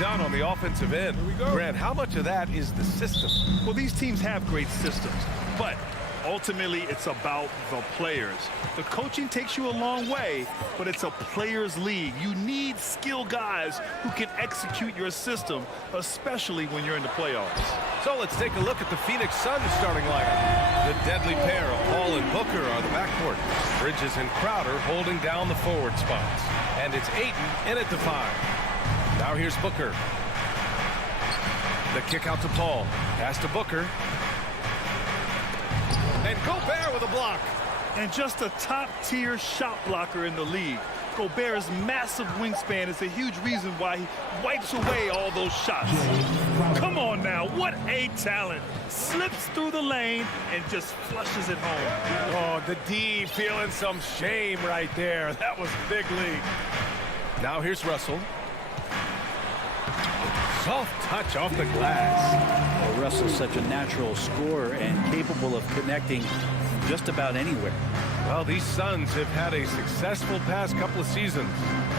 done on the offensive end. Here we go. Grant, how much of that is the system? Well, these teams have great systems, but ultimately it's about the players. The coaching takes you a long way, but it's a players' league. You need skilled guys who can execute your system, especially when you're in the playoffs. So let's take a look at the Phoenix Suns starting lineup. The deadly pair of Paul and Booker are the backcourt. Bridges and Crowder holding down the forward spots. And it's Ayton in at the 5. Now here's Booker. The kick out to Paul. Pass to Booker. And Gobert with a block. And just a top-tier shot blocker in the league. Gobert's massive wingspan is a huge reason why he wipes away all those shots. Come on now, what a talent. Slips through the lane and just flushes it home. Oh, the D feeling some shame right there. That was big league. Now here's Russell. Soft touch off the glass. Well, Russell's such a natural scorer and capable of connecting just about anywhere. Well, these Suns have had a successful past couple of seasons.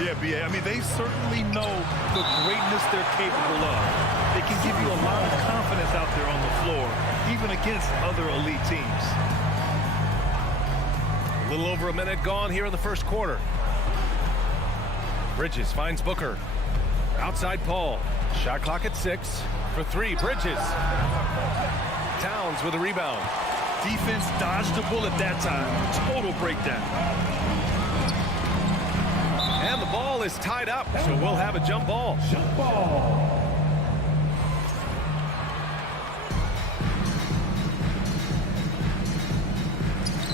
Yeah, B.A. I mean, they certainly know the greatness they're capable of. They can give you a lot of confidence out there on the floor, even against other elite teams. A little over a minute gone here in the first quarter. Bridges finds Booker. Outside Paul. Shot clock at 6. For 3, Bridges. Towns with a rebound. Defense dodged the bullet that time. Total breakdown. And the ball is tied up, so we'll have a jump ball. Jump ball.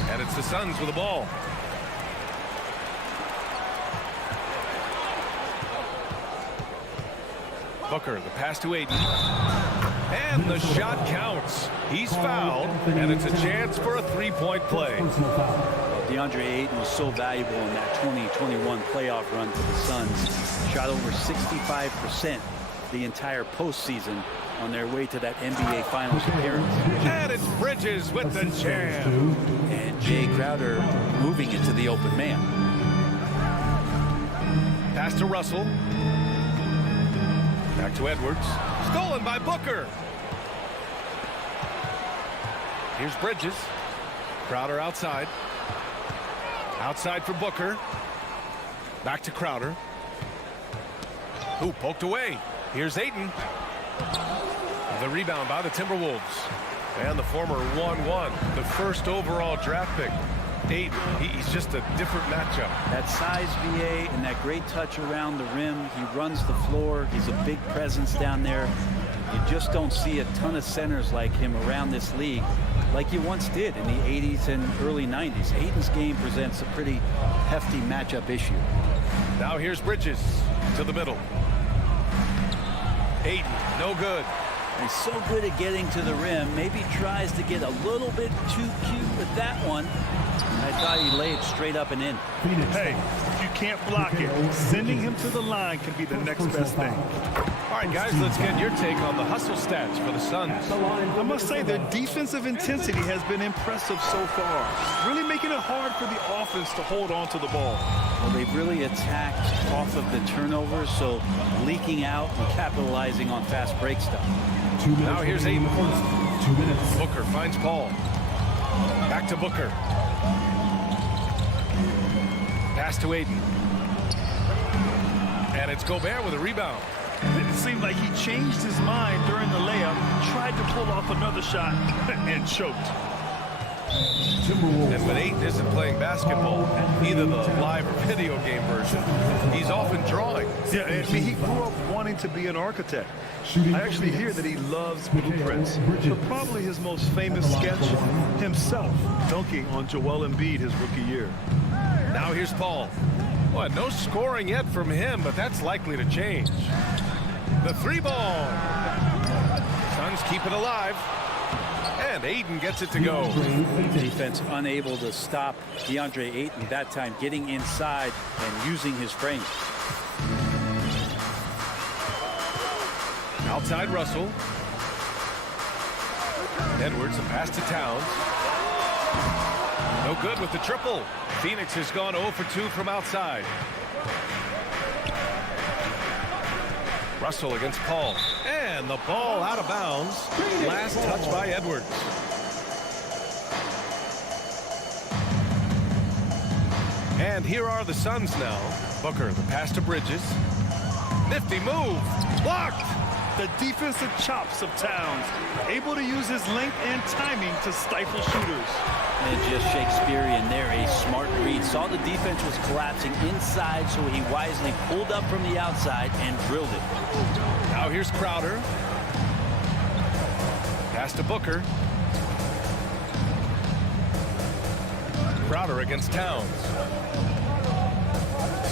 And it's the Suns with the ball. Booker, the pass to Ayton. And the shot counts. He's fouled, and it's a chance for a three-point play. DeAndre Ayton was so valuable in that 2021 playoff run for the Suns. Shot over 65% the entire postseason on their way to that NBA Finals appearance. And it's Bridges with the jam. And Jay Crowder moving it to the open man. Pass to Russell. Back to Edwards. Stolen by Booker. Here's Bridges. Crowder outside. Outside for Booker. Back to Crowder. Ooh, poked away. Here's Ayton. The rebound by the Timberwolves. And the former 1-1, the first overall draft pick. Ayton, he's just a different matchup. That size, VA, and that great touch around the rim. He runs the floor. He's a big presence down there. You just don't see a ton of centers like him around this league like you once did in the 80s and early 90s. Ayton's game presents a pretty hefty matchup issue. Now here's Bridges to the middle. Ayton, no good. He's so good at getting to the rim. Maybe tries to get a little bit too cute with that one. I thought he laid straight up and in. Hey, if you can't block it, sending him to the line can be the next best thing. All right, guys, let's get your take on the hustle stats for the Suns. I must say their defensive intensity has been impressive so far, really making it hard for the offense to hold on to the ball. Well, they've really attacked off of the turnovers, so leaking out and capitalizing on fast break stuff. Now here's Ayton. 2 minutes. Booker finds Paul. Back to Booker. Pass to Ayton. And it's Gobert with a rebound. It seemed like he changed his mind during the layup, tried to pull off another shot, and choked. And when Ayton isn't playing basketball, either the live or video game version, he's often drawing. Yeah, I mean, he grew up wanting to be an architect. I actually hear that he loves blueprints. But probably his most famous sketch, himself dunking on Joel Embiid his rookie year. Now here's Paul. Well, no scoring yet from him, but that's likely to change. The 3-ball. Suns keep it alive. And Ayton gets it to go. Defense unable to stop DeAndre Ayton that time, getting inside and using his frame. Outside Russell. Edwards, a pass to Towns. No good with the triple. Phoenix has gone 0 for 2 from outside. Russell against Paul. And the ball out of bounds. Last touch by Edwards. And here are the Suns now. Booker, the pass to Bridges. Nifty move. Blocked. The defensive chops of Towns, able to use his length and timing to stifle shooters. And just Shakespearean there, a smart read. Saw the defense was collapsing inside, so he wisely pulled up from the outside and drilled it. Now here's Crowder. Pass to Booker. Crowder against Towns.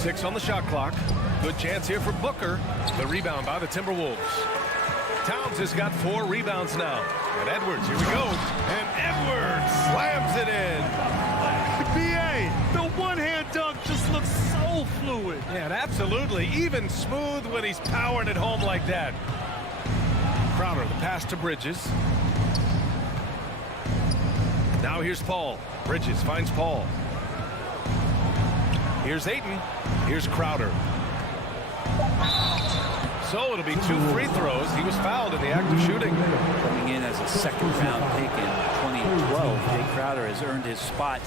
6 on the shot clock. Good chance here for Booker. The rebound by the Timberwolves. Towns has got 4 rebounds now. And Edwards, here we go. And Edwards slams it in. BA, the one-hand dunk just looks so fluid. Yeah, and absolutely. Even smooth when he's powering it home like that. Crowder, the pass to Bridges. Now here's Paul. Bridges finds Paul. Here's Ayton. Here's Crowder. So it'll be 2 free throws. He was fouled in the act of shooting. Coming in as a second-round pick in 2012, Jay Crowder has earned his spot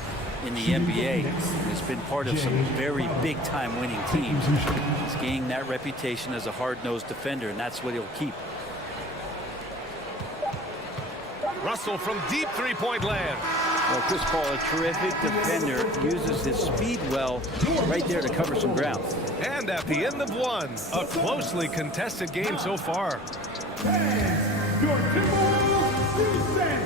in the NBA and has been part of some very big-time winning teams. He's gained that reputation as a hard-nosed defender, and that's what he'll keep. Russell from deep three-point land. Well, Chris Paul, a terrific defender, uses his speed well right there to cover some ground. And at the end of one, a closely contested game so far. Your Timberwolves defense.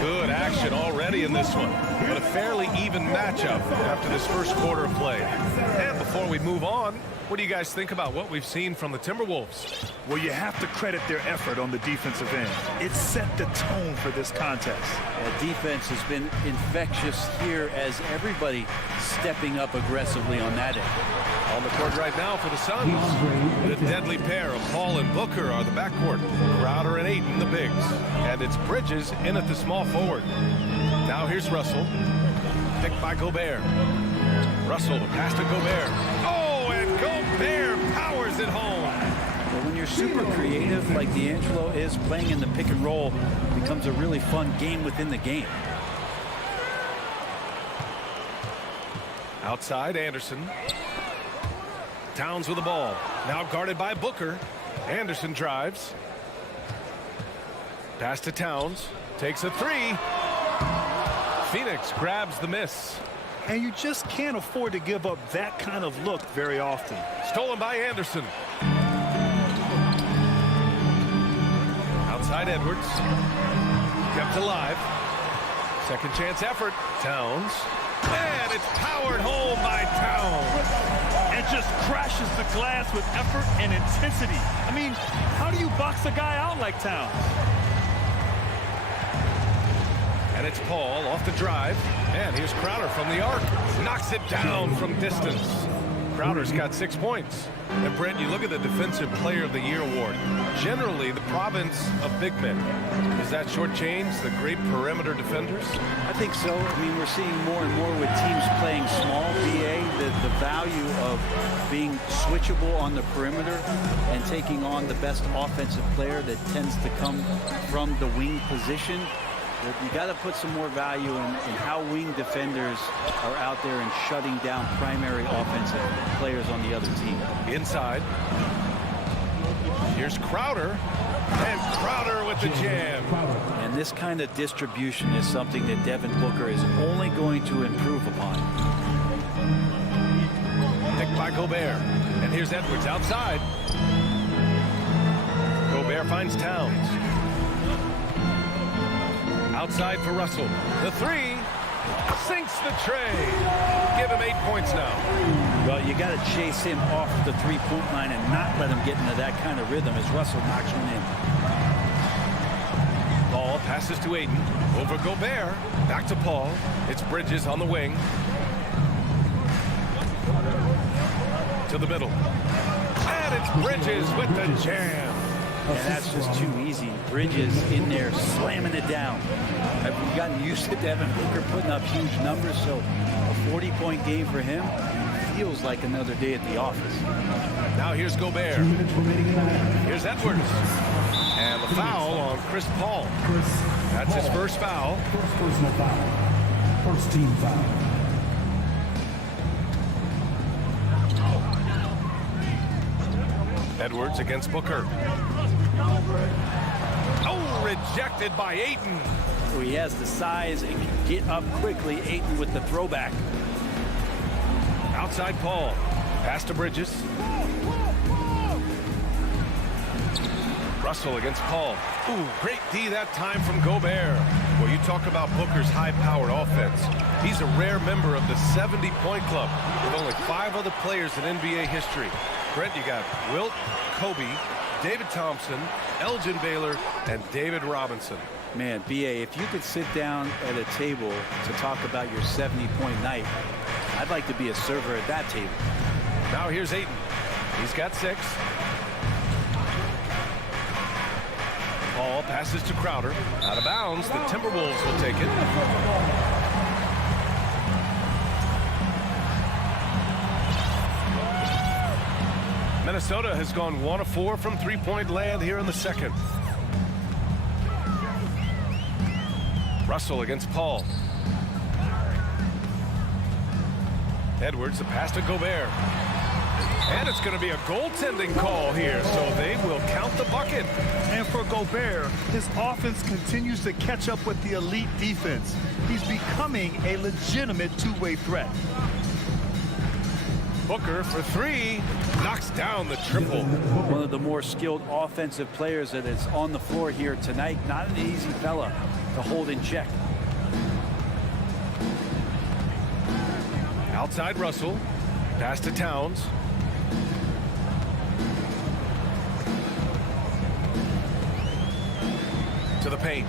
Good action already in this one, but a fairly even matchup after this first quarter of play. And before we move on, what do you guys think about what we've seen from the Timberwolves? Well, you have to credit their effort on the defensive end. It set the tone for this contest. The defense has been infectious here as everybody stepping up aggressively on that end. On the court right now for the Suns. The deadly pair of Paul and Booker are the backcourt. Crowder and Ayton, the bigs. And it's Bridges in at the small forward. Now here's Russell. Picked by Gobert. Russell, the pass to Gobert. Oh, and Gobert powers it home. Well, when you're super creative like D'Angelo is, playing in the pick and roll becomes a really fun game within the game. Outside, Anderson. Towns with the ball. Now guarded by Booker. Anderson drives. Pass to Towns. Takes a 3. Phoenix grabs the miss. And you just can't afford to give up that kind of look very often. Stolen by Anderson. Outside Edwards. Kept alive. Second chance effort. Towns. And it's powered home by Towns. And just crashes the glass with effort and intensity. I mean, how do you box a guy out like Towns? And it's Paul off the drive. And here's Crowder from the arc. Knocks it down from distance. Crowder's got 6 points. And Brent, you look at the Defensive Player of the Year award. Generally, the province of big men. Does that shortchange the great perimeter defenders? I think so. I mean, we're seeing more and more with teams playing small, BA, the value of being switchable on the perimeter and taking on the best offensive player that tends to come from the wing position. But you got to put some more value in how wing defenders are out there and shutting down primary offensive players on the other team. Inside. Here's Crowder. And Crowder with the jam. And this kind of distribution is something that Devin Booker is only going to improve upon. Picked by Gobert. And here's Edwards outside. Gobert finds Towns. Outside for Russell. The 3 sinks the tray. Give him 8 points now. Well, you got to chase him off the three-point line and not let him get into that kind of rhythm as Russell knocks one in. Ball passes to Ayton. Over Gobert. Back to Paul. It's Bridges on the wing. To the middle. And it's Bridges with the jam. And that's just too easy. Bridges in there slamming it down. I've gotten used to Devin Booker putting up huge numbers, so a 40-point game for him feels like another day at the office. Now here's Gobert. 2 minutes remaining in the half. Here's Edwards. And the foul on Chris Paul. That's his first foul. First personal foul. First team foul. Edwards against Booker. Oh, rejected by Ayton. So he has the size and can get up quickly. Ayton with the throwback. Outside Paul. Pass to Bridges. Russell against Paul. Ooh, great D that time from Gobert. Well, you talk about Booker's high-powered offense. He's a rare member of the 70-point club with only 5 other players in NBA history. Brent, you got Wilt, Kobe, David Thompson, Elgin Baylor, and David Robinson. Man, B.A., if you could sit down at a table to talk about your 70-point night, I'd like to be a server at that table. Now here's Ayton. He's got 6. Paul passes to Crowder. Out of bounds. The Timberwolves will take it. Minnesota has gone 1 of 4 from three-point land here in the second. Russell against Paul. Edwards, the pass to Gobert. And it's going to be a goaltending call here, so they will count the bucket. And for Gobert, his offense continues to catch up with the elite defense. He's becoming a legitimate two-way threat. Booker for 3, knocks down the triple. One of the more skilled offensive players that is on the floor here tonight. Not an easy fella to hold in check. Outside Russell, pass to Towns. To the paint.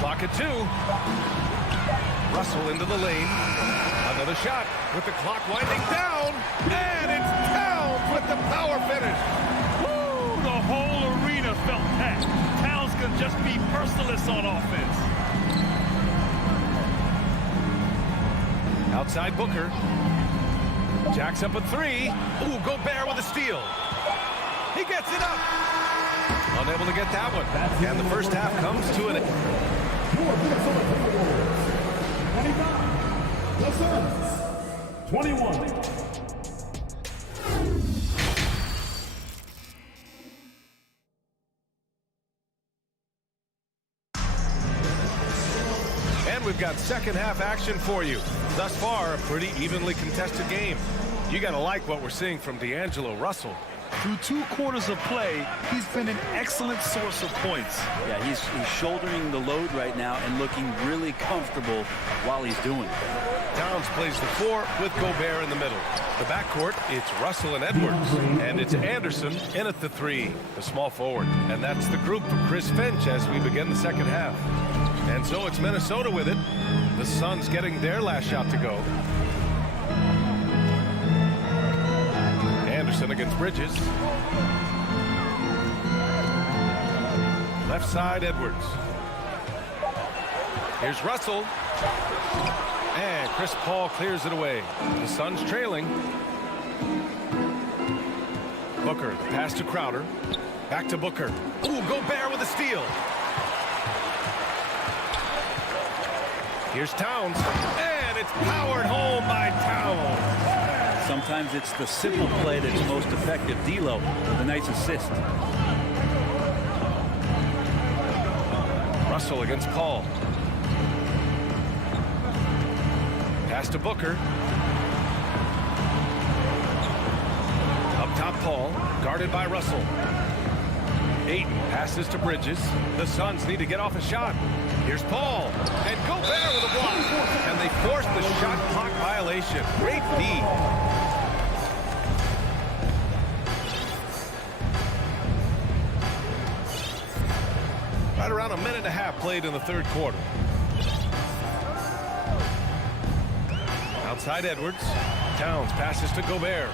Clock at 2. Russell into the lane. Another shot with the clock winding down. And it's Towns with the power finish. Woo! The whole arena felt packed. Towns can just be merciless on offense. Outside Booker. Jacks up a 3. Ooh, Gobert with a steal. He gets it up. Unable to get that one. And the first half comes to an end. Your Minnesota Timberwolves. 25. The Suns. 21. And we've got second half action for you. Thus far, a pretty evenly contested game. You got to like what we're seeing from D'Angelo Russell. Through 2 quarters of play, he's been an excellent source of points. Yeah, he's shouldering the load right now and looking really comfortable while he's doing it. Towns plays the 4 with Gobert in the middle. The backcourt, it's Russell and Edwards. And it's Anderson in at the 3, the small forward. And that's the group for Chris Finch as we begin the second half. And so it's Minnesota with it. The Suns getting their last shot to go. Anderson against Bridges. Left side, Edwards. Here's Russell. And Chris Paul clears it away. The Suns trailing. Booker, the pass to Crowder. Back to Booker. Ooh, Gobert with a steal. Here's Towns. And it's powered home by Towns. Sometimes it's the simple play that's most effective. D'Lo with a nice assist. Russell against Paul. Pass to Booker. Up top Paul, guarded by Russell. Ayton passes to Bridges. The Suns need to get off a shot. Here's Paul. And Gobert with a block. And they force the shot clock violation. Great D. Right around a minute and a half played in the third quarter. Outside Edwards. Towns passes to Gobert.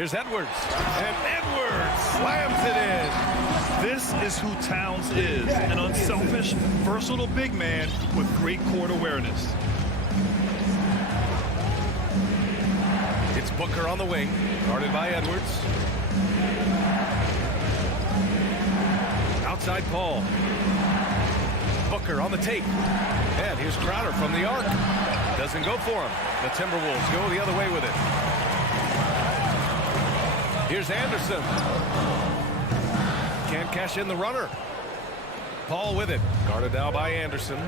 Here's Edwards. And Edwards slams it in. This is who Towns is, an unselfish, versatile big man with great court awareness. It's Booker on the wing, guarded by Edwards. Outside Paul. Booker on the tape. And here's Crowder from the arc. Doesn't go for him. The Timberwolves go the other way with it. Here's Anderson. Can't cash in the runner. Paul with it. Guarded now by Anderson.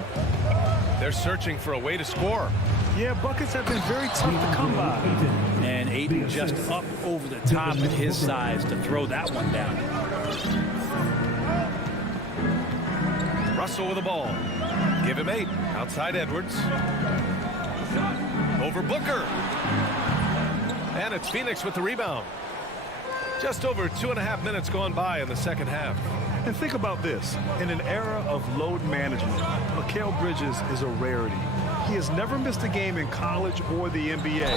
They're searching for a way to score. Yeah, buckets have been very tough to come by. And Ayton just up over the top at his size to throw that one down. Russell with the ball. Give him 8. Outside Edwards. Over Booker. And it's Phoenix with the rebound. Just over 2.5 minutes gone by in the second half. And think about this. In an era of load management, Mikal Bridges is a rarity. He has never missed a game in college or the NBA.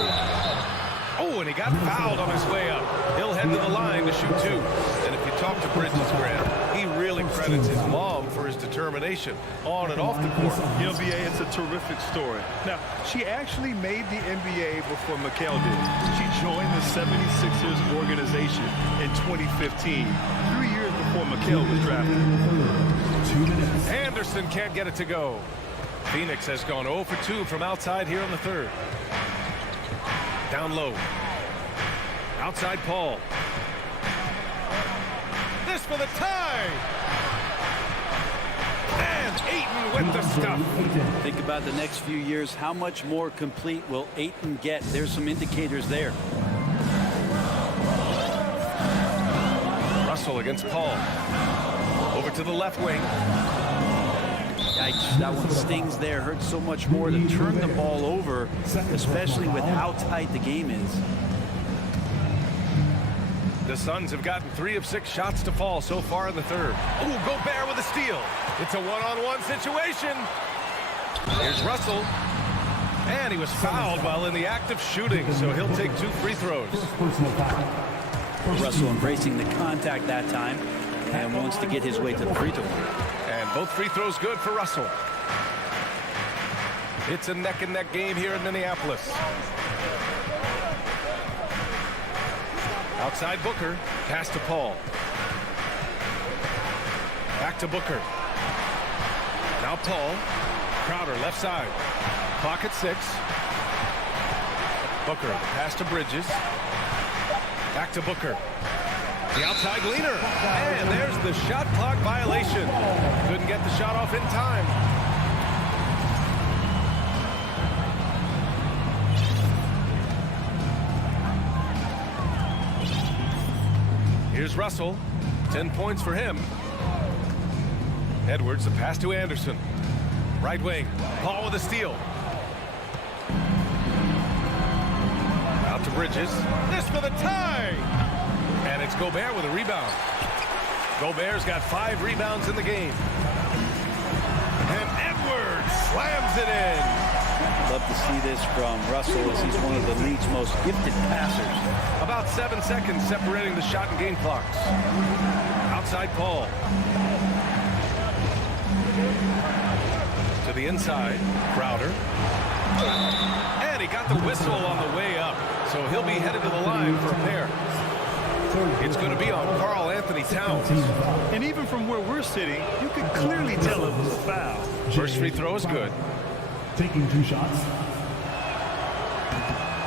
Oh, and he got fouled on his way up. He'll head to the line to shoot 2. And if you talk to Bridges, Grant, he really credits his mom for his determination on and off the court. You know, BA, it's a terrific story. Now, she actually made the NBA before Mikal did. She joined the 76ers organization in 2015, 3 years before Mikal was drafted. 2 minutes. Anderson can't get it to go. Phoenix has gone 0 for 2 from outside here in the third. Down low. Outside Paul. This for the tie. And Ayton with the stuff. Think about the next few years. How much more complete will Ayton get? There's some indicators there. Russell against Paul. Over to the left wing. Yikes, that one stings there. Hurts so much more to turn the ball over, especially with how tight the game is. The Suns have gotten 3 of 6 shots to fall so far in the third. Ooh, Gobert with a steal. It's a one-on-one situation. Here's Russell. And he was fouled while in the act of shooting, so he'll take 2 free throws. Russell embracing the contact that time and wants to get his way to the free throw line. And both free throws good for Russell. It's a neck-and-neck game here in Minneapolis. Outside Booker, pass to Paul. Back to Booker. Now Paul. Crowder left side. Clock at 6. Booker, pass to Bridges. Back to Booker. The outside leaner. And there's the shot clock violation. Couldn't get the shot off in time. Here's Russell. 10 points for him. Edwards, the pass to Anderson. Right wing. Paul with a steal. Out to Bridges. This for the tie. And it's Gobert with a rebound. Gobert's got 5 rebounds in the game. And Edwards slams it in. Love to see this from Russell as he's one of the league's most gifted passers. About 7 seconds separating the shot and game clocks. Outside Paul. To the inside, Crowder. And he got the whistle on the way up, so he'll be headed to the line for a pair. It's going to be on Karl Anthony Towns. And even from where we're sitting, you can clearly tell it was a foul. First free throw is good. Taking 2 shots.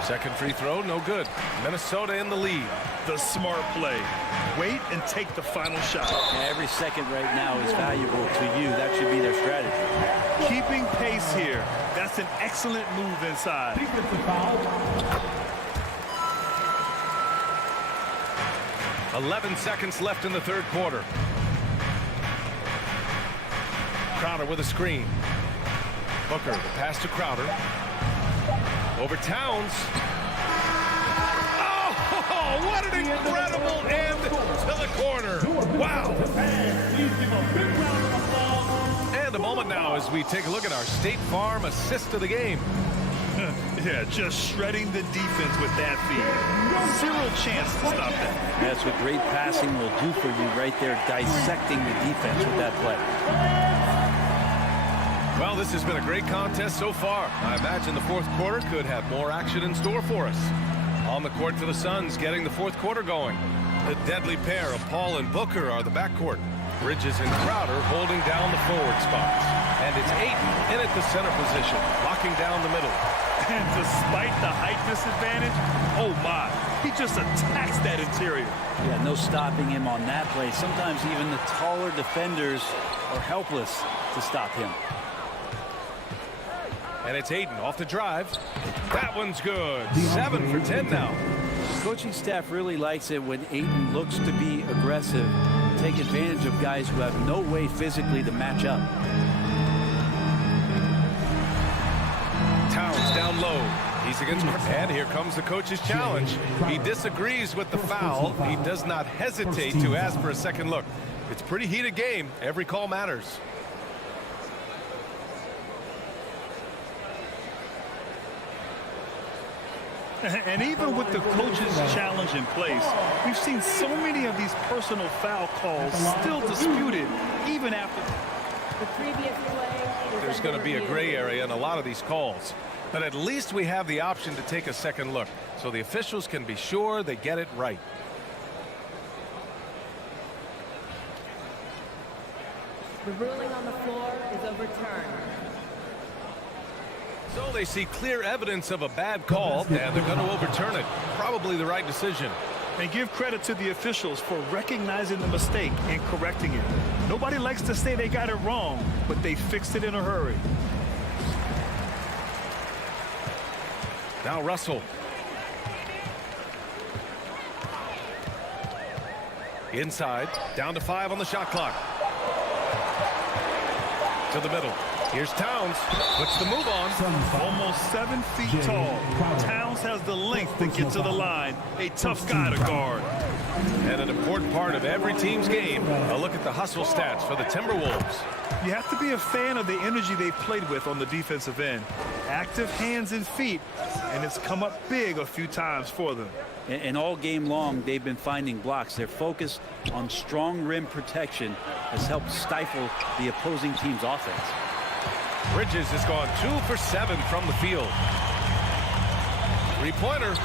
Second free throw, no good. Minnesota in the lead. The smart play. Wait and take the final shot. Every second right now is valuable to you. That should be their strategy. Keeping pace here. That's an excellent move inside. Defensive foul. 11 seconds left in the third quarter. Crowder with a screen. Booker, the pass to Crowder. Over Towns. Oh, what an incredible end to the corner. Wow. And a moment now as we take a look at our State Farm assist of the game. Yeah, just shredding the defense with that feed. Zero chance to stop that. That's what great passing will do for you right there, dissecting the defense with that play. Well, this has been a great contest so far. I imagine the fourth quarter could have more action in store for us. On the court for the Suns, getting the fourth quarter going. The deadly pair of Paul and Booker are the backcourt. Bridges and Crowder holding down the forward spots. And it's Ayton in at the center position, locking down the middle. And despite the height disadvantage, oh my, he just attacks that interior. Yeah, no stopping him on that play. Sometimes even the taller defenders are helpless to stop him. And it's Ayton off the drive. That one's good. 7 for 10 now. The coaching staff really likes it when Ayton looks to be aggressive, take advantage of guys who have no way physically to match up. Towns down low. He's against, and here comes the coach's challenge. He disagrees with the foul. He does not hesitate to ask for a second look. It's a pretty heated game. Every call matters. And even with the coach's challenge in place, we've seen so many of these personal foul calls still disputed even after. The previous play. There's going to be a gray area in a lot of these calls. But at least we have the option to take a second look, so the officials can be sure they get it right. The ruling on the floor is overturned. So they see clear evidence of a bad call, and they're going to overturn it. Probably the right decision. And give credit to the officials for recognizing the mistake and correcting it. Nobody likes to say they got it wrong, but they fixed it in a hurry. Now Russell. Inside, down to 5 on the shot clock. To the middle. Here's Towns. Puts the move on. Almost 7 feet tall. Towns has the length to get to the line. A tough guy to guard. And an important part of every team's game, a look at the hustle stats for the Timberwolves. You have to be a fan of the energy they've played with on the defensive end. Active hands and feet, and it's come up big a few times for them. And all game long, they've been finding blocks. Their focus on strong rim protection has helped stifle the opposing team's offense. Bridges has gone 2 for 7 from the field. Three-pointer.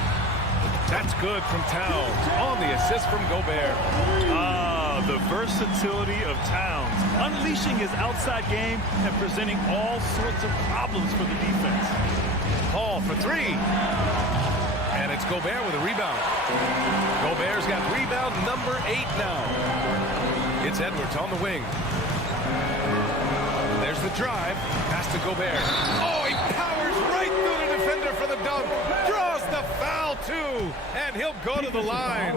That's good from Towns on the assist from Gobert. Ah, the versatility of Towns, unleashing his outside game and presenting all sorts of problems for the defense. Paul for 3. And it's Gobert with a rebound. Gobert's got rebound number 8 now. It's Edwards on the wing. There's the drive. Pass to Gobert. Oh, he powers right through the defender for the dunk. Draws the foul, too. And he'll go to the line.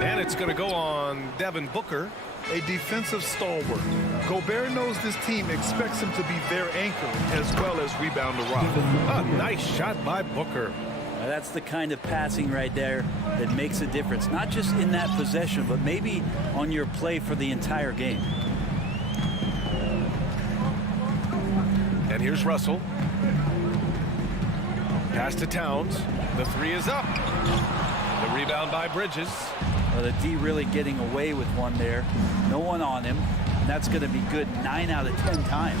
And it's going to go on Devin Booker. A defensive stalwart. Gobert knows this team expects him to be their anchor as well as rebound the rock. A nice shot by Booker. Now that's the kind of passing right there that makes a difference. Not just in that possession, but maybe on your play for the entire game. And here's Russell. Pass to Towns. The 3 is up. The rebound by Bridges. Well, the D really getting away with one there. No one on him. And that's going to be good 9 out of 10 times.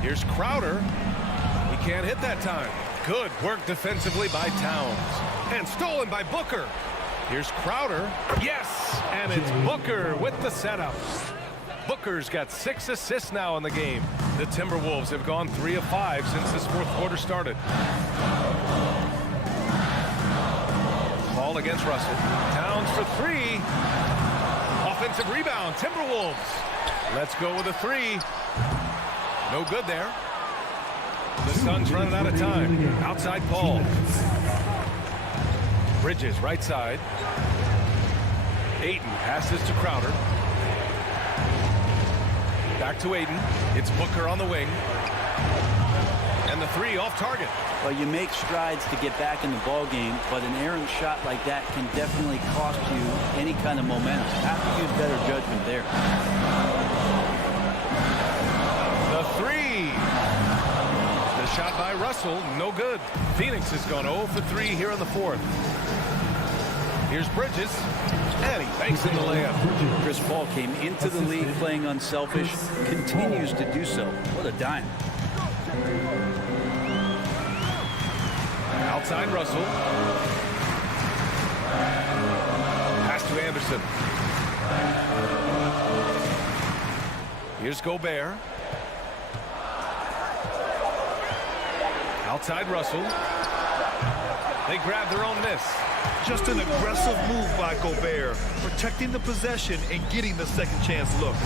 Here's Crowder. He can't hit that time. Good work defensively by Towns. And stolen by Booker. Here's Crowder. Yes! And it's Booker with the setup. Booker's got 6 assists now in the game. The Timberwolves have gone 3 of 5 since this fourth quarter started. Ball against Russell. Towns for 3. Offensive rebound. Timberwolves. Let's go with a 3. No good there. The Suns running out of time. Outside Paul. Bridges right side. Ayton passes to Crowder. Back to Ayton. It's Booker on the wing. And the 3 off target. Well, you make strides to get back in the ball game, but an errant shot like that can definitely cost you any kind of momentum. You have to use better judgment there. The 3. The shot by Russell. Russell, no good. Phoenix has gone 0 for 3 here in the fourth. Here's Bridges, and he banks in the layup. Chris Paul came into the league playing unselfish, continues to do so. What a dime. Outside Russell. Pass to Anderson. Here's Gobert. Outside Russell. They grab their own miss. Just an aggressive move by Gobert, protecting the possession and getting the second chance look.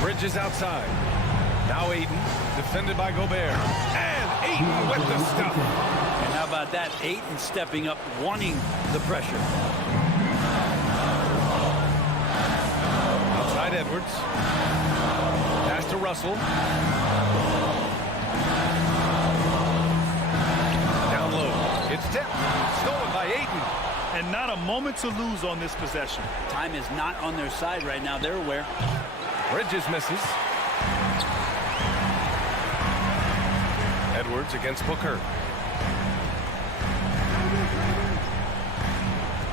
Bridges outside. Now Aiden, defended by Gobert. And Aiden with the stuff. And how about that? Aiden stepping up, wanting the pressure. Outside Edwards. Pass to Russell. Down low. It's tipped. Stolen by Aiden. And not a moment to lose on this possession. Time is not on their side right now. They're aware. Bridges misses. Edwards against Booker.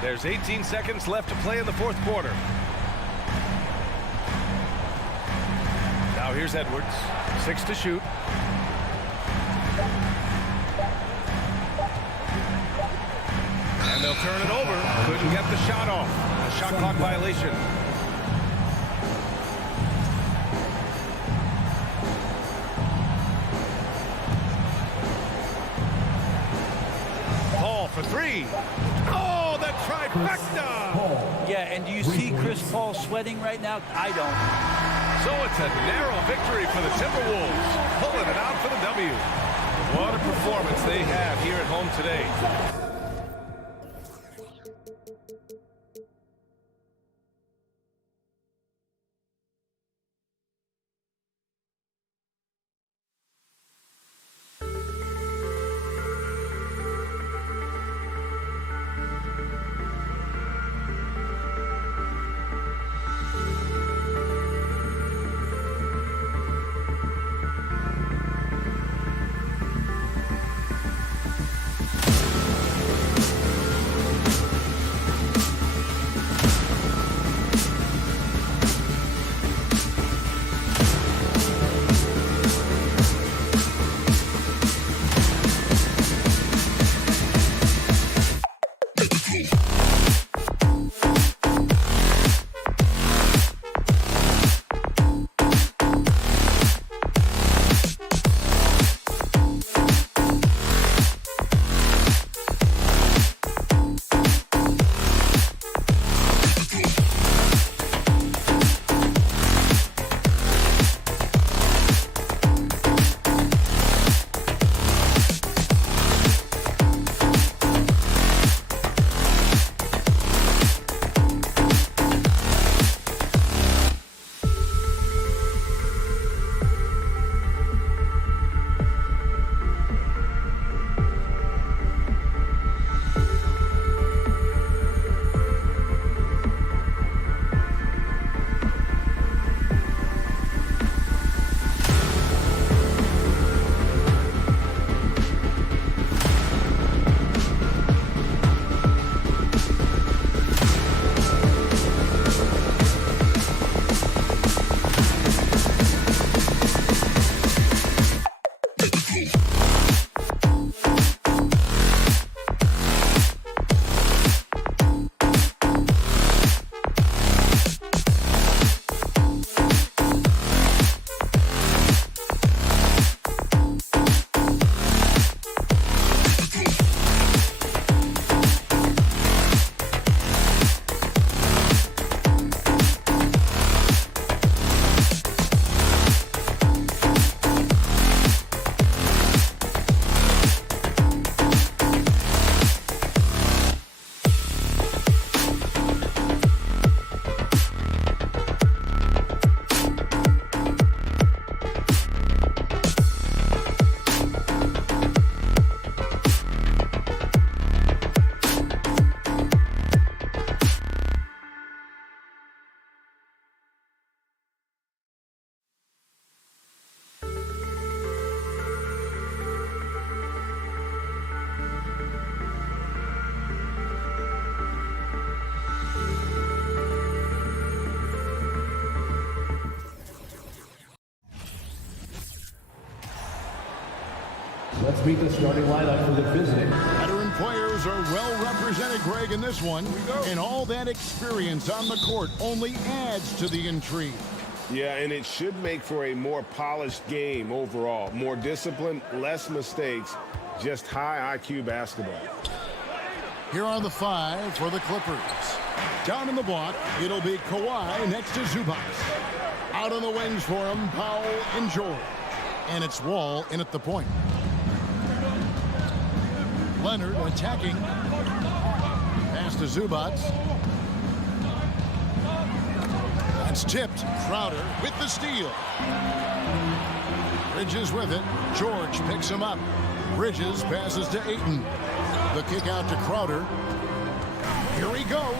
There's 18 seconds left to play in the fourth quarter. Now here's Edwards. 6 to shoot. And they'll turn it over. Couldn't get the shot off. A shot clock violation. Paul for 3. Oh, the trifecta! Yeah, and do you see Chris Paul sweating right now? I don't. So it's a narrow victory for the Timberwolves, pulling it out for the W. What a performance they have here at home today. Let's meet the starting lineup for the visiting. Veteran players are well represented, Greg, in this one. And all that experience on the court only adds to the intrigue. Yeah, and it should make for a more polished game overall. More discipline, less mistakes, just high IQ basketball. Here are the 5 for the Clippers. Down in the block, it'll be Kawhi next to Zubac. Out on the wings for him, Powell and George. And it's Wall in at the point. Leonard attacking. Pass to Zubac. That's tipped. Crowder with the steal. Bridges with it. George picks him up. Bridges passes to Ayton. The kick out to Crowder. Here he goes.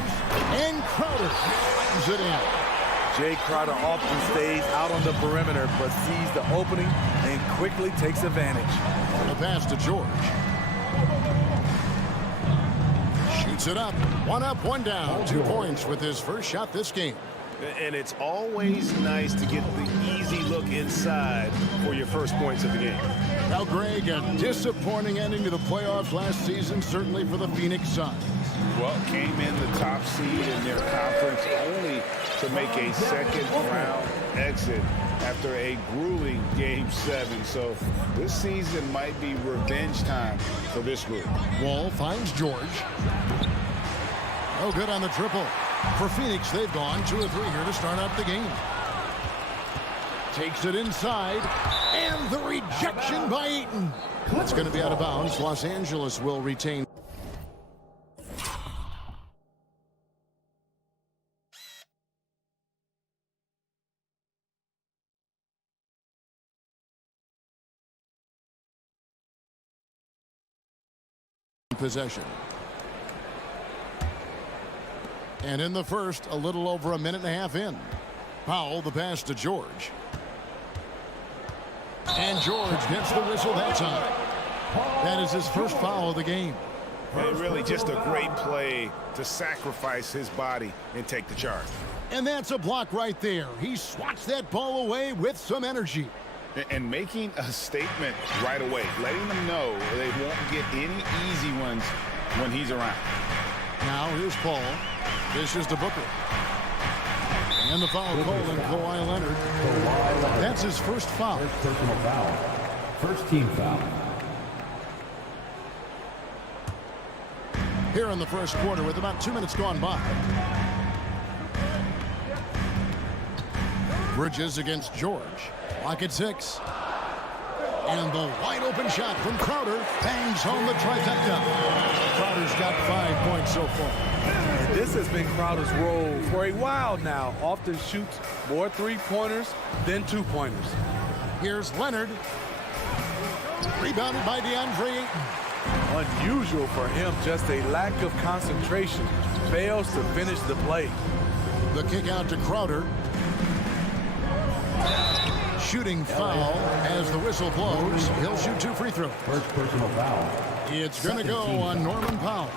And Crowder slams it in. Jay Crowder often stays out on the perimeter, but sees the opening and quickly takes advantage. The pass to George. Shoots it up. 1 up, 1 down. 2 points with his first shot this game. And it's always nice to get the easy look inside for your first points of the game. Now, Greg, a disappointing ending to the playoffs last season, certainly for the Phoenix Suns. Well, came in the top seed in their conference only to make a second-round exit after a grueling Game 7. So this season might be revenge time for this group. Wall finds George. No good on the triple. For Phoenix, they've gone 2 of 3 here to start out the game. Takes it inside, and the rejection by Ayton. That's going to be out of bounds. Los Angeles will retain. Possession. And in the first, a little over a minute and a half in. Powell, the pass to George. And George gets the whistle that time. That is his first foul of the game. And really just a great play to sacrifice his body and take the charge. And that's a block right there. He swats that ball away with some energy. And making a statement right away, letting them know they won't get any easy ones when he's around. Now here's Paul. Dishes to Booker. And the foul called on Kawhi Leonard. That's his first foul. First personal foul. First team foul. Here in the first quarter with about 2 minutes gone by. Bridges against George. Lock at 6. And the wide open shot from Crowder bangs home the trifecta. Crowder's got 5 points so far. This has been Crowder's role for a while now. Often shoots more 3-pointers than 2-pointers. Here's Leonard. Rebounded by DeAndre Ayton. Unusual for him, just a lack of concentration. Fails to finish the play. The kick out to Crowder. Shooting foul as the whistle blows. He'll shoot 2 free throws. First personal foul. It's going to go on Norman Powell.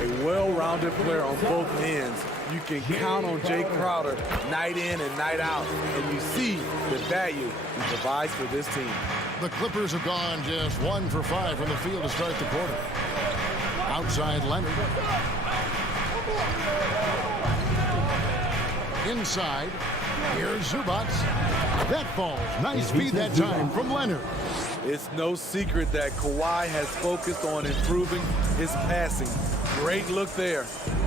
A well-rounded player on both ends. You can count on Jay Crowder night in and night out, and you see the value he provides for this team. The Clippers have gone just 1 for 5 from the field to start the quarter. Outside Leonard. Inside. Here's Zubac. That falls. Nice feed that time from Leonard. It's no secret that Kawhi has focused on improving his passing. Great look there.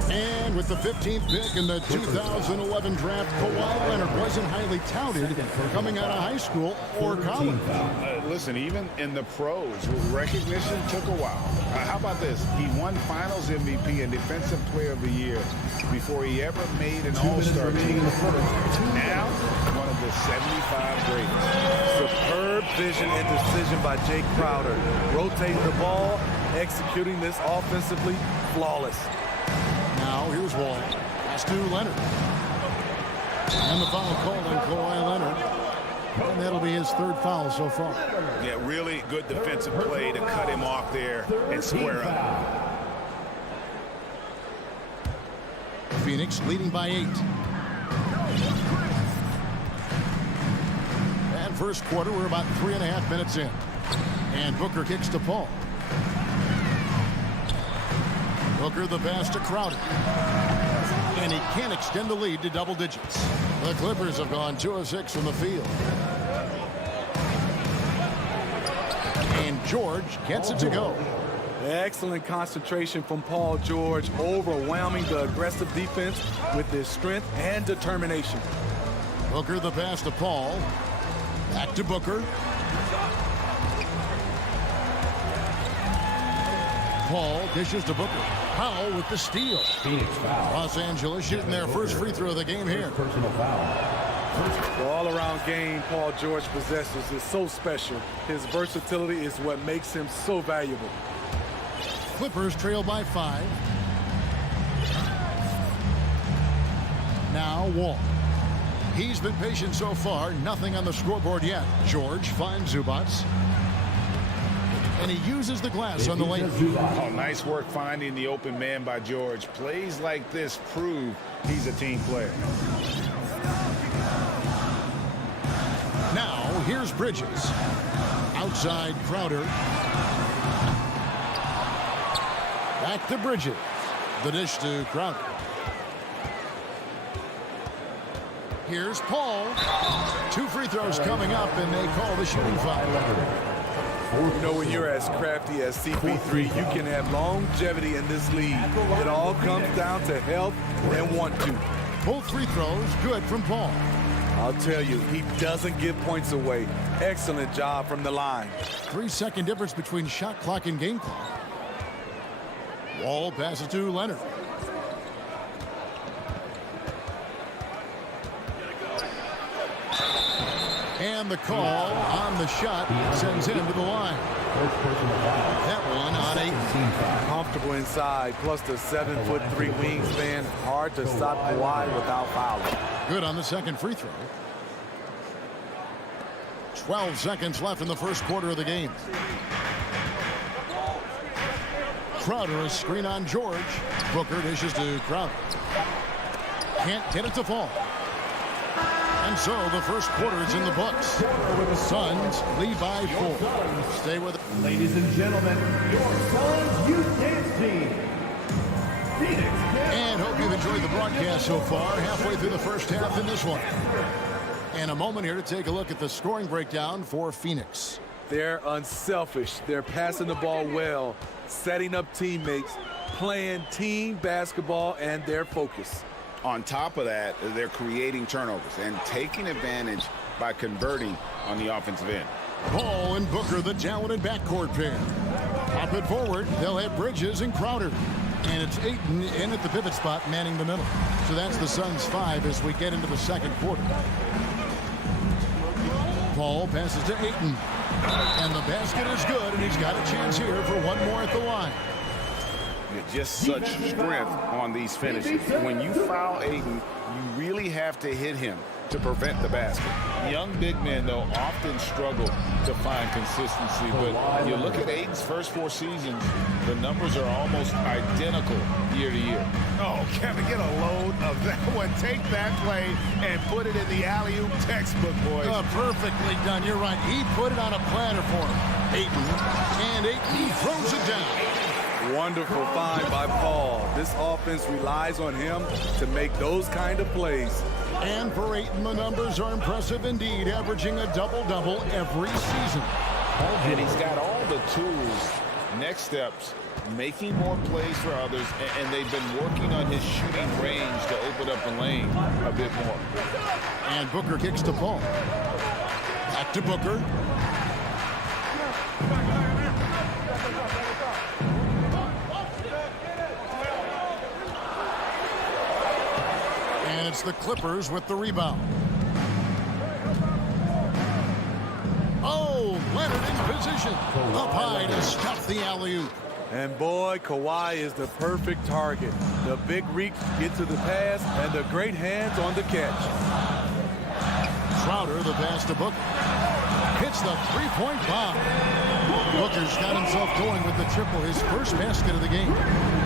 And with the 15th pick in the 2011 draft, Kawhi Leonard wasn't highly touted coming out of high school or college. Listen, even in the pros, recognition took a while. How about this? He won Finals MVP and Defensive Player of the Year before he ever made an All-Star team. Now, one of the 75 greatest. Superb vision and decision by Jay Crowder. Rotating the ball, executing this offensively, flawless. Now here's Wall. Pass to Leonard. And the foul called on Kawhi Leonard. And that'll be his 3rd foul so far. Yeah, really good defensive play to cut him off there and square up. Phoenix leading by 8. And first quarter, we're about 3.5 minutes in. And Booker kicks to Paul. Booker the pass to Crowder. And he can't extend the lead to double digits. The Clippers have gone 2 of 6 from the field. And George gets it to go. Excellent concentration from Paul George, overwhelming the aggressive defense with his strength and determination. Booker the pass to Paul. Back to Booker. Paul dishes to Booker. Powell with the steal. Phoenix foul. Los Angeles shooting their first free throw of the game here. Personal foul. The all-around game Paul George possesses is so special. His versatility is what makes him so valuable. Clippers trail by 5. Now Wall. He's been patient so far. Nothing on the scoreboard yet. George finds Zubats. And he uses the glass on the lane. Oh, nice work finding the open man by George. Plays like this prove he's a team player. Now, here's Bridges. Outside Crowder. Back to Bridges. The dish to Crowder. Here's Paul. 2 free throws coming up, and they call the shooting foul. You know, when you're as crafty as CP3, you can have longevity in this league. It all comes down to health and want to. Both free throws good from Paul. I'll tell you, he doesn't give points away. Excellent job from the line. 3-second difference between shot clock and game clock. Wall passes to Leonard. And the call on the shot sends him to the line. That one on 8. Comfortable inside, plus the 7'3" wingspan. Hard to stop Kawhi without fouling. Good on the second free throw. 12 seconds left in the first quarter of the game. Crowder a screen on George. Booker dishes to Crowder. Can't get it to fall. And so the first quarter is in the books. The Suns lead by 4. Stay with it. Ladies and gentlemen, your Suns Youth Dance Team. Phoenix. And hope you've enjoyed the broadcast so far. Halfway through the first half in this one. And a moment here to take a look at the scoring breakdown for Phoenix. They're unselfish. They're passing the ball well, setting up teammates, playing team basketball, and their focus. On top of that, they're creating turnovers and taking advantage by converting on the offensive end. Paul and Booker, the talented backcourt pair. Pop it forward. They'll have Bridges and Crowder. And it's Ayton in at the pivot spot, manning the middle. So that's the Suns' 5 as we get into the second quarter. Paul passes to Ayton. And the basket is good, and he's got a chance here for one more at the line. Just such strength on these finishes. When you foul Ayton, you really have to hit him to prevent the basket. Young big men, though, often struggle to find consistency. But you look at Ayton's first 4 seasons, the numbers are almost identical year to year. Oh, Kevin, get a load of that one. Take that play and put it in the alley-oop textbook, boys. Perfectly done. You're right. He put it on a platter for him. Ayton. And Ayton throws it down. Wonderful find by Paul. This offense relies on him to make those kind of plays. And for Ayton, the numbers are impressive indeed, averaging a double-double every season. And he's got all the tools. Next steps, making more plays for others, and they've been working on his shooting range to open up the lane a bit more. And Booker kicks to Paul. Back to Booker. And it's the Clippers with the rebound. Oh, Leonard in position. Up high to stuff the alley-oop. And boy, Kawhi is the perfect target. The big reach get to the pass and the great hands on the catch. Crowder, the pass to Booker. Hits the three-point bomb. Booker's got himself going with the triple, his first basket of the game.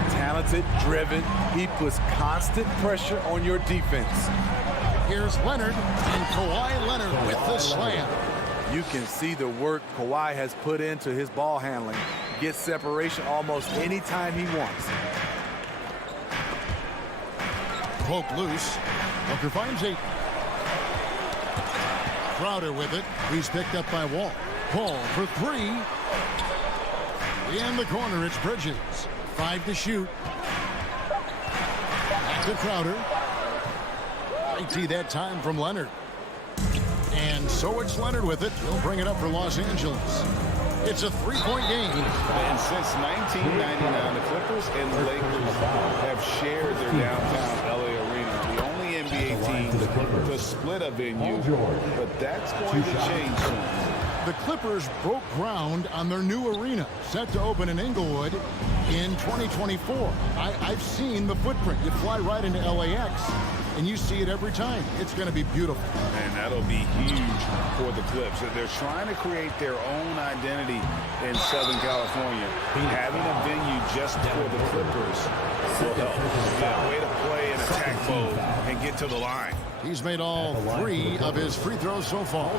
Talented, driven, he puts constant pressure on your defense. Here's Leonard, and Kawhi Leonard with the slam. You can see the work Kawhi has put into his ball handling. Gets separation almost any time he wants. Poke loose. Booker finds Ayton. Crowder with it. He's picked up by Wall. Paul for three. In the corner, it's Bridges. 5 to shoot. Back to Crowder. IT that time from Leonard. And so it's Leonard with it. He'll bring it up for Los Angeles. It's a three-point game. And since 1999, the Clippers and the Lakers have shared their downtown LA arena. The only NBA team to split a venue, but that's going to change soon. The Clippers broke ground on their new arena, set to open in Inglewood in 2024. I've seen the footprint. You fly right into LAX, and you see it every time. It's going to be beautiful. And that'll be huge for the Clips. They're trying to create their own identity in Southern California. Having a venue just for the Clippers will help. That way to play in attack mode and get to the line. He's made all 3 of his free throws so far.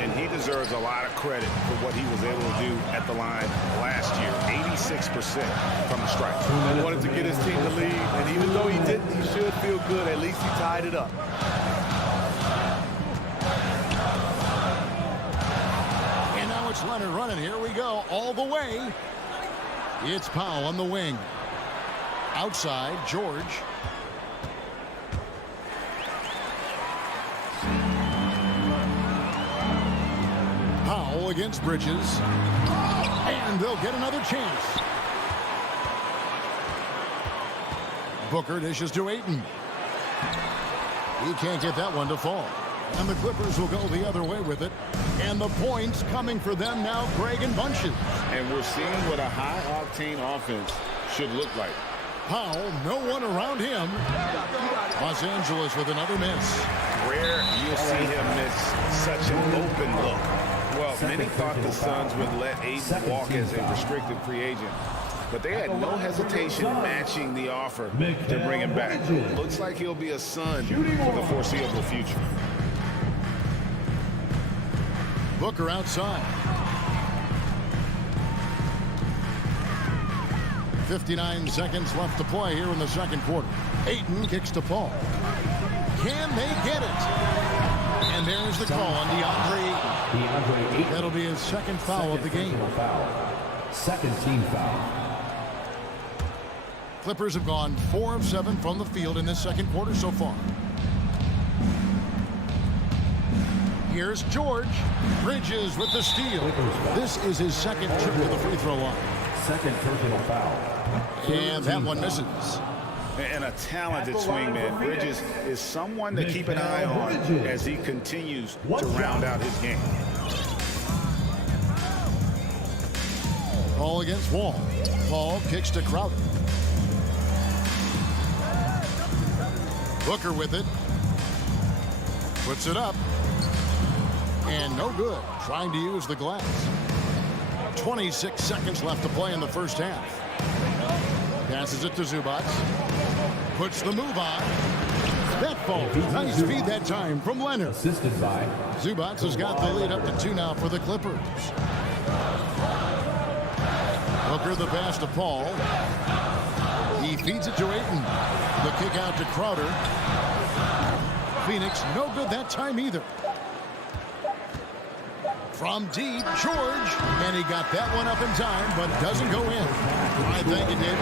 And he deserves a lot of credit for what he was able to do at the line last year. 86% from the stripe. He wanted to get his team to lead, and even though he didn't, he should feel good. At least he tied it up. And now it's Leonard running. Here we go, all the way. It's Powell on the wing. Outside, George. Powell against Bridges. And they'll get another chance. Booker dishes to Ayton. He can't get that one to fall. And the Clippers will go the other way with it. And the points coming for them now, Craig and bunches. And we're seeing what a high-octane offense should look like. Powell, no one around him. Los Angeles with another miss. Rare you'll see him miss such an open look. Well, many thought the Suns would let Ayton walk as a restricted free agent, but they had no hesitation matching the offer to bring him back. Looks like he'll be a Sun for the foreseeable future. Booker outside. 59 seconds left to play here in the second quarter. Ayton kicks to Paul. Can they get it? And there's the call on DeAndre Ayton. That'll be his second foul of the game. Second team foul. Clippers have gone 4 of 7 from the field in this second quarter so far. Here's George. Bridges with the steal. This is his second trip to the free throw line. Second personal foul. And that one misses. And a talented swingman. Bridges is someone to keep an eye on as he continues to round out his game. Ball against Wall. Paul kicks to Crowder. Booker with it. Puts it up. And no good. Trying to use the glass. 26 seconds left to play in the first half. Passes it to Zubac. Puts the move on. That ball. Nice feed that time from Leonard. Assisted by Zubac has got the lead up to 2 now for the Clippers. Booker the pass to Paul. He feeds it to Ayton. The kick out to Crowder. Phoenix no good that time either. From deep, George, and he got that one up in time, but doesn't go in. All right, thank you, David.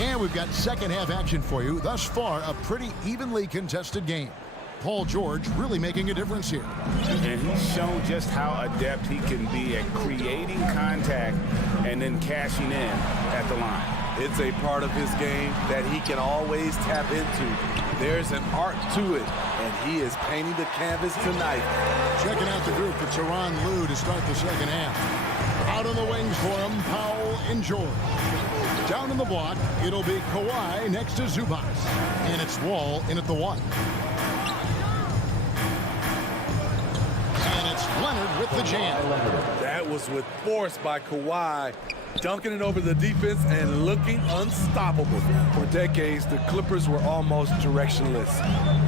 And we've got second half action for you. Thus far, a pretty evenly contested game. Paul George really making a difference here. And he's shown just how adept he can be at creating contact and then cashing in at the line. It's a part of his game that he can always tap into. There's an art to it, and he is painting the canvas tonight. Checking out the group for Tyronn Lue to start the second half. Out on the wings for him, Powell and George. Down in the block, it'll be Kawhi next to Zubac. And it's Wall in at the 1. Leonard with the jam. That was with force by Kawhi, dunking it over the defense and looking unstoppable. For decades, the Clippers were almost directionless,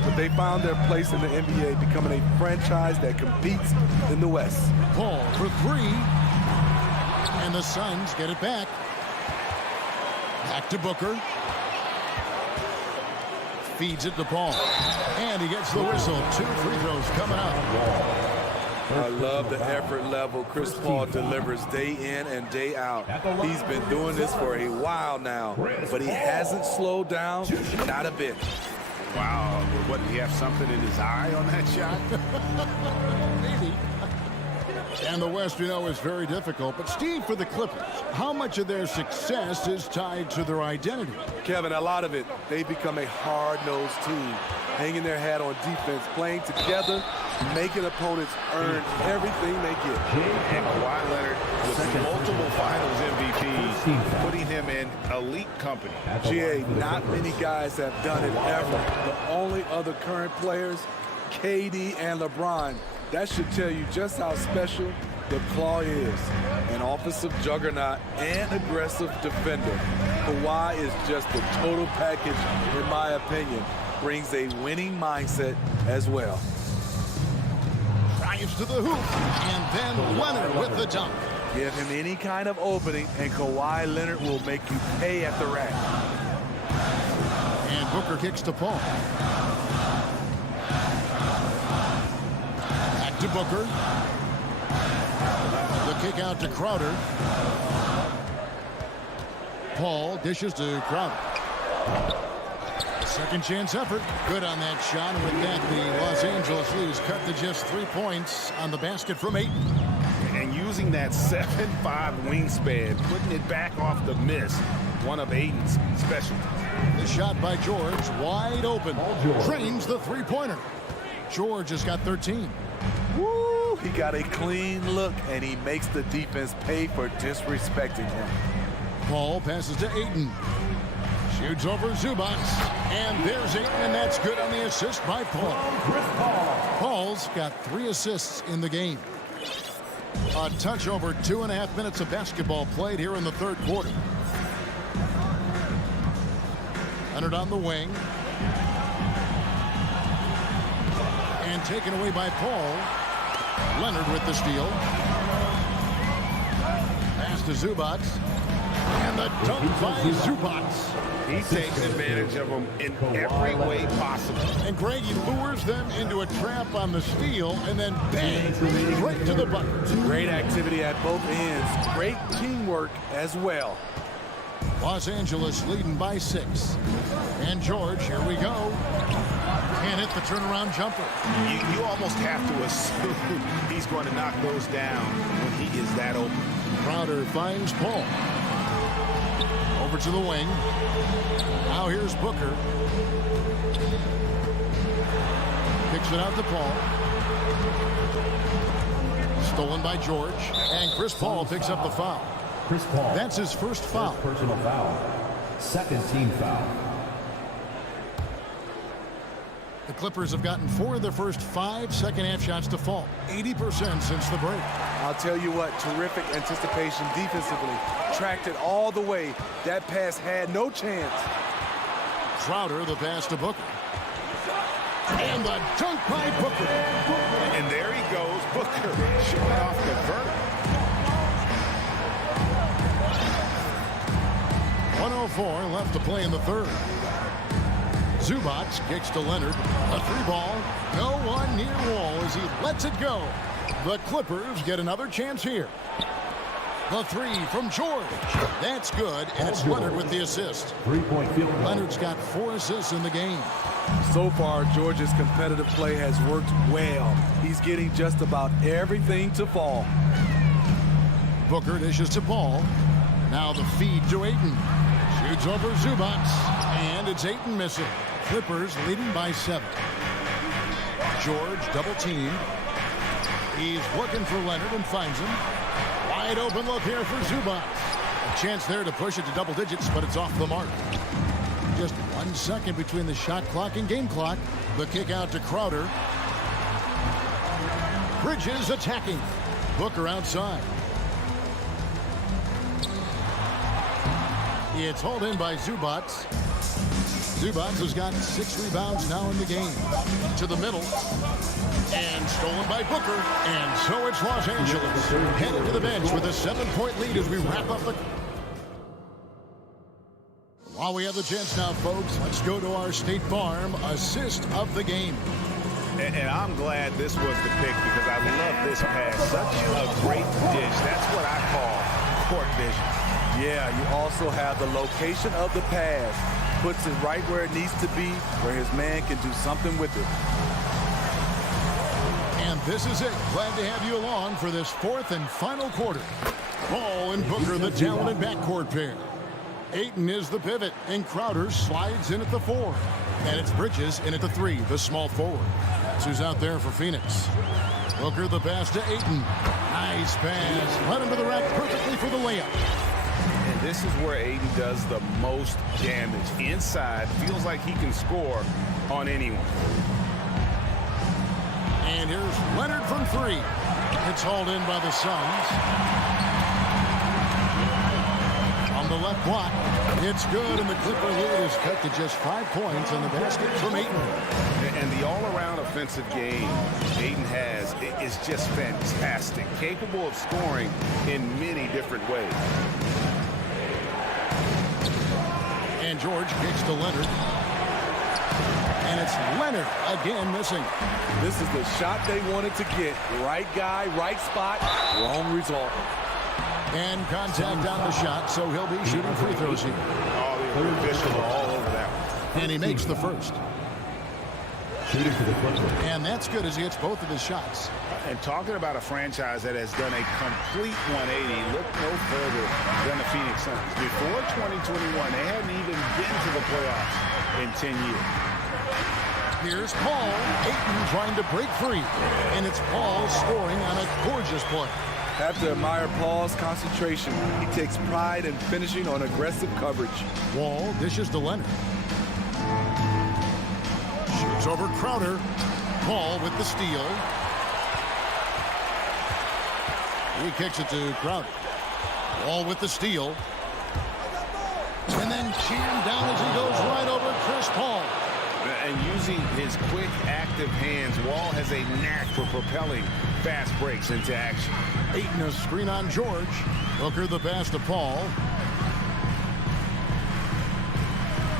but they found their place in the NBA, becoming a franchise that competes in the West. Paul for three, and the Suns get it back. Back to Booker. Feeds it to Paul, and he gets the whistle. 2 free throws coming up. I love the effort level Chris Paul delivers day in and day out. He's been doing this for a while now, but he hasn't slowed down, not a bit. Wow, what, did he have something in his eye on that shot? Maybe. And the West, you know, is very difficult. But, Steve, for the Clippers, how much of their success is tied to their identity? Kevin, a lot of it. They've become a hard-nosed team, hanging their hat on defense, playing together, making opponents earn everything they get. And Kawhi Leonard with multiple finals MVPs, putting him in elite company. GA, not many guys have done it ever. The only other current players, KD and LeBron. That should tell you just how special the Claw is. An offensive juggernaut and aggressive defender. Kawhi is just the total package, in my opinion. Brings a winning mindset as well. Drives to the hoop, and then Leonard with the dunk. Give him any kind of opening, and Kawhi Leonard will make you pay at the rack. And Booker kicks to Paul. Back to Booker. The kick out to Crowder. Paul dishes to Crowder. Second chance effort. Good on that shot. And with that, the Los Angeles Leafs cut to just 3 points on the basket from Ayton. And using that 7'5" wingspan, putting it back off the miss, one of Ayton's specialties. The shot by George, wide open. Drains the three-pointer. George has got 13. Woo! He got a clean look, and he makes the defense pay for disrespecting him. Paul passes to Ayton. Shoots over Zubac. And there's Ayton, and that's good on the assist by Paul. Paul's got 3 assists in the game. A touch over 2.5 minutes of basketball played here in the third quarter. Leonard on the wing. And taken away by Paul. Leonard with the steal. Pass to Zubac. And the dunk by Zubac. He takes advantage of them in every way possible. And Greg, he lures them into a trap on the steal, and then bang, right to the bucket. Great activity at both ends. Great teamwork as well. Los Angeles leading by 6. And George, here we go. Can't hit the turnaround jumper. You almost have to assume he's going to knock those down when he is that open. Crowder finds Paul. Over to the wing. Now here's Booker. Kicks it out to Paul. Stolen by George. And Chris Paul picks up the foul. Chris Paul. That's his first foul. Personal foul. Second team foul. The Clippers have gotten 4 of their first 5 second-half shots to fall. 80% since the break. I'll tell you what, terrific anticipation defensively. Tracked it all the way. That pass had no chance. Crowder, the pass to Booker. And the dunk by Booker. And there he goes, Booker, showing off the vert. 104 left to play in the third. Zubac kicks to Leonard. A 3-ball. No one near wall as he lets it go. The Clippers get another chance here. The 3 from George. That's good, and it's Leonard with the assist. 3-point field goal. Leonard's got 4 assists in the game. So far, George's competitive play has worked well. He's getting just about everything to fall. Booker dishes to Paul. Now the feed to Ayton. Shoots over Zubac. And it's Ayton missing. Clippers leading by 7. George double teamed. He's looking for Leonard and finds him. Wide open look here for Zubac. A chance there to push it to double digits, but it's off the mark. Just 1 second between the shot clock and game clock. The kick out to Crowder. Bridges attacking. Booker outside. It's hauled in by Zubats. Zubats has got 6 rebounds now in the game. To the middle. And stolen by Booker. And so it's Los Angeles headed to the bench with a 7-point lead as we wrap up the... While we have the chance now, folks, let's go to our State Farm assist of the game. And I'm glad this was the pick because I love this pass. Such a great dish. That's what I call court vision. Yeah, you also have the location of the pass. Puts it right where it needs to be, where his man can do something with it. And this is it. Glad to have you along for this 4th and final quarter. Ball and Booker, the talented backcourt pair. Ayton is the pivot, and Crowder slides in at the 4. And it's Bridges in at the 3, the small forward. That's who's out there for Phoenix. Booker the pass to Ayton. Nice pass. Led him to the rack perfectly for the layup. And this is where Ayton does the most damage. Inside, feels like he can score on anyone. And here's Leonard from 3. It's hauled in by the Suns. On the left block, it's good, and the Clipper lead is cut to just 5 points on the basket from Ayton. And the all-around offensive game Ayton has is just fantastic, capable of scoring in many different ways. And George kicks to Leonard. And it's Leonard again missing. This is the shot they wanted to get. Right guy, right spot, wrong result. And contact on the shot, so he'll be shooting free throws here. All the officials are all over that one. And he makes the first. And that's good as he hits both of his shots. And talking about a franchise that has done a complete 180, look no further than the Phoenix Suns. Before 2021, they hadn't even been to the playoffs in 10 years. Here's Paul. Ayton trying to break free. And it's Paul scoring on a gorgeous play. Have to admire Paul's concentration. He takes pride in finishing on aggressive coverage. Wall dishes to Leonard. Shoots over Crowder. Paul with the steal. He kicks it to Crowder. Wall with the steal. And then jammed down as he goes right over Chris Paul. And using his quick, active hands, Wall has a knack for propelling fast breaks into action. Ayton a screen on George. Booker the pass to Paul.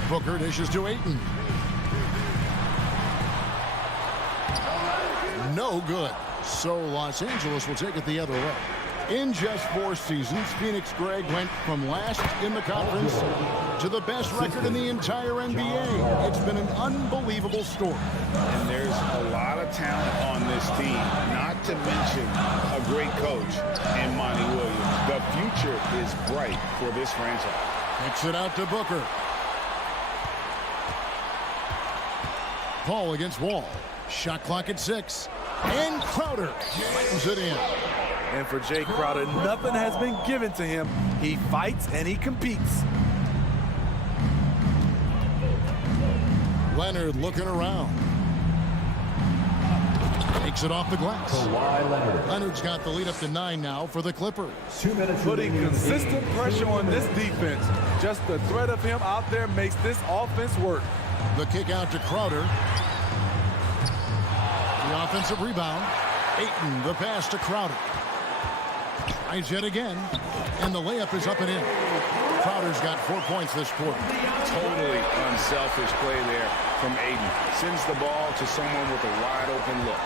Booker dishes to Ayton. No good. So Los Angeles will take it the other way. In just 4 seasons, Phoenix Greg went from last in the conference to the best record in the entire NBA. It's been an unbelievable story. And there's a lot of talent on this team, not to mention a great coach in Monty Williams. The future is bright for this franchise. Kicks it out to Booker. Paul against Wall. Shot clock at 6. And Crowder slams it in. And for Jay Crowder, nothing has been given to him. He fights and he competes. Leonard looking around. Takes it off the glass. Leonard's got the lead up to 9 now for the Clippers. Putting consistent pressure on this defense. Just the threat of him out there makes this offense work. The kick out to Crowder. The offensive rebound. Ayton, the pass to Crowder. Tries yet again. And the layup is up and in. Crowder's got 4 points this quarter. Totally unselfish play there from Ayton. Sends the ball to someone with a wide open look.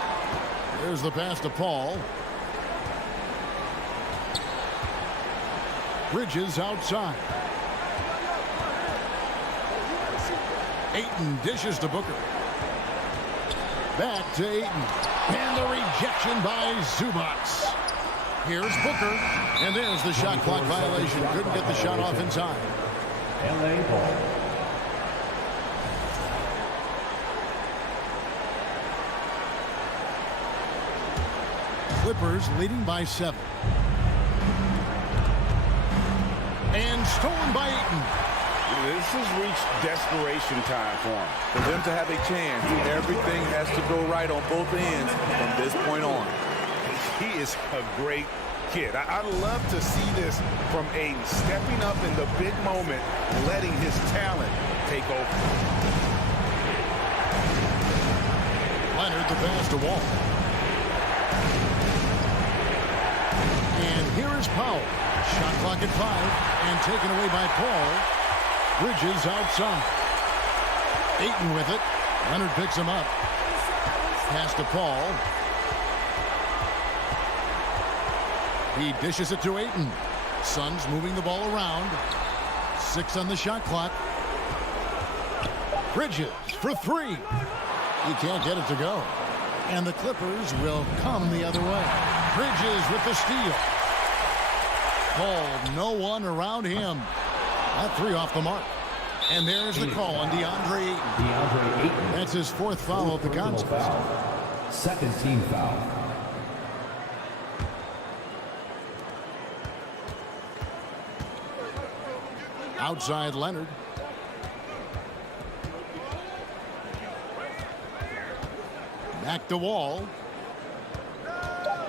There's the pass to Paul. Bridges outside. Ayton dishes to Booker. Back to Ayton. And the rejection by Zubats. Here's Booker. And there's the shot clock violation. Couldn't get the shot off in time. LA ball. Clippers leading by 7. And stolen by Ayton. This has reached desperation time for him. For them to have a chance, everything has to go right on both ends from this point on. He is a great kid. I love to see this from Aiden, stepping up in the big moment, letting his talent take over. Leonard the pass to Wall. And here is Powell. Shot clock at 5 and taken away by Paul. Bridges outside. Ayton with it. Leonard picks him up. Pass to Paul. He dishes it to Ayton. Suns moving the ball around. 6 on the shot clock. Bridges for 3. He can't get it to go. And the Clippers will come the other way. Bridges with the steal. Paul, no one around him. That 3 off the mark. And there's the call on DeAndre Ayton. That's his 4th foul of the contest. Second team foul. Outside Leonard. Back to Wall.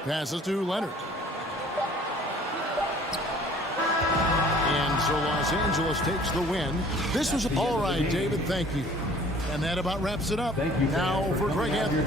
Passes to Leonard. And so Los Angeles takes the win. This was all right, David. Thank you. And that about wraps it up. Thank you Now for Greg Anthony.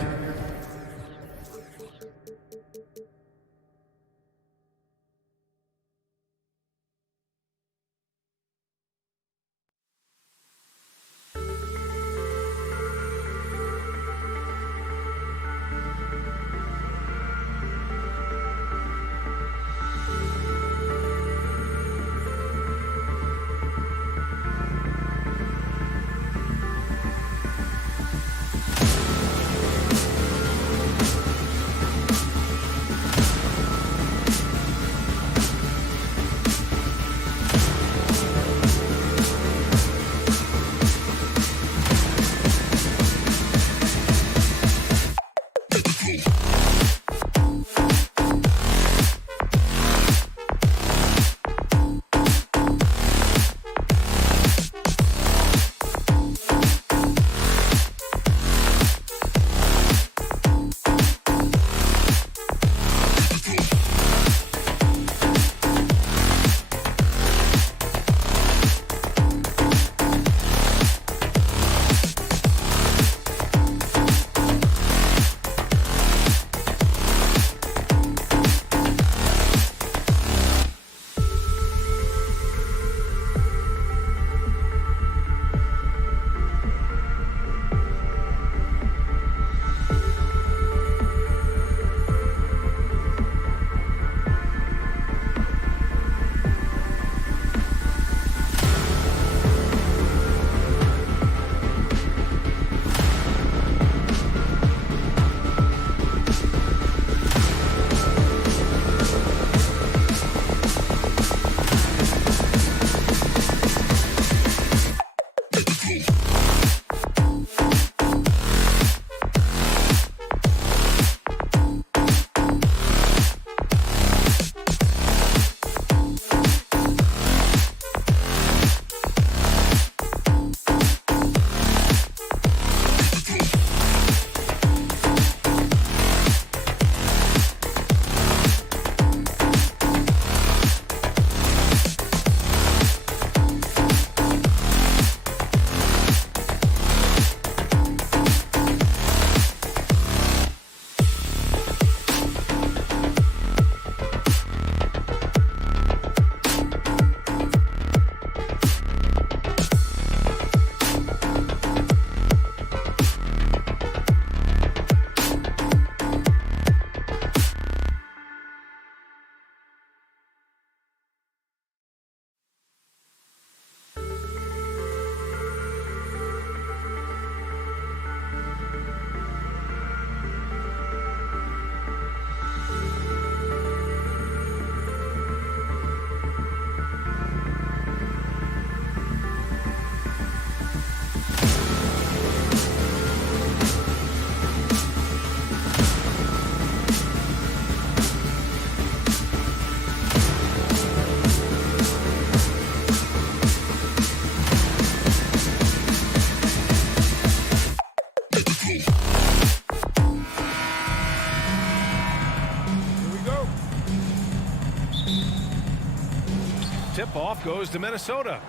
Tip-off goes to Minnesota.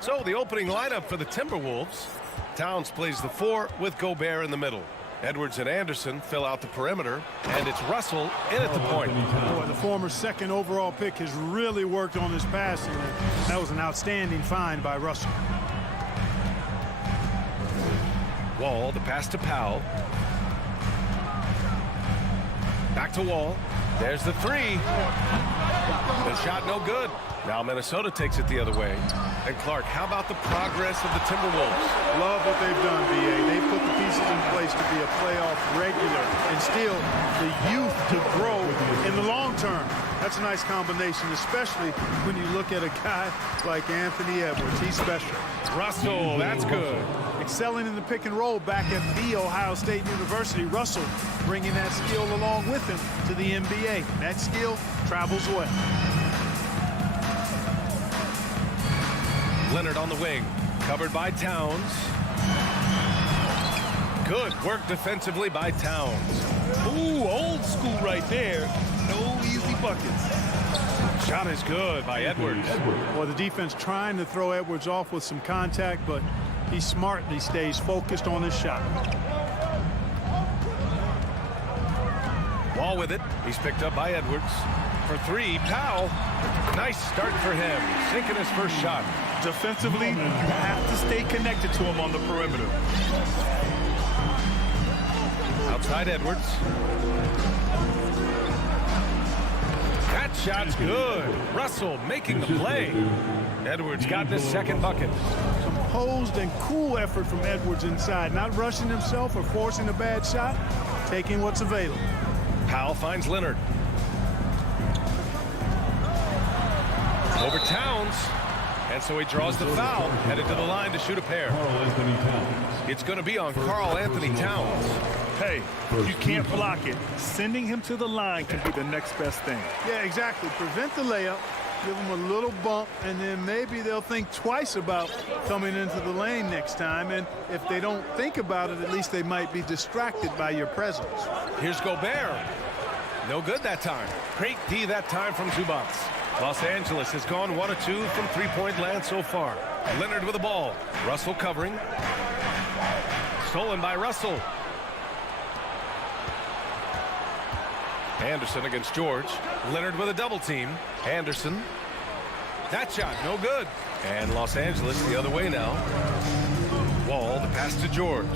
So the opening lineup for the Timberwolves. Towns plays the 4 with Gobert in the middle. Edwards and Anderson fill out the perimeter, and it's Russell in at the point. Boy, the former second overall pick has really worked on his passing. That was an outstanding find by Russell. Wall, the pass to Powell. Back to Wall. There's the 3. The shot no good. Now Minnesota takes it the other way. And Clark, how about the progress of the Timberwolves? Love what they've done, B.A. They put the pieces in place to be a playoff regular and still the youth to grow in the long term. That's a nice combination, especially when you look at a guy like Anthony Edwards. He's special. Russell, that's good. Excelling in the pick and roll back at the Ohio State University. Russell bringing that skill along with him to the NBA. That skill travels well. Leonard on the wing, covered by Towns. Good work defensively by Towns. Ooh, old school right there. No easy buckets. Shot is good by Edwards. Well, the defense trying to throw Edwards off with some contact, but he smartly stays focused on his shot. Wall with it. He's picked up by Edwards. For 3, Powell. Nice start for him. Sinking his first shot. Defensively, you have to stay connected to him on the perimeter. Outside Edwards. That shot's good. Russell making the play. Edwards got this second bucket. Composed and cool effort from Edwards inside. Not rushing himself or forcing a bad shot. Taking what's available. Powell finds Leonard. Over Towns. And so he draws the foul, headed to the line to shoot a pair. It's going to be on Karl Anthony Towns. Hey, if you can't block it, sending him to the line can be the next best thing. Yeah, exactly. Prevent the layup, give them a little bump, and then maybe they'll think twice about coming into the lane next time. And if they don't think about it, at least they might be distracted by your presence. Here's Gobert. No good that time. Great D that time from Zubac. Los Angeles has gone 1 of 2 from three-point land so far. Leonard with the ball. Russell covering. Stolen by Russell. Anderson against George. Leonard with a double team. Anderson. That shot no good. And Los Angeles the other way now. Wall, the pass to George.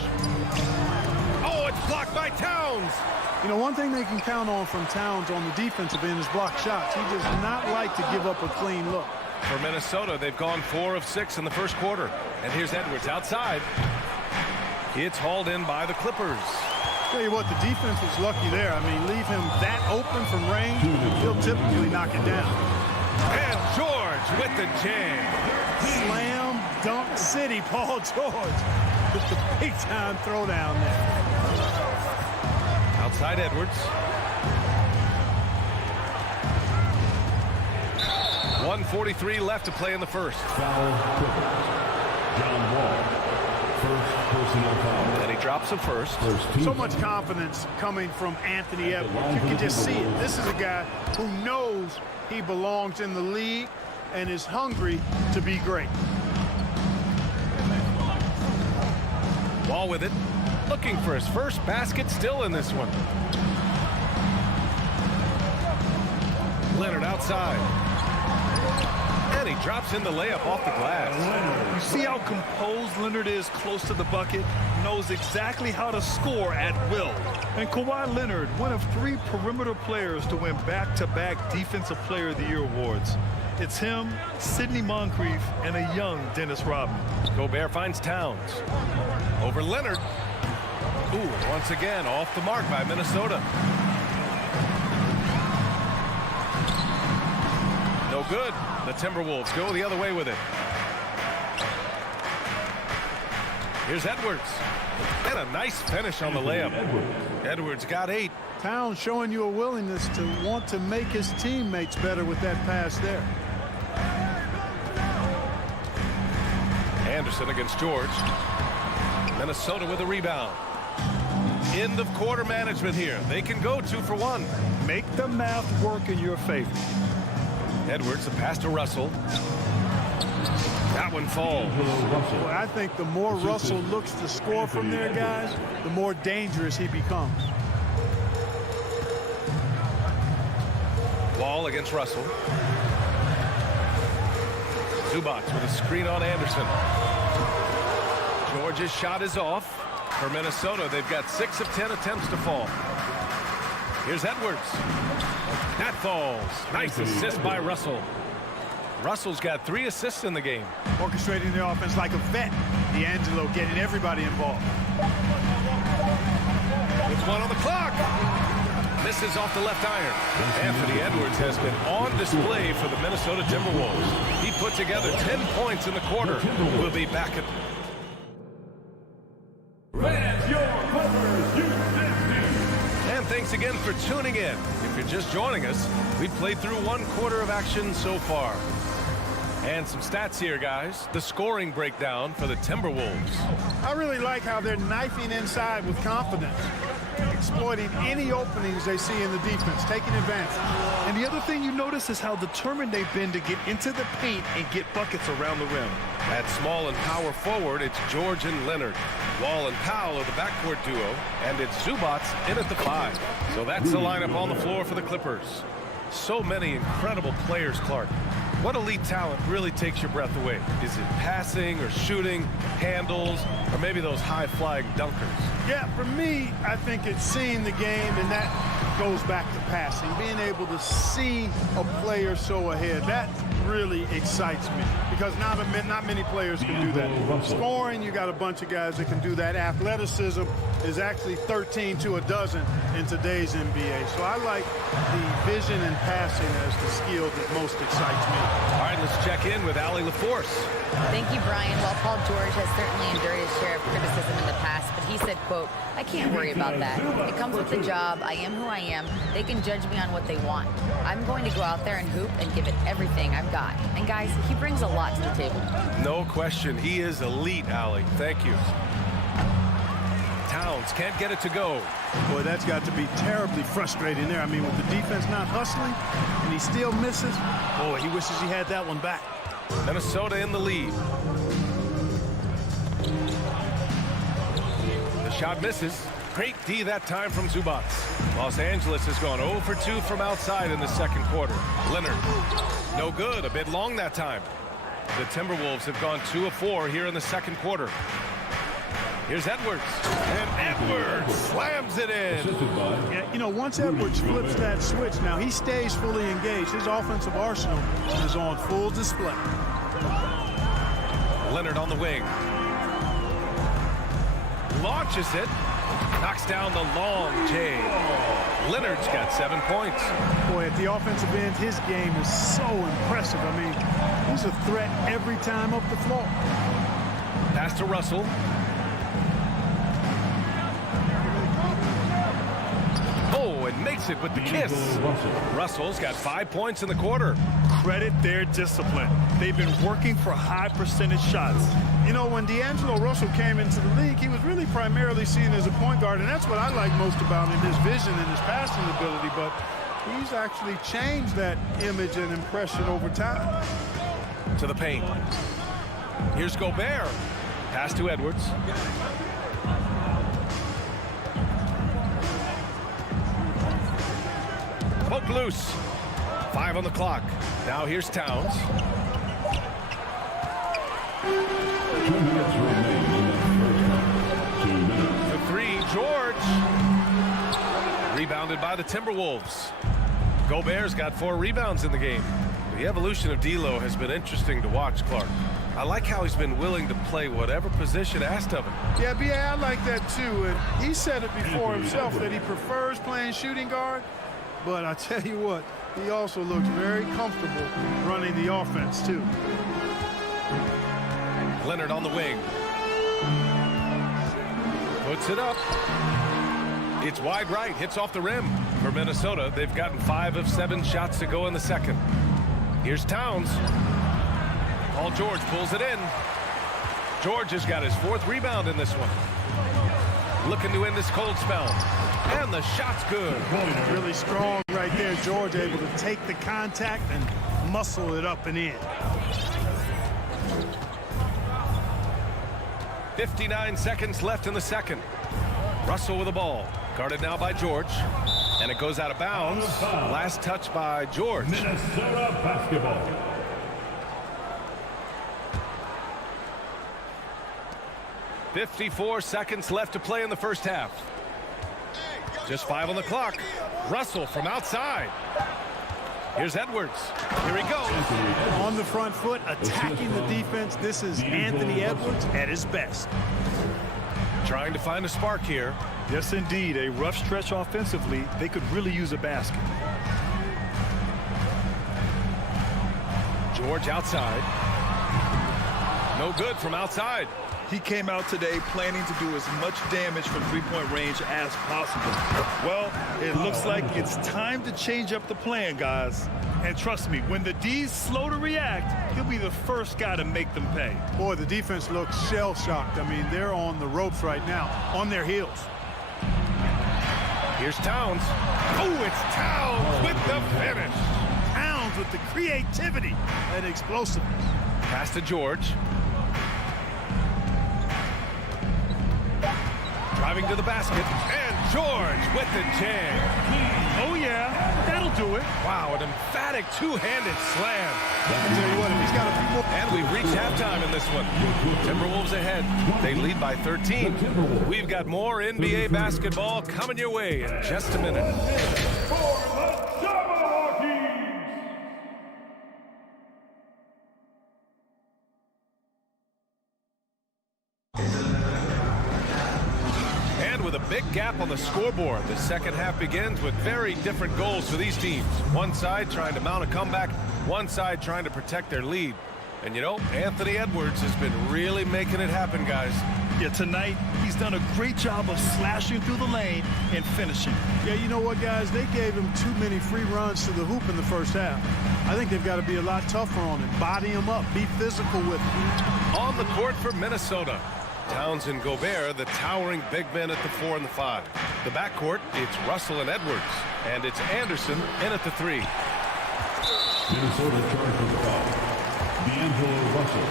Oh, it's blocked by Towns. You know, one thing they can count on from Towns on the defensive end is block shots. He does not like to give up a clean look. For Minnesota, they've gone 4 of 6 in the first quarter. And here's Edwards outside. It's hauled in by the Clippers. Tell you what, the defense was lucky there. I mean, leave him that open from range, he'll typically knock it down. And George with the jam. Slam dunk city, Paul George with the big-time throwdown there. Outside Edwards. 1:43 left to play in the first. Foul, John Wall. First personal foul. And he drops the first. So much confidence coming from Anthony Edwards. You can just see it. This is a guy who knows he belongs in the league and is hungry to be great. Wall with it. Looking for his first basket, still in this one. Leonard outside. And he drops in the layup off the glass. You see how composed Leonard is close to the bucket? Knows exactly how to score at will. And Kawhi Leonard, one of 3 perimeter players to win back-to-back Defensive Player of the Year awards. It's him, Sidney Moncrief, and a young Dennis Rodman. Gobert finds Towns. Over Leonard. Ooh, once again, off the mark by Minnesota. No good. The Timberwolves go the other way with it. Here's Edwards. And a nice finish on the layup. Edwards got 8. Towns showing you a willingness to want to make his teammates better with that pass there. Anderson against George. Minnesota with a rebound. End of quarter management here. They can go 2 for 1. Make the math work in your favor. Edwards, a pass to Russell. That one falls. Well, I think the more Russell looks to score from there, guys, the more dangerous he becomes. Wall against Russell. Zubac with a screen on Anderson. George's shot is off. For Minnesota, they've got 6 of 10 attempts to fall. Here's Edwards. That falls. Nice assist by Russell. Russell's got 3 assists in the game. Orchestrating the offense like a vet. D'Angelo getting everybody involved. With 1 on the clock. Misses off the left iron. Anthony Edwards has been on display for the Minnesota Timberwolves. He put together 10 points in the quarter. We'll be back at... And thanks again for tuning in. If you're just joining us, we've played through 1 quarter of action so far. And some stats here, guys. The scoring breakdown for the Timberwolves. I really like how they're knifing inside with confidence, exploiting any openings they see in the defense, taking advantage. And the other thing you notice is how determined they've been to get into the paint and get buckets around the rim. At small and power forward, it's George and Leonard. Wall and Powell are the backcourt duo, and it's Zubac in at the 5. So that's the lineup on the floor for the Clippers. So many incredible players, Clark. What elite talent really takes your breath away? Is it passing or shooting, handles, or maybe those high-flying dunkers? Yeah, for me, I think it's seeing the game, and that goes back to passing. Being able to see a player so ahead, that really excites me because not many players can do that. Scoring, you got a bunch of guys that can do that. Athleticism is actually 13 to a dozen in today's NBA. So I like the vision and passing as the skill that most excites me. All right, let's check in with Allie LaForce. Thank you, Brian. While Paul George has certainly endured his share of criticism in the past, but he said, quote, "I can't worry about that. It comes with the job. I am who I am. They can judge me on what they want. I'm going to go out there and hoop and give it everything I've got." And guys, he brings a lot to the table. No question. He is elite, Allie. Thank you. Towns can't get it to go. Boy, that's got to be terribly frustrating there. I mean, with the defense not hustling and he still misses, boy, he wishes he had that one back. Minnesota in the lead. The shot misses. Great D that time from Zubac. Los Angeles has gone 0 for 2 from outside in the second quarter. Leonard, no good. A bit long that time. The Timberwolves have gone 2 of 4 here in the second quarter. Here's Edwards. And Edwards slams it in. Yeah, you know, once Edwards flips that switch, now he stays fully engaged. His offensive arsenal is on full display. Leonard on the wing. Launches it. Knocks down the long J. Leonard's got 7 points. Boy, at the offensive end, his game is so impressive. I mean, he's a threat every time up the floor. Pass to Russell. Oh, and makes it with the kiss. Russell's got 5 points in the quarter. Credit their discipline. They've been working for high percentage shots. You know, when D'Angelo Russell came into the league, he was really primarily seen as a point guard, and that's what I like most about him, his vision and his passing ability, but he's actually changed that image and impression over time. To the paint. Here's Gobert. Pass to Edwards. Poke loose. 5 on the clock. Now here's Towns. 2 minutes remain in the first half. 2 minutes. The 3, George. Rebounded by the Timberwolves. Gobert's got 4 rebounds in the game. The evolution of D'Lo has been interesting to watch, Clark. I like how he's been willing to play whatever position asked of him. Yeah, B.A., I like that too. And he said it before himself that he prefers playing shooting guard. But I tell you what, he also looks very comfortable running the offense too. Leonard on the wing. Puts it up. It's wide right, hits off the rim. For Minnesota, they've gotten 5 of 7 shots to go in the second. Here's Towns. Paul George pulls it in. George has got his 4th rebound in this one. Looking to end this cold spell. And the shot's good. Really strong right there. George able to take the contact and muscle it up and in. 59 seconds left in the second. Russell with the ball. Guarded now by George. And it goes out of bounds. Last touch by George. Minnesota basketball. .54 seconds left to play in the first half. Just 5 on the clock. Russell from outside. Here's Edwards. Here he goes. On the front foot, attacking the defense. This is Anthony Edwards at his best. Trying to find a spark here. Yes, indeed. A rough stretch offensively. They could really use a basket. George outside. No good from outside. He came out today planning to do as much damage from three-point range as possible. Well, it looks like it's time to change up the plan, guys. And trust me, when the D's slow to react, he'll be the first guy to make them pay. Boy, the defense looks shell-shocked. I mean, they're on the ropes right now, on their heels. Here's Towns. Oh, it's Towns with the finish. Towns with the creativity And explosiveness. Pass to George. Driving to the basket. And George with the jam. Oh, yeah, that'll do it. Wow, an emphatic two-handed slam. I tell you what, if he's got a few more... And we've reached halftime in this one. Timberwolves ahead. They lead by 13. We've got more NBA basketball coming your way in just a minute. With a big gap on the scoreboard, the second half begins with very different goals for these teams. One side trying to mount a comeback, one side trying to protect their lead. And you know, Anthony Edwards has been really making it happen, guys. Yeah, tonight, he's done a great job of slashing through the lane and finishing. Yeah, you know what, guys? They gave him too many free runs to the hoop in the first half. I think they've got to be a lot tougher on him. Body him up. Be physical with him. On the court for Minnesota, Towns and Gobert, the towering big men at the 4 and the 5. The backcourt, it's Russell and Edwards. And it's Anderson in at the 3. Minnesota charged with foul. D'Angelo Russell.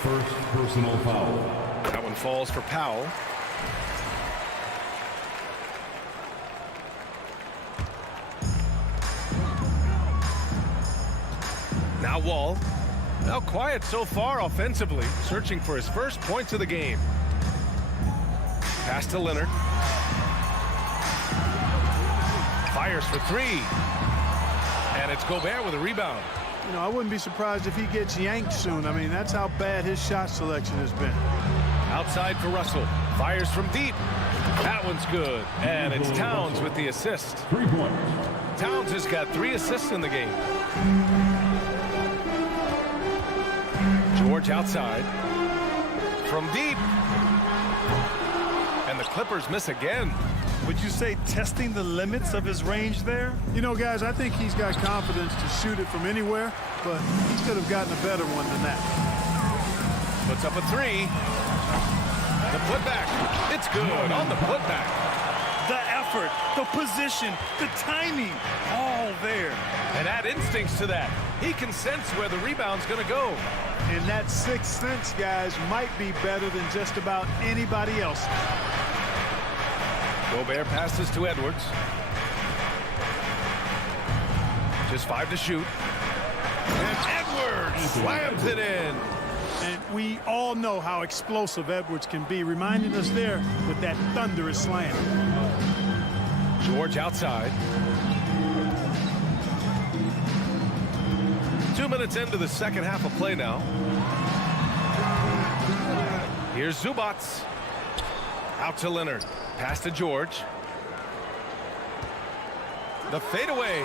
First personal foul. That one falls for Powell. Now Wall. Now quiet so far offensively, searching for his first points of the game. Pass to Leonard. Fires for 3. And it's Gobert with a rebound. You know, I wouldn't be surprised if he gets yanked soon. I mean, that's how bad his shot selection has been. Outside for Russell. Fires from deep. That one's good. And it's Towns with the assist. 3 points. Towns has got 3 assists in the game. George outside. From deep. And the Clippers miss again. Would you say testing the limits of his range there? You know, guys, I think he's got confidence to shoot it from anywhere, but he could have gotten a better one than that. Puts up a 3. The putback. It's good on the putback. The effort, the position, the timing, all there. And add instincts to that. He can sense where the rebound's going to go. And that sixth sense, guys, might be better than just about anybody else. Gobert passes to Edwards. Just 5 to shoot. And Edwards slams it in. And we all know how explosive Edwards can be, reminding us there with that thunderous slam. George outside. 2 minutes into the second half of play now. Here's Zubac. Out to Leonard. Pass to George. The fadeaway.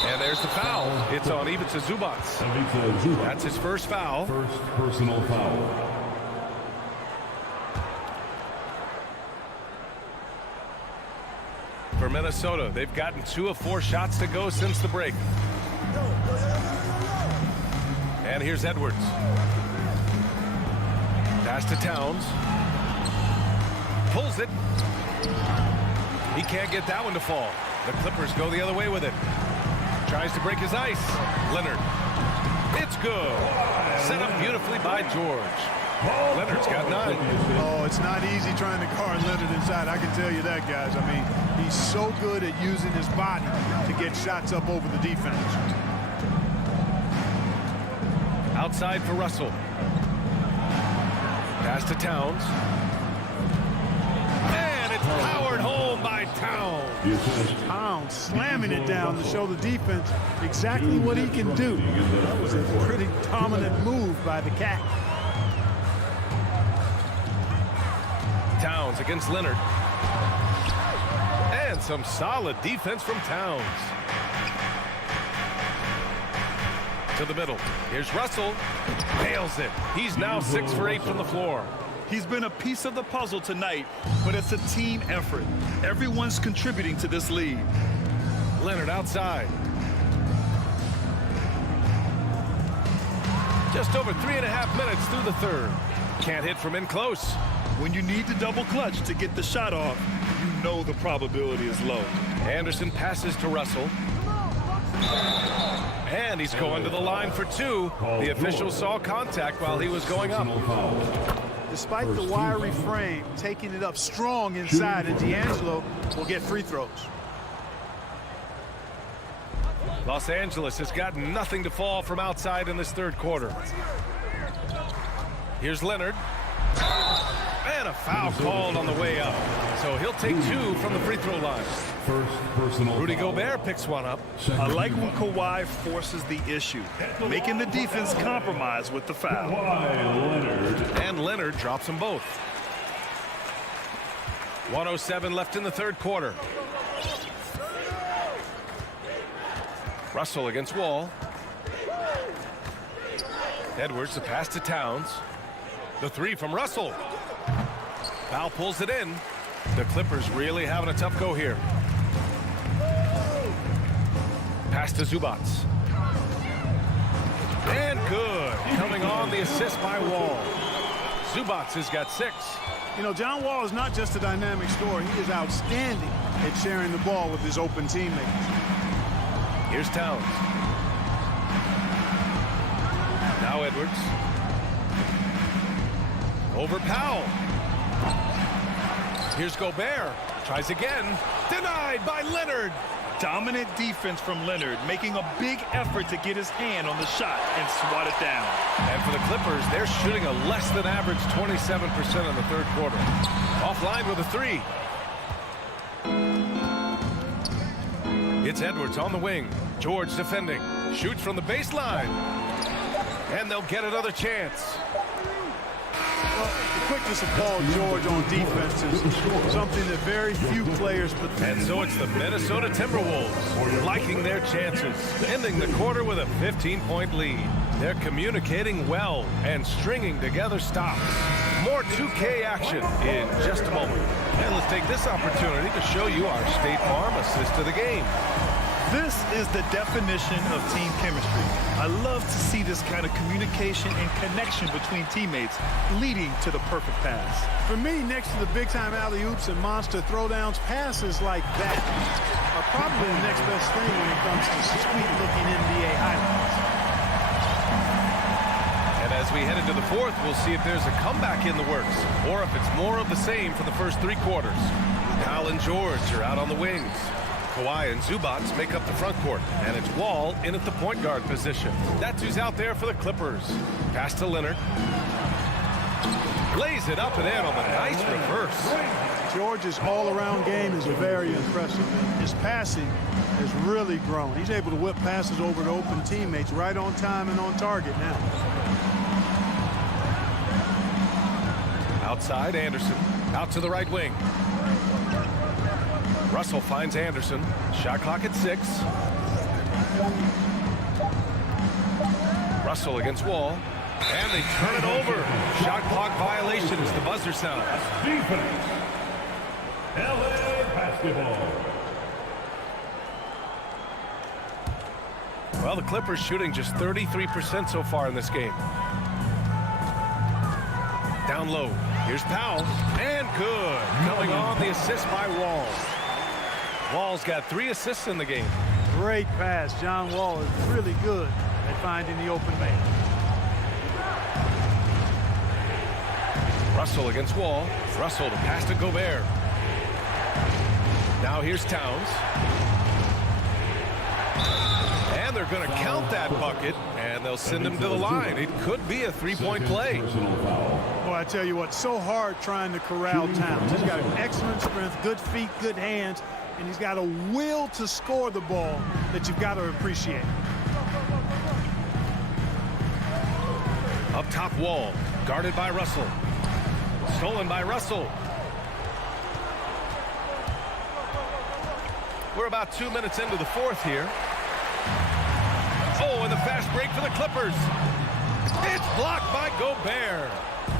And there's the foul. It's on Ivica Zubac. That's his first foul. First personal foul. For Minnesota, they've gotten 2 of 4 shots to go since the break. And here's Edwards. Pass to Towns. Pulls it. He can't get that one to fall. The Clippers go the other way with it. Tries to break his ice. Leonard. It's good. Set up beautifully by George. Leonard's got 9. Oh, it's not easy trying to guard Leonard inside. I can tell you that, guys. I mean, he's so good at using his body to get shots up over the defenders. Outside for Russell. Pass to Towns. And it's powered home by Towns. Towns slamming it down to show the defense exactly what he can do. That was a pretty dominant move by the Cat. Towns against Leonard. And some solid defense from Towns. To the middle. Here's Russell. Nails it. He's now 6 for 8 from the floor. He's been a piece of the puzzle tonight, but it's a team effort. Everyone's contributing to this lead. Leonard outside. Just over 3.5 minutes through the third. Can't hit from in close. When you need to double clutch to get the shot off, you know the probability is low. Anderson passes to Russell. And he's going to the line for 2. The official saw contact while he was going up. Despite the wiry frame, taking it up strong inside, and D'Angelo will get free throws. Los Angeles has got nothing to fall from outside in this third quarter. Here's Leonard. And a foul called on the way up. So he'll take 2 from the free throw line. First personal Rudy foul. Gobert picks one up. I like when Kawhi forces the issue, making the defense compromise with the foul. And Leonard drops them both. 1:07 left in the third quarter. Russell against Wall. Edwards, the pass to Towns. The 3 from Russell. Foul pulls it in. The Clippers really having a tough go here. Pass to Zubac. And good. Coming on the assist by Wall. Zubac has got 6. You know, John Wall is not just a dynamic scorer. He is outstanding at sharing the ball with his open teammates. Here's Towns. Now Edwards. Over Powell. Here's Gobert. Tries again. Denied by Leonard. Dominant defense from Leonard, making a big effort to get his hand on the shot and swat it down. And for the Clippers, they're shooting a less than average 27% in the third quarter. Offline with a 3. It's Edwards on the wing. George defending. Shoots from the baseline. And they'll get another chance. Well, the quickness of Paul George on defense is something that very few players possess. And so it's the Minnesota Timberwolves liking their chances, ending the quarter with a 15-point lead. They're communicating well and stringing together stops. More 2K action in just a moment. And let's take this opportunity to show you our State Farm assist of the game. This is the definition of team chemistry. I love to see this kind of communication and connection between teammates leading to the perfect pass. For me, next to the big-time alley-oops and monster throwdowns, passes like that are probably the next best thing when it comes to sweet-looking NBA highlights. And as we head into the fourth, we'll see if there's a comeback in the works or if it's more of the same for the first 3 quarters. Kyle and George are out on the wings. Kawhi and Zubac make up the front court, and it's Wall in at the point guard position. That's who's out there for the Clippers. Pass to Leonard. Lays it up and in on the nice reverse. George's all-around game is very impressive. His passing has really grown. He's able to whip passes over to open teammates right on time and on target now. Outside, Anderson. Out to the right wing. Russell finds Anderson. Shot clock at 6. Russell against Wall. And they turn it over. Shot clock violation as the buzzer sounds. Defense. LA basketball. Well, the Clippers shooting just 33% so far in this game. Down low. Here's Powell. And good. Coming on the assist by Wall. Wall's got 3 assists in the game. Great pass. John Wall is really good at finding the open man. Russell against Wall. Russell to pass to Gobert. Now here's Towns. And they're going to count that bucket, and they'll send him to the line. It could be a three-point play. Boy, I tell you what, so hard trying to corral Towns. He's got an excellent strength, good feet, good hands, and he's got a will to score the ball that you've got to appreciate. Up top, Wall, guarded by Russell. Stolen by Russell. We're about 2 minutes into the fourth here. Oh, and the fast break for the Clippers. It's blocked by Gobert.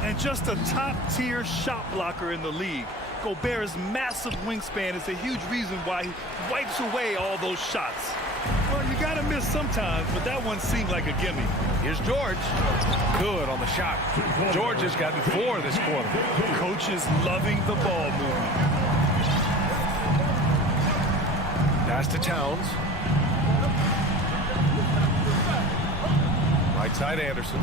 And just a top-tier shot blocker in the league. Gobert's massive wingspan is a huge reason why he wipes away all those shots. Well, you got to miss sometimes, but that one seemed like a gimme. Here's George. Good on the shot. George has gotten 4 this quarter. Coach is loving the ball movement. Pass to Towns. Right side, Anderson.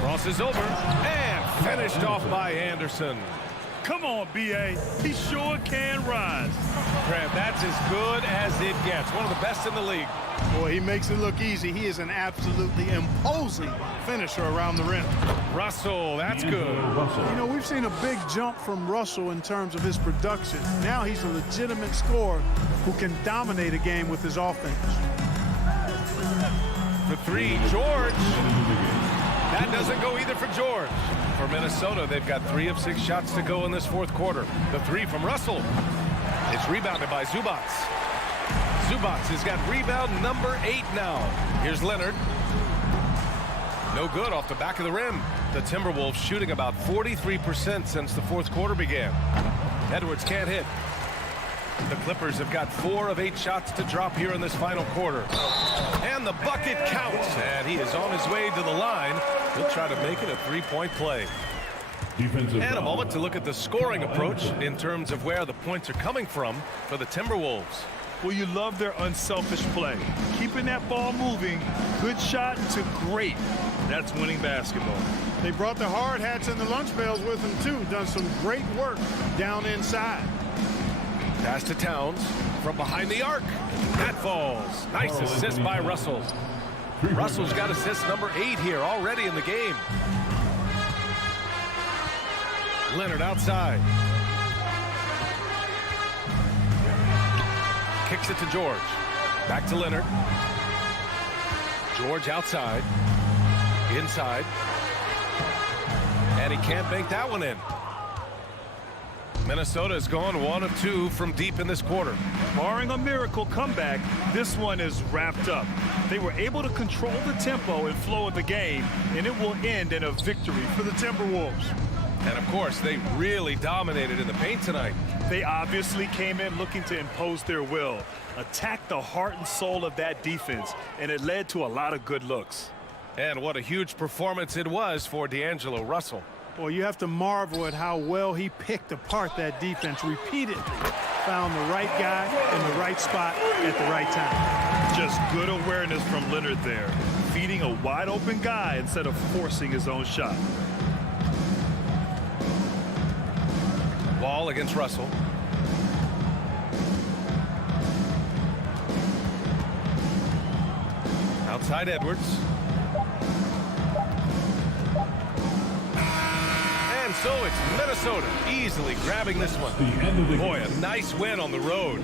Crosses over and finished off by Anderson. Come on, B.A. He sure can rise. Graham, that's as good as it gets. One of the best in the league. Boy, he makes it look easy. He is an absolutely imposing finisher around the rim. Russell, that's good. You know, we've seen a big jump from Russell in terms of his production. Now he's a legitimate scorer who can dominate a game with his offense. For 3, George. That doesn't go either for George. For Minnesota, they've got 3 of 6 shots to go in this fourth quarter. The 3 from Russell. It's rebounded by Zubac. Zubac has got rebound number 8 now. Here's Leonard. No good off the back of the rim. The Timberwolves shooting about 43% since the fourth quarter began. Edwards can't hit. The Clippers have got 4 of 8 shots to drop here in this final quarter. And the bucket counts. And he is on his way to the line. He'll try to make it a 3-point play. Defensive And a foul. moment to look at the scoring approach in terms of where the points are coming from for the Timberwolves. Well, you love their unselfish play. Keeping that ball moving, good shot to great. That's winning basketball. They brought the hard hats and the lunch bells with them, too. Done some great work down inside. Pass to Towns from behind the arc. That falls. Nice assist by Russell. Russell's got assist number 8 here already in the game. Leonard outside. Kicks it to George. Back to Leonard. George outside. Inside. And he can't bank that one in. Minnesota has gone 1 of 2 from deep in this quarter. Barring a miracle comeback, this one is wrapped up. They were able to control the tempo and flow of the game, and it will end in a victory for the Timberwolves. And of course, they really dominated in the paint tonight. They obviously came in looking to impose their will, attack the heart and soul of that defense, and it led to a lot of good looks. And what a huge performance it was for D'Angelo Russell. Well, you have to marvel at how well he picked apart that defense repeatedly. Found the right guy in the right spot at the right time. Just good awareness from Leonard there, feeding a wide open guy instead of forcing his own shot. Wall against Russell. Outside Edwards. And so it's Minnesota easily grabbing this one. Boy, a nice win on the road.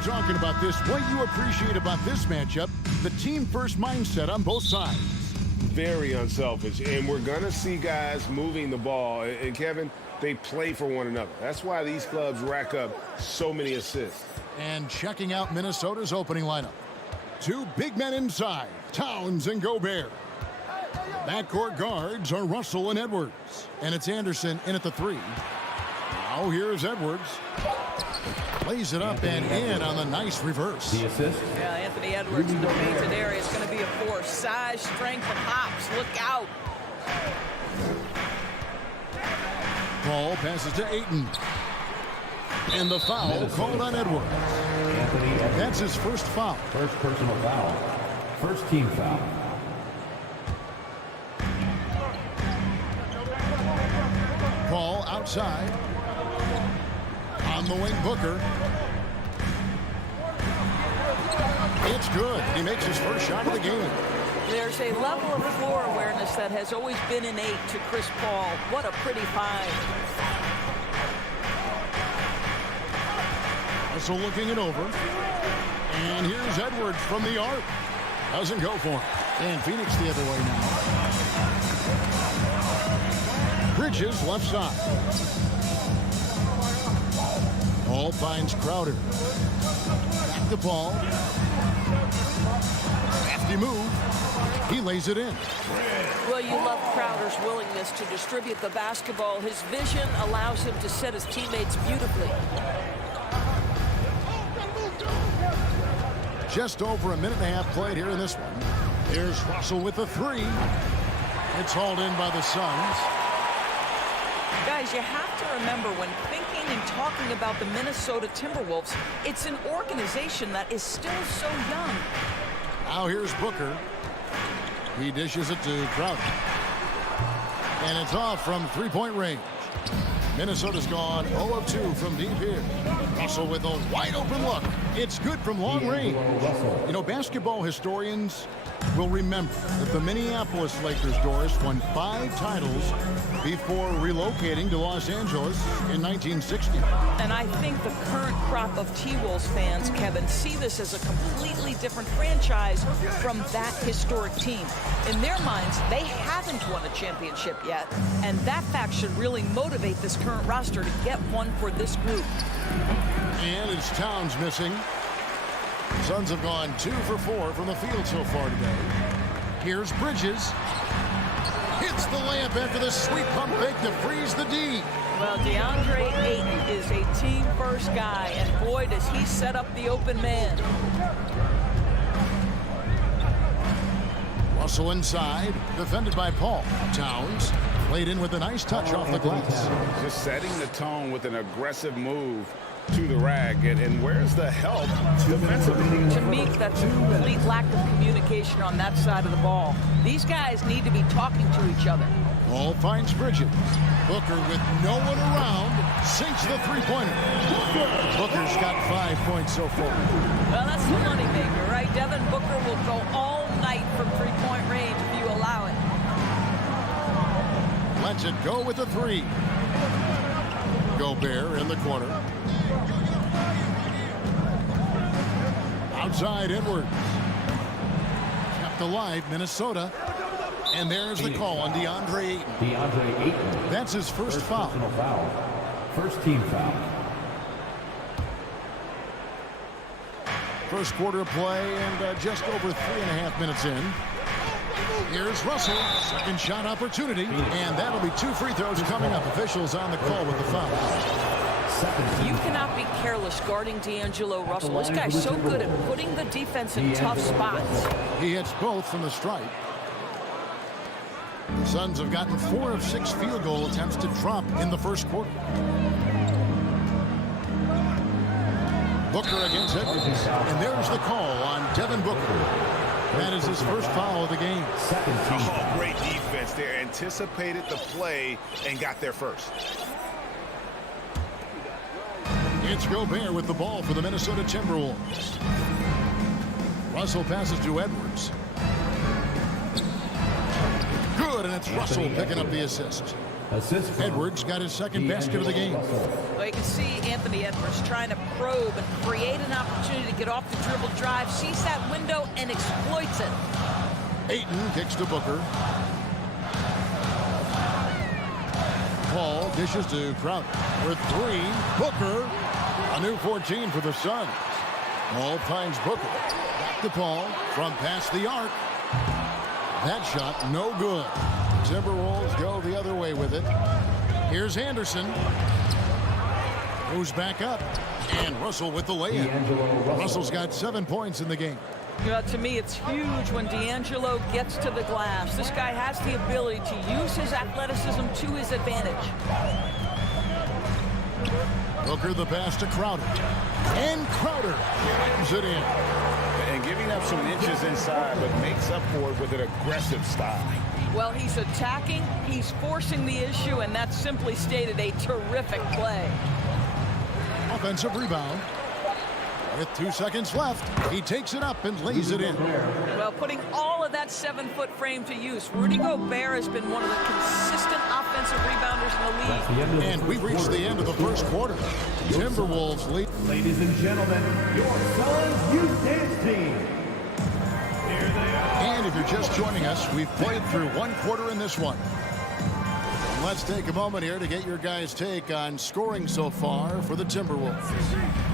talking about this. What you appreciate about this matchup, the team-first mindset on both sides. Very unselfish, and we're going to see guys moving the ball. And, Kevin, they play for one another. That's why these clubs rack up so many assists. And checking out Minnesota's opening lineup. Two big men inside, Towns and Gobert. Backcourt guards are Russell and Edwards. And it's Anderson in at the 3. Now here's Edwards. Plays it up and in on the nice reverse. The assist. Yeah, Anthony Edwards in the painted area is going to be a force. Size, strength, and hops. Look out. Ball passes to Ayton. And the foul called on Edwards. That's his first foul. First personal foul. First team foul. Ball outside. On the wing, Booker. It's good. He makes his first shot of the game. There's a level of floor awareness that has always been innate to Chris Paul. What a pretty find. Also looking it over. And here's Edwards from the arc. Doesn't go for him. And Phoenix the other way now. Bridges left side. Ball finds Crowder. Back the ball. Crafty move. He lays it in. Well, you love Crowder's willingness to distribute the basketball. His vision allows him to set his teammates beautifully. Just over a minute and a half played here in this one. Here's Russell with the 3. It's hauled in by the Suns. Guys, you have to remember when thinking and talking about the Minnesota Timberwolves, it's an organization that is still so young. Now here's Booker. He dishes it to Crowder. And it's off from three-point range. Minnesota's gone 0 of 2 from deep here. Russell with a wide-open look. It's good from long range. You know, basketball historians will remember that the Minneapolis Lakers, Doris, won 5 titles before relocating to Los Angeles in 1960. And I think the current crop of T-Wolves fans, Kevin, see this as a completely different franchise from that historic team. In their minds, they haven't won a championship yet, and that fact should really motivate this current roster to get one for this group. And it's Towns missing. Suns have gone 2 for 4 from the field so far today. Here's Bridges. Hits the layup after the sweet pump fake to freeze the D. Well, DeAndre Ayton is a team-first guy, and boy, does he set up the open man. Russell inside, defended by Paul. Towns played in with a nice touch off the glass. Just setting the tone with an aggressive move to the rack. And where's the help defensively? To me, that's a complete lack of communication on that side of the ball. These guys need to be talking to each other. Ball finds Bridges. Booker with no one around sinks the three-pointer. Booker's got 5 points so far. Well, that's the moneymaker, right? Devin Booker will go all night from three-point range if you allow it. Lets it go with the 3. Gobert in the corner. Outside Edwards. Kept alive Minnesota. And there's the call on DeAndre Ayton. DeAndre Ayton. That's his first foul. Personal foul. First team foul. First quarter of play and just over 3.5 minutes in. Here's Russell. Second shot opportunity. And that'll be 2 free throws coming up. Officials on the call with the foul. You cannot be careless guarding D'Angelo Russell. This guy's so good at putting the defense in tough spots. He hits both from the stripe. The Suns have gotten 4 of 6 field goal attempts to drop in the first quarter. Booker against Edwards. And there's the call on Devin Booker. That is his first foul of the game. Oh, great defense there. Anticipated the play and got there first. It's Gobert with the ball for the Minnesota Timberwolves. Russell passes to Edwards. Good, and it's Russell picking up the assist. Edwards got his second basket of the game. Well, you can see Anthony Edwards trying to probe and create an opportunity to get off the dribble drive, sees that window, and exploits it. Ayton kicks to Booker. Paul dishes to Crowder for three. Booker, a new 14 for the Suns. Paul finds Booker. Back to Paul from past the arc. That shot no good. Timberwolves go the other way with it. Here's Anderson. Goes back up. And Russell with the layup. Russell's got 7 points in the game. You know, to me, it's huge when D'Angelo gets to the glass. This guy has the ability to use his athleticism to his advantage. Booker the pass to Crowder. And Crowder brings it in. And giving up some inches inside, but makes up for it with an aggressive style. Well, he's attacking, he's forcing the issue, and that's simply stated a terrific play. Offensive rebound. With 2 seconds left, he takes it up and lays it in. Well, putting all of that 7-foot frame to use, Rudy Gobert has been one of the consistent offensive rebounders in the league. And we've reached the end of the first quarter. Timberwolves lead. Ladies and gentlemen, your Suns Youth Dance Team. And if you're just joining us, we've played through one quarter in this one. Let's take a moment here to get your guys' take on scoring so far for the Timberwolves.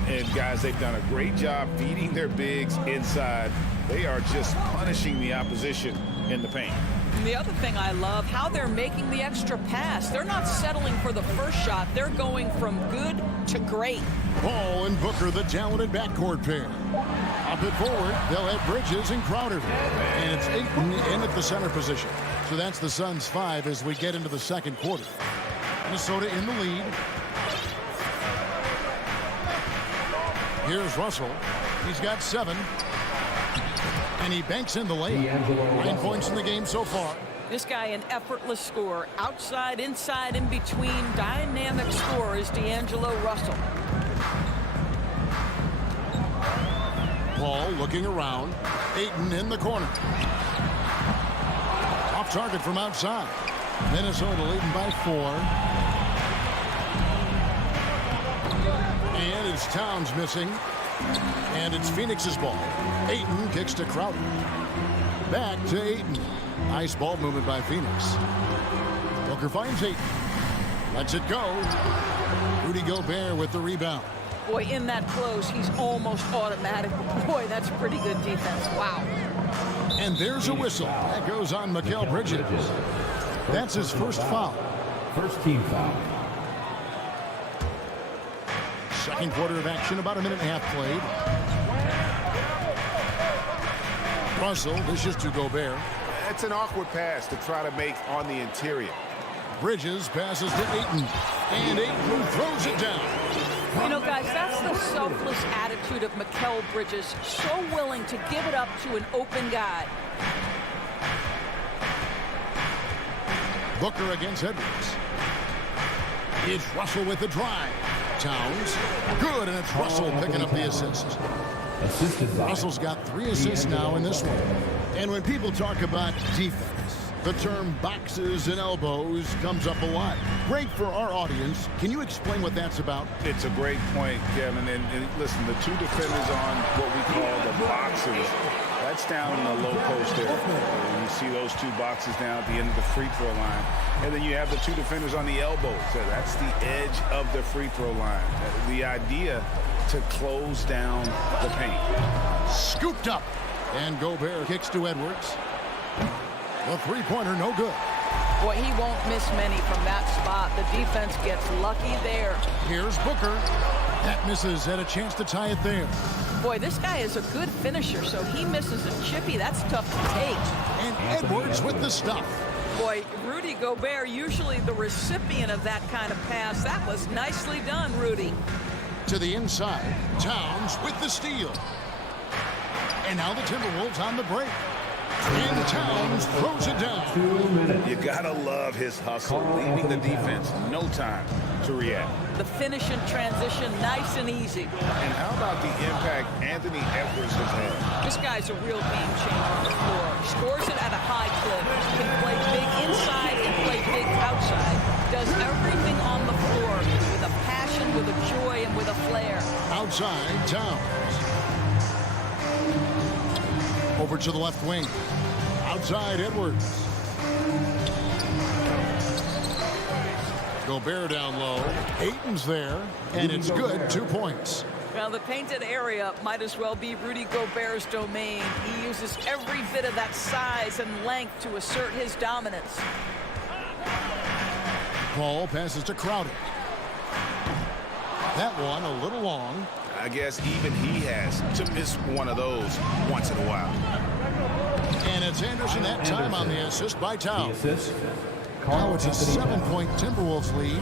And guys, they've done a great job feeding their bigs inside. They are just punishing the opposition in the paint. And the other thing I love, how they're making the extra pass. They're not settling for the first shot. They're going from good to great. Paul and Booker, the talented backcourt pair. Up it forward, they'll have Bridges and Crowder. And it's Ayton in at the center position. So that's the Suns' 5 as we get into the second quarter. Minnesota in the lead. Here's Russell. He's got 7. And he banks in the layup. 9 points in the game so far. This guy an effortless scorer. Outside, inside, in between. Dynamic scorer is D'Angelo Russell. Paul looking around. Ayton in the corner. Off target from outside. Minnesota leading by 4. And it's Towns missing. And it's Phoenix's ball. Ayton kicks to Crowder. Back to Ayton. Nice ball movement by Phoenix. Booker finds Ayton. Lets it go. Rudy Gobert with the rebound. Boy, in that close, he's almost automatic. Boy, that's pretty good defense. Wow. And there's a whistle. That goes on Mikal Bridges. That's his first foul. First team foul. Second quarter of action, about a minute and a half played. Russell dishes to Gobert. It's an awkward pass to try to make on the interior. Bridges passes to Ayton. And Ayton throws it down. You know, guys, that's the selfless attitude of Mikal Bridges. So willing to give it up to an open guy. Booker against Edwards. It's Russell with the drive. Towns. Good, and it's Russell picking up the assist. Russell's got 3 assists now in this one. And when people talk about defense, the term boxes and elbows comes up a lot. Great for our audience. Can you explain what that's about? It's a great point, Kevin. And listen, the 2 defenders on what we call the boxes, that's down in the low post area. You see those 2 boxes down at the end of the free throw line. And then you have the 2 defenders on the elbows. So that's the edge of the free throw line. The idea to close down the paint. Scooped up. And Gobert kicks to Edwards. The three-pointer, no good. Boy, he won't miss many from that spot. The defense gets lucky there. Here's Booker. That misses. Had a chance to tie it there. Boy, this guy is a good finisher, so he misses a chippy. That's tough to take. And Edwards with the stuff. Boy, Rudy Gobert, usually the recipient of that kind of pass. That was nicely done, Rudy. To the inside. Towns with the steal. And now the Timberwolves on the break. And Towns throws it down. 2 minutes. You gotta love his hustle, leaving the defense no time to react. The finish and transition, nice and easy. And how about the impact Anthony Edwards has had? This guy's a real game changer on the floor. Scores it at a high clip. Can play big inside and play big outside. does everything on the floor with a passion, with a joy, and with a flair. Outside, Towns. Over to the left wing. Outside, Edwards. Gobert down low. Ayton's there, and it's good. 2 points. Well, the painted area might as well be Rudy Gobert's domain. He uses every bit of that size and length to assert his dominance. Paul passes to Crowder. That one a little long. I guess even he has to miss one of those once in a while. And it's Anderson that time on the assist by Towns. Now it's a 7-point Timberwolves lead.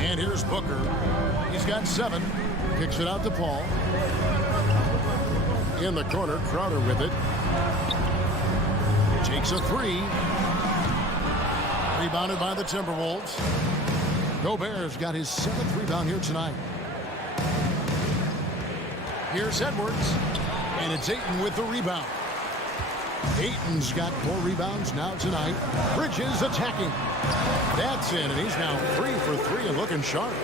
And here's Booker. He's got 7. Kicks it out to Paul. In the corner, Crowder with it. Takes a 3. Rebounded by the Timberwolves. Gobert's got his 7th rebound here tonight. Here's Edwards. And it's Ayton with the rebound. Ayton's got 4 rebounds now tonight. Bridges attacking. That's in, and he's now 3 for 3 and looking sharp.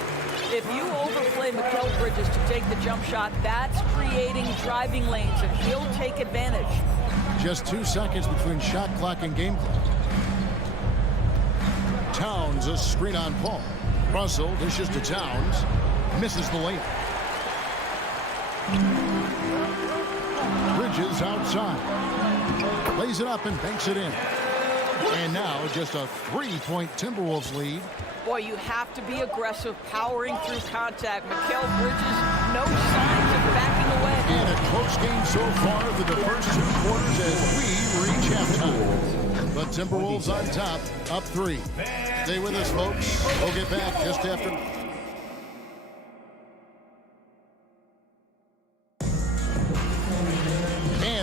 If you overplay Mikal Bridges to take the jump shot, that's creating driving lanes, and he'll take advantage. Just 2 seconds between shot clock and game clock. Towns, a screen on Paul. Russell dishes to Towns. Misses the layup. Bridges outside. Lays it up and banks it in. And now just a 3-point Timberwolves lead. Boy, you have to be aggressive, powering through contact. Mikal Bridges, no signs of backing away. And a close game so far for the first 2 quarters as we reach halftime. But Timberwolves on top, up 3. Stay with us, folks. We'll get back just after.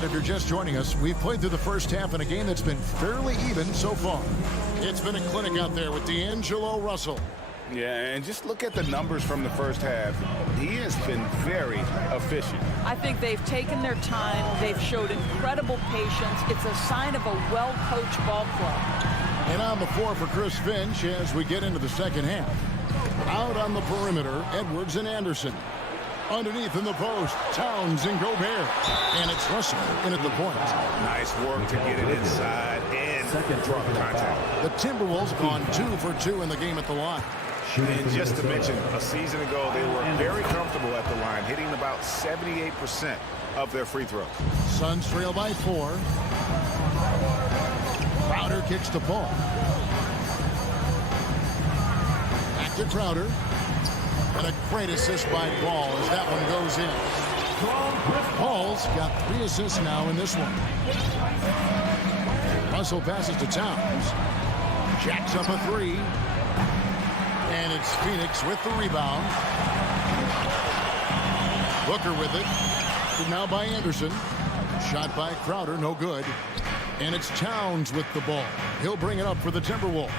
If you're just joining us, we've played through the first half in a game that's been fairly even so far. It's been a clinic out there with D'Angelo Russell. Yeah, and just look at the numbers from the first half. He has been very efficient. I think they've taken their time. They've showed incredible patience. It's a sign of a well-coached ball club. And on the floor for Chris Finch as we get into the second half. Out on the perimeter, Edwards and Anderson. Underneath in the post, Towns and Gobert. And it's Russell in at the point. Nice work to get it inside and draw the contact. The Timberwolves gone 2 for 2 in the game at the line. And just to mention, a season ago, they were very comfortable at the line, hitting about 78% of their free throws. Suns trail by 4. Crowder kicks the ball. Back to Crowder. And a great assist by Paul as that one goes in. Paul's got 3 assists now in this one. Russell passes to Towns. Jacks up a 3. And it's Phoenix with the rebound. Booker with it. Now by Anderson. Shot by Crowder, no good. And it's Towns with the ball. He'll bring it up for the Timberwolves.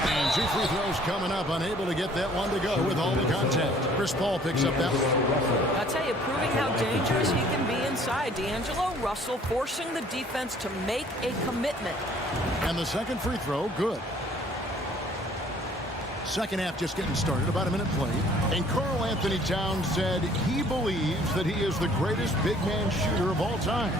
And 2 free throws coming up, unable to get that one to go with all the contact. Chris Paul picks up that one. I'll tell you, proving how dangerous he can be inside. D'Angelo Russell forcing the defense to make a commitment. And the second free throw, good. Second half just getting started, about a minute played. And Karl Anthony Towns said he believes that he is the greatest big man shooter of all time.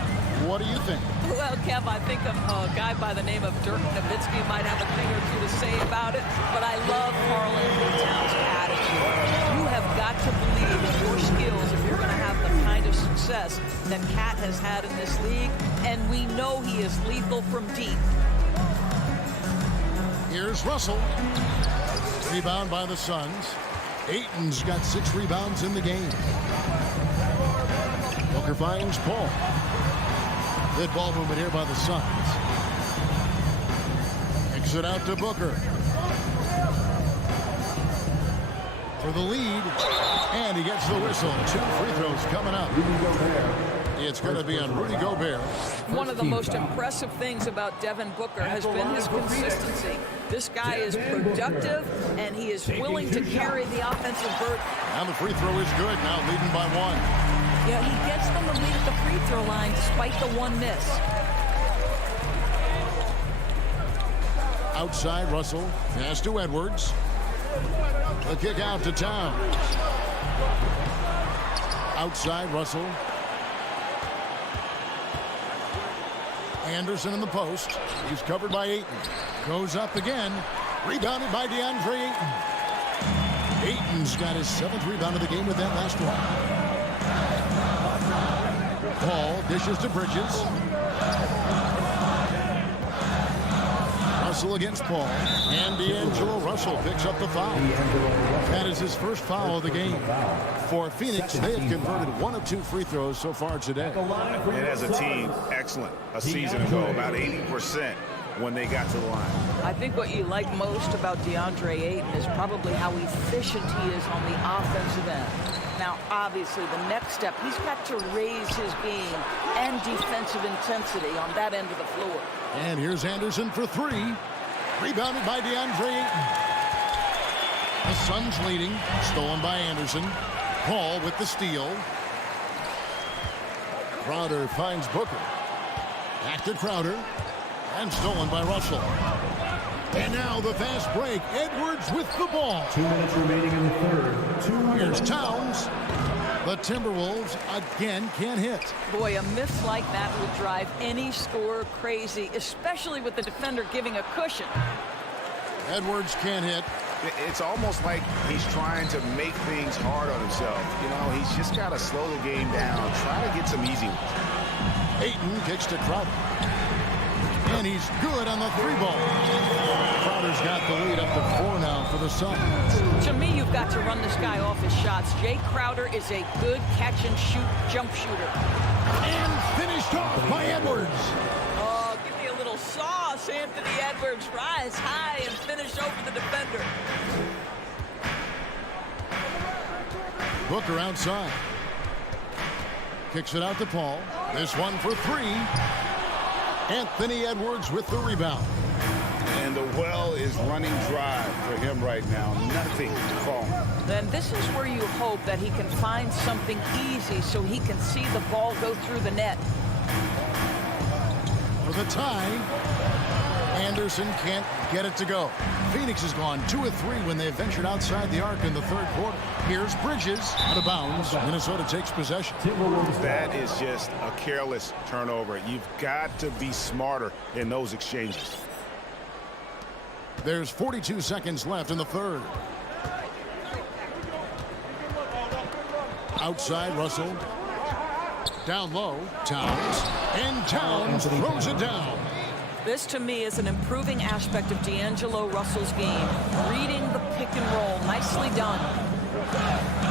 What do you think? Well, Kev, I think a guy by the name of Dirk Nowitzki might have a thing or 2 to say about it, but I love Karl Anthony Towns' attitude. You have got to believe in your skills if you're going to have the kind of success that Cat has had in this league, and we know he is lethal from deep. Here's Russell. Rebound by the Suns. Ayton's got 6 rebounds in the game. Booker finds Paul. Good ball movement here by the Suns. Kicks it out to Booker. For the lead. And he gets the whistle. 2 free throws coming up. It's going to be on Rudy Gobert. One of the most impressive things about Devin Booker has been his consistency. This guy is productive, and he is willing to carry the offensive burden. And the free throw is good, now leading by 1. Yeah, he gets them the lead at the free throw line despite the 1 miss. Outside, Russell. Pass to Edwards. The kick out to Towns. Outside, Russell. Anderson in the post. He's covered by Ayton. Goes up again. Rebounded by DeAndre Ayton. Ayton's got his 7th rebound of the game with that last one. Paul dishes to Bridges. Russell against Paul. And D'Angelo Russell picks up the foul. That is his first foul of the game. For Phoenix, they have converted 1 of 2 free throws so far today. And as a team, excellent. A season ago, about 80% when they got to the line. I think what you like most about DeAndre Ayton is probably how efficient he is on the offensive end. Now, obviously, the next step, he's got to raise his game and defensive intensity on that end of the floor. And here's Anderson for 3. Rebounded by DeAndre Ayton. The Suns leading. Stolen by Anderson. Paul with the steal. Crowder finds Booker. Back to Crowder. And stolen by Russell. And now the fast break. Edwards with the ball. 2 minutes remaining in the third. Here's Towns. The Timberwolves again can't hit. Boy, a miss like that would drive any scorer crazy, especially with the defender giving a cushion. Edwards can't hit. It's almost like he's trying to make things hard on himself. You know, he's just got to slow the game down, try to get some easy ones. Ayton kicks to Crowder. And he's good on the 3-ball. Crowder's got the lead up to 4 now for the Suns. To me, you've got to run this guy off his shots. Jay Crowder is a good catch-and-shoot jump shooter. And finished off by Edwards. Oh, give me a little sauce, Anthony Edwards. Rise high and finish over the defender. Booker outside. Kicks it out to Paul. This one for 3. Anthony Edwards with the rebound. And the well is running dry for him right now. Nothing falling. Then this is where you hope that he can find something easy so he can see the ball go through the net. For the tie, Anderson can't get it to go. Phoenix has gone 2 of 3 when they ventured outside the arc in the 3rd quarter. Here's Bridges out of bounds. Minnesota takes possession. That is just a careless turnover. You've got to be smarter in those exchanges. There's 42 seconds left in the 3rd. Outside, Russell. Down low, Towns. And Towns throws it down. This, to me, is an improving aspect of D'Angelo Russell's game. Reading the pick and roll. Nicely done.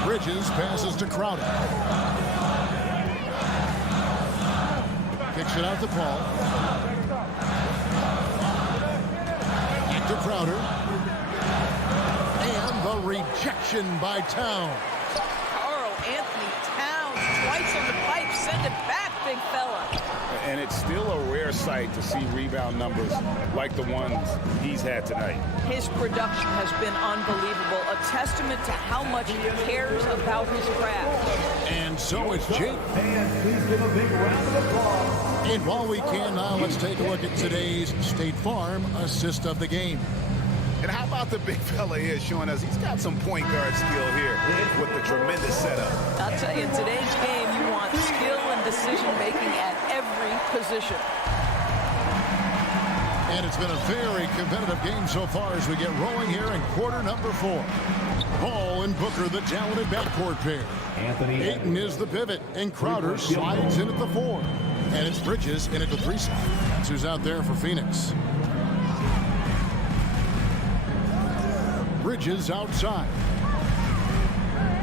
Bridges passes to Crowder. Kicks it out to Paul. Back to Crowder. And the rejection by Towns. Carl Anthony Towns, twice on the pipe. Send it back, big fella. And it's still a rare sight to see rebound numbers like the ones he's had tonight. His production has been unbelievable, a testament to how much he cares about his craft. And so it's Jake. And please give a big round of applause. And while we can now, let's take a look at today's State Farm assist of the game. And how about the big fella here showing us he's got some point guard skill here with the tremendous setup. I'll tell you, in today's game, you want skill and decision-making at every position. And it's been a very competitive game so far as we get rolling here in quarter number 4. Ball and Booker, the talented backcourt pair. Anthony Ayton is the pivot, and Crowder slides in at the 4. And it's Bridges in at the 3 spot. That's who's out there for Phoenix. Bridges outside.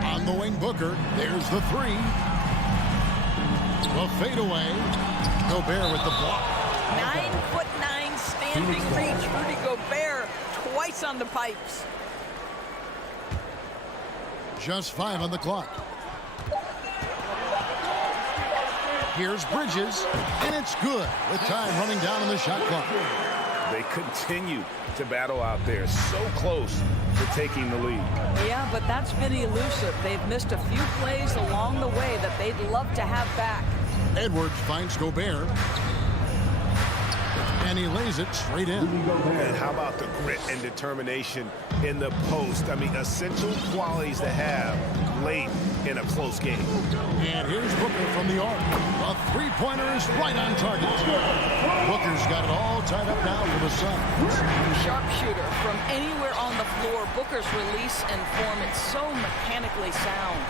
On the wing, Booker. There's the 3. The fadeaway. Gobert with the block. 9'9" standing reach. Rudy Gobert twice on the pipes. Just 5 on the clock. Here's Bridges, and it's good with time running down on the shot clock. They continue to battle out there, so close to taking the lead. Yeah, but that's been elusive. They've missed a few plays along the way that they'd love to have back. Edwards finds Gobert. And he lays it straight in. And how about the grit and determination in the post? I mean, essential qualities to have late in a close game. And here's Booker from the arc. A three-pointer is right on target. Booker's got it all tied up now for the Suns. Sharpshooter from anywhere on the floor. Booker's release and form, it's so mechanically sound.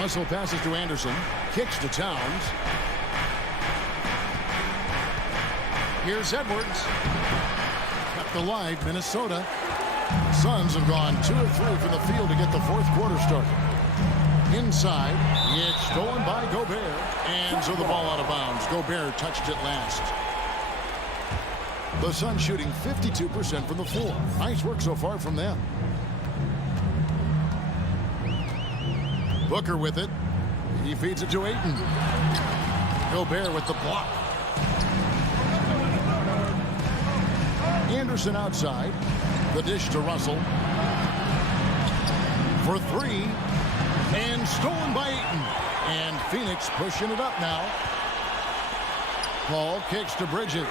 Russell passes to Anderson. Kicks to Towns. Here's Edwards. Kept alive, Minnesota. Suns have gone 2 of 3 from the field to get the fourth quarter started. Inside, it's stolen by Gobert. And so the ball out of bounds. Gobert touched it last. The Suns shooting 52% from the floor. Nice work so far from them. Booker with it. He feeds it to Ayton. Gobert with the block. Anderson outside. The dish to Russell. For 3. And stolen by Ayton. And Phoenix pushing it up now. Paul kicks to Bridges.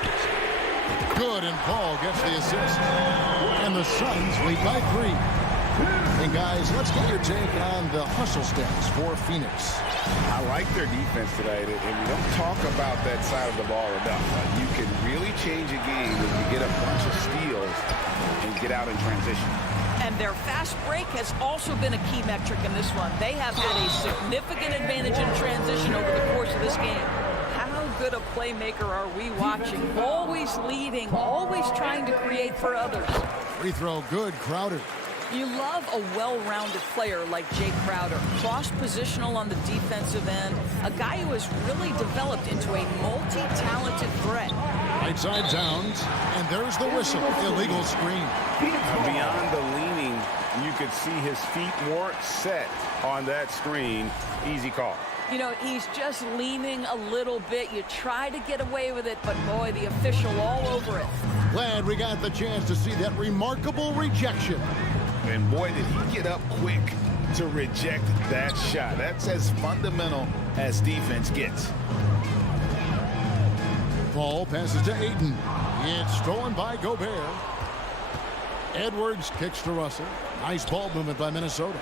Good, and Paul gets the assist. And the Suns lead by 3. And guys, let's get your take on the hustle stats for Phoenix. I like their defense today, and we don't talk about that side of the ball enough. You can really change a game when you get a bunch of steals and get out in transition. And their fast break has also been a key metric in this one. They have had a significant advantage in transition over the course of this game. How good a playmaker are we watching? Always leading, always trying to create for others. Free throw good, Crowder. You love a well-rounded player like Jay Crowder, cross-positional on the defensive end, a guy who has really developed into a multi-talented threat. Right side Towns, and there's the whistle. Illegal screen. Beyond the leaning, you could see his feet more set on that screen. Easy call. You know, he's just leaning a little bit. You try to get away with it, but boy, the official all over it. Glad we got the chance to see that remarkable rejection. And boy, did he get up quick to reject that shot. That's as fundamental as defense gets. Paul passes to Ayton. It's stolen by Gobert. Edwards kicks to Russell. Nice ball movement by Minnesota.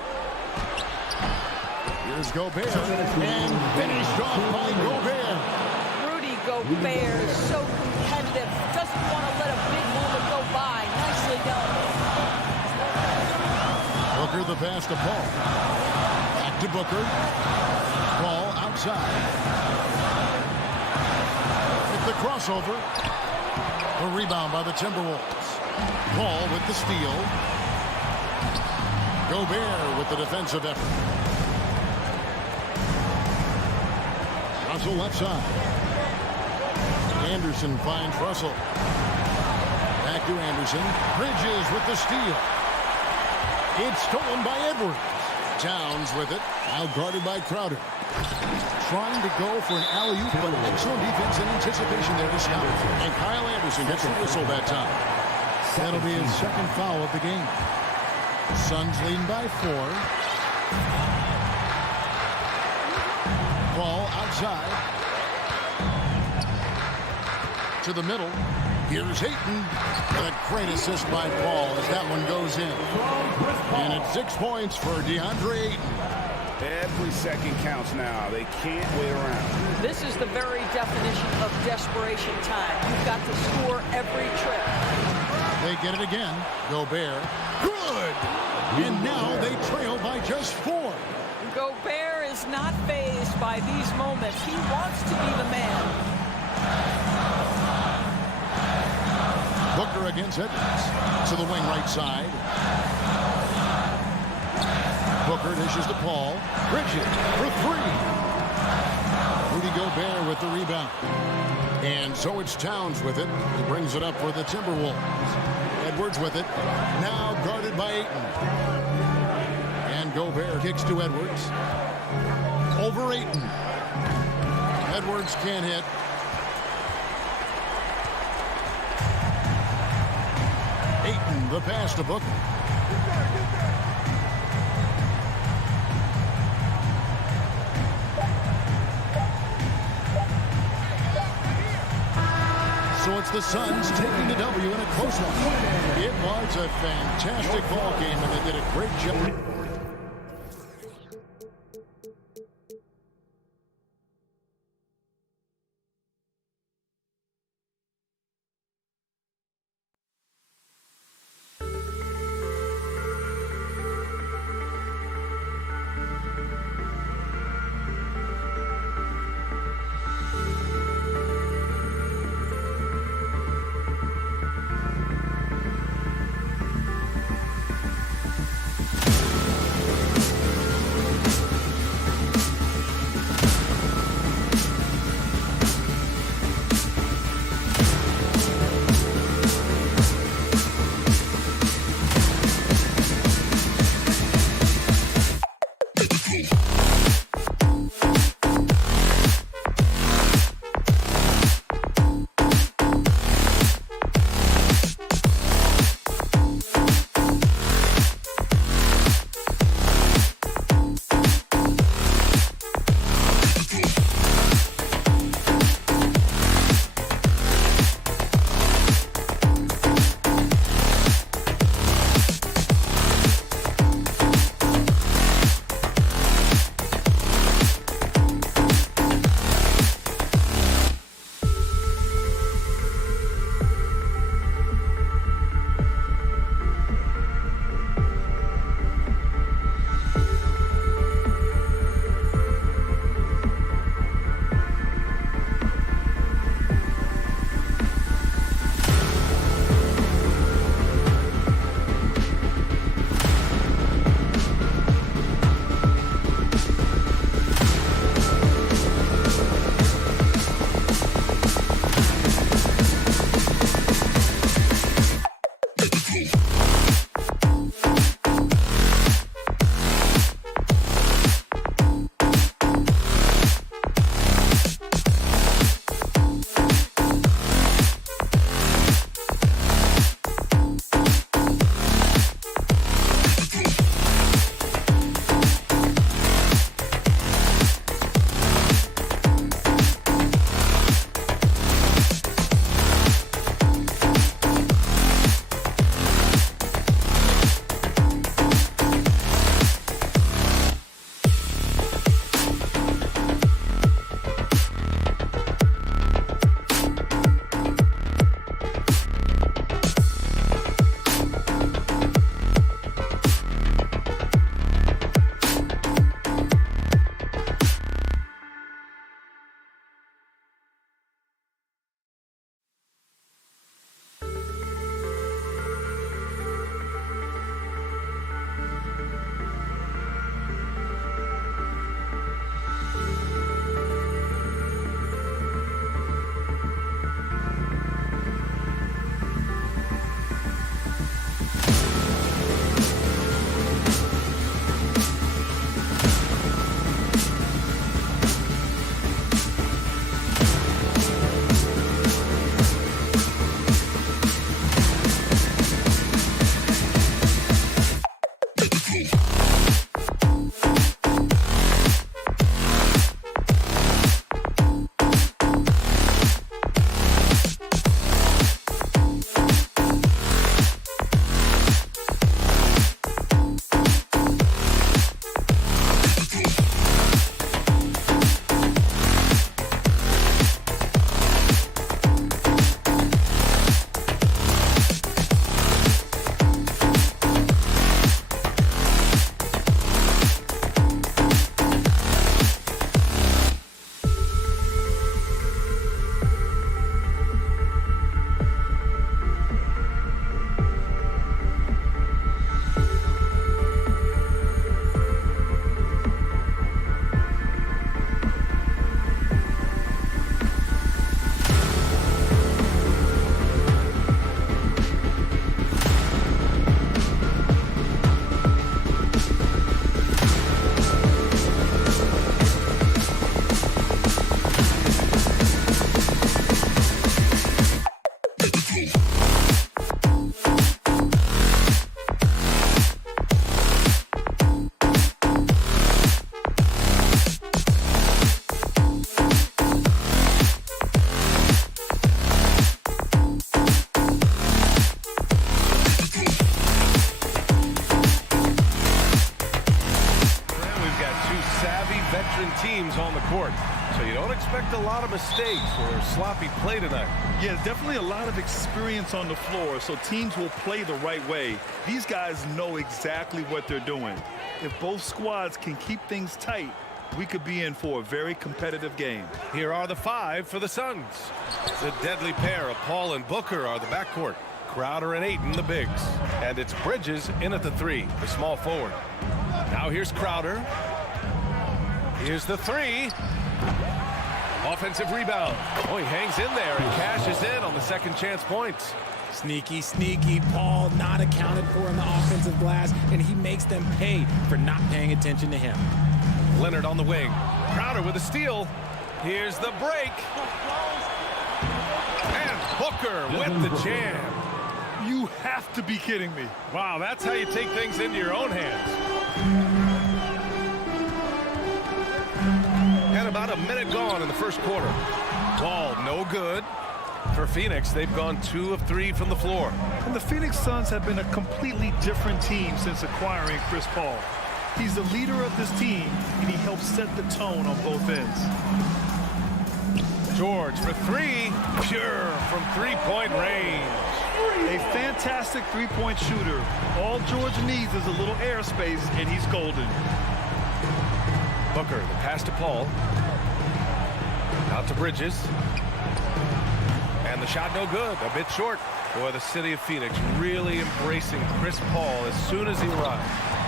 Here's Gobert. And finished off by Gobert. Rudy Gobert is so competitive. Doesn't want to let a big moment go by. Nicely done. Booker the pass to Paul. Back to Booker. Paul outside. With the crossover. The rebound by the Timberwolves. Paul with the steal. Gobert with the defensive effort. Russell left side. Anderson finds Russell. Back to Anderson. Bridges with the steal. It's stolen by Edwards. Towns with it. Now guarded by Crowder. Trying to go for an alley-oop, but excellent defense and anticipation there to stop. And Kyle Anderson gets the whistle that time. That'll be his second foul of the game. Suns leading by 4. Ball outside. To the middle. Here's Ayton. And a great assist by Paul as that one goes in. And it's 6 points for DeAndre Ayton. Every second counts now. They can't wait around. This is the very definition of desperation time. You've got to score every trip. They get it again. Gobert. Good! And now they trail by just 4. Gobert is not fazed by these moments. He wants to be the man. Booker against Edwards. To the wing right side. Booker dishes to Paul. Bridges for 3. Rudy Gobert with the rebound. And so it's Towns with it. He brings it up for the Timberwolves. Edwards with it. Now guarded by Ayton. And Gobert kicks to Edwards. Over Ayton. Edwards can't hit. Ayton, the pass to Booker. So it's the Suns taking the W in a close one. It was a fantastic ball game, and they did a great job. veteran teams on the court, so you don't expect a lot of mistakes or sloppy play tonight. Yeah, definitely a lot of experience on the floor, so teams will play the right way. These guys know exactly what they're doing. If both squads can keep things tight, we could be in for a very competitive game. Here are the 5 for the Suns. The deadly pair of Paul and Booker are the backcourt. Crowder and Ayton, the bigs. And it's Bridges in at the 3, the small forward. Now here's Crowder. Here's the 3. Offensive rebound. Oh, he hangs in there and cashes in on the second chance points. Sneaky, sneaky. Paul not accounted for in the offensive glass, and he makes them pay for not paying attention to him. Leonard on the wing. Crowder with a steal. Here's the break. And Booker with the jam. You have to be kidding me. Wow, that's how you take things into your own hands. And about a minute gone in the first quarter. Wall, no good. For Phoenix, they've gone 2 of 3 from the floor. And the Phoenix Suns have been a completely different team since acquiring Chris Paul. He's the leader of this team, and he helps set the tone on both ends. George for 3, pure from three-point range. A fantastic three-point shooter. All George needs is a little airspace, and he's golden. Booker, the pass to Paul. Out to Bridges. And the shot no good, a bit short. Boy, the city of Phoenix really embracing Chris Paul as soon as he arrived.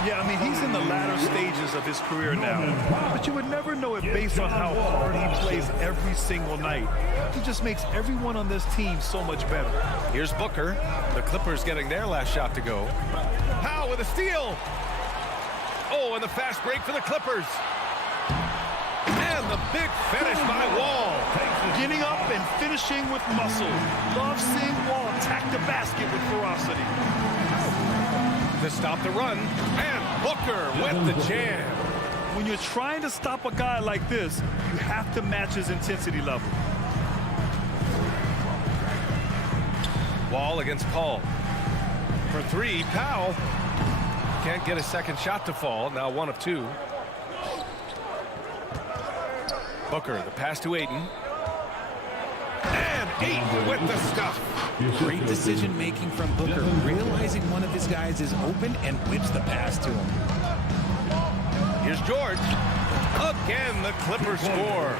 Yeah, I mean, he's in the latter stages of his career now. But you would never know it based on how hard he plays every single night. He just makes everyone on this team so much better. Here's Booker. The Clippers getting their last shot to go. Howe with a steal. Oh, and the fast break for the Clippers. And the big finish by Wall. Getting up and finishing with muscle. Love seeing Wall attack the basket with ferocity. To stop the run, and Booker with the jam. When you're trying to stop a guy like this, you have to match his intensity level. Wall against Paul. For 3, Powell. Can't get a second shot to fall, now 1 of 2. Booker, the pass to Ayton. And Ayton with the stuff. Great decision-making from Booker, realizing one of his guys is open and whips the pass to him. Here's George. Again, the Clippers score.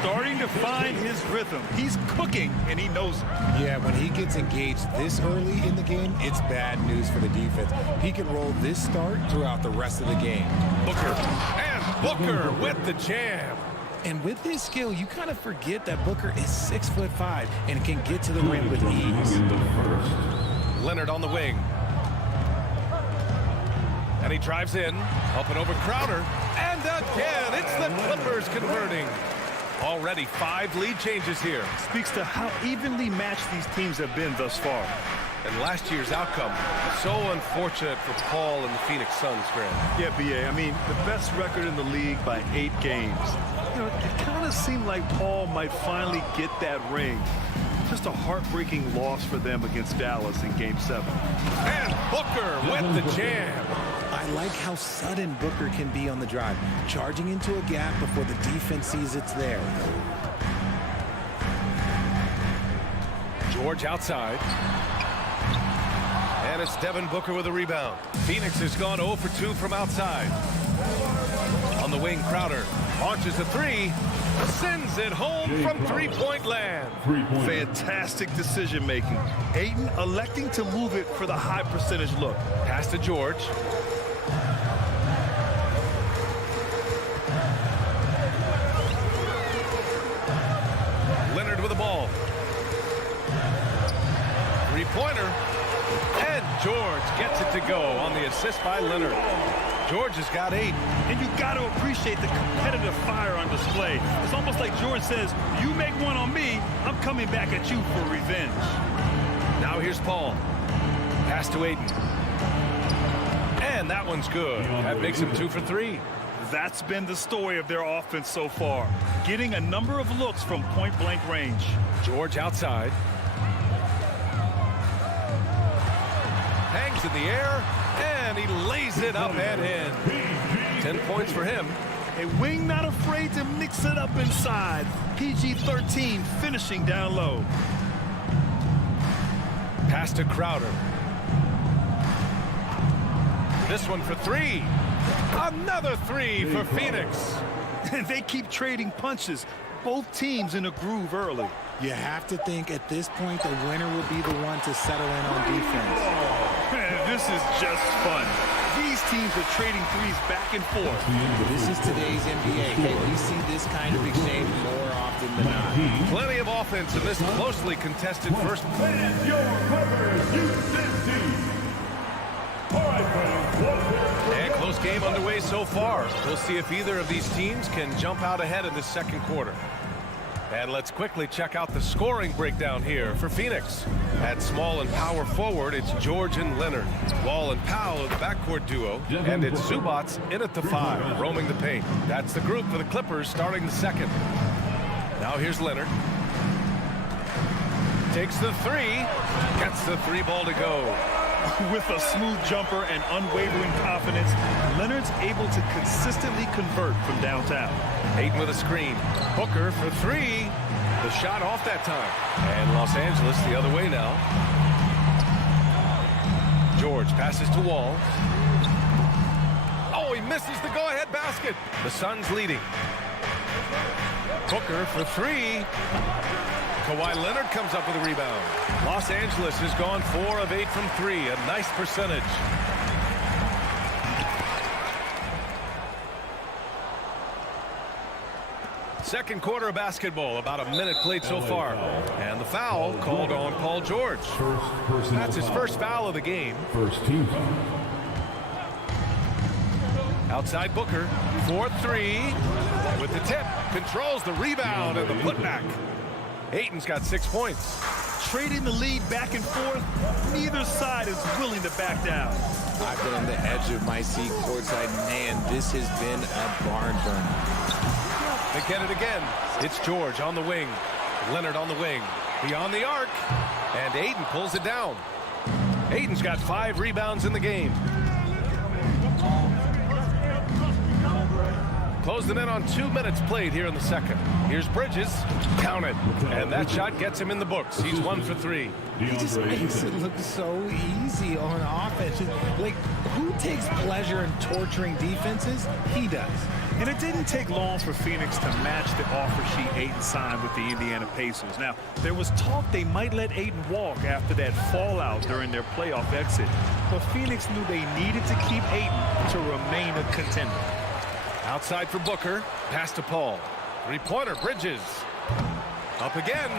Starting to find his rhythm. He's cooking, and he knows it. Yeah, when he gets engaged this early in the game, it's bad news for the defense. He can roll this start throughout the rest of the game. Booker, and Booker with the jam. And with his skill, you kind of forget that Booker is 6'5" and can get to the rim with ease. Leonard on the wing. And he drives in, up and over Crowder. And again, it's the Clippers converting. Already 5 lead changes here. Speaks to how evenly matched these teams have been thus far. And last year's outcome, so unfortunate for Paul and the Phoenix Suns, Grant. Yeah, BA, I mean, the best record in the league by 8 games. You know, it kind of seemed like Paul might finally get that ring. Just a heartbreaking loss for them against Dallas in Game 7. And Booker with the jam. I like how sudden Booker can be on the drive, charging into a gap before the defense sees it's there. George outside. And it's Devin Booker with a rebound. Phoenix has gone 0 for 2 from outside. On the wing, Crowder launches a 3. Sends it home from three-point land. Fantastic decision-making. Ayton electing to move it for the high percentage look. Pass to George. Leonard with the ball. Three-pointer. And George gets it to go on the assist by Leonard. George has got 8. And you got to appreciate the competitive fire on display. It's almost like George says, you make one on me, I'm coming back at you for revenge. Now here's Paul. Pass to Ayton. And that one's good. That makes him 2 for 3. That's been the story of their offense so far. Getting a number of looks from point-blank range. George outside. Hangs in the air. And he lays it up and in. 10 points for him. A wing not afraid to mix it up inside. PG-13 finishing down low. Pass to Crowder. This one for three. Another three for Phoenix. And they keep trading punches. Both teams in a groove early. You have to think at this point the winner will be the one to settle in on defense. This is just fun. These teams are trading threes back and forth. This is today's NBA. Hey, we see this kind of exchange more often than not. Plenty of offense in this closely contested first. And your Clippers Houston team. All right, friends. And close game underway so far. We'll see if either of these teams can jump out ahead in the second quarter. And let's quickly check out the scoring breakdown here for Phoenix. At small and power forward, it's George and Leonard. Wall and Powell are the backcourt duo. And it's Zubats in at the 5, roaming the paint. That's the group for the Clippers starting the second. Now here's Leonard. Takes the 3. Gets the 3 ball to go. With a smooth jumper and unwavering confidence, Leonard's able to consistently convert from downtown. Ayton with a screen. Booker for 3. The shot off that time. And Los Angeles the other way now. George passes to Wall. Oh, he misses the go-ahead basket. The Suns leading. Booker for 3. Kawhi Leonard comes up with a rebound. Los Angeles has gone 4 of 8 from 3. A nice percentage. Second quarter of basketball. About a minute played so far. And the foul called on Paul George. That's his first foul of the game. First team foul. Outside Booker. 4-3. With the tip. Controls the rebound and the putback. Ayton's got 6 points. Trading the lead back and forth, neither side is willing to back down. I've been on the edge of my seat courtside. Man, this has been a barn burner. They get it again. It's George on the wing. Leonard on the wing. Beyond the arc. And Ayton pulls it down. Ayton's got 5 rebounds in the game. Closing in on 2 minutes played here in the second. Here's Bridges. Count it. And that shot gets him in the books. He's 1 for 3. He just makes it look so easy on offense. Like, who takes pleasure in torturing defenses? He does. And it didn't take long for Phoenix to match the offer sheet Ayton signed with the Indiana Pacers. Now, there was talk they might let Ayton walk after that fallout during their playoff exit. But Phoenix knew they needed to keep Ayton to remain a contender. Outside for Booker. Pass to Paul. 3-pointer, Bridges. Up again.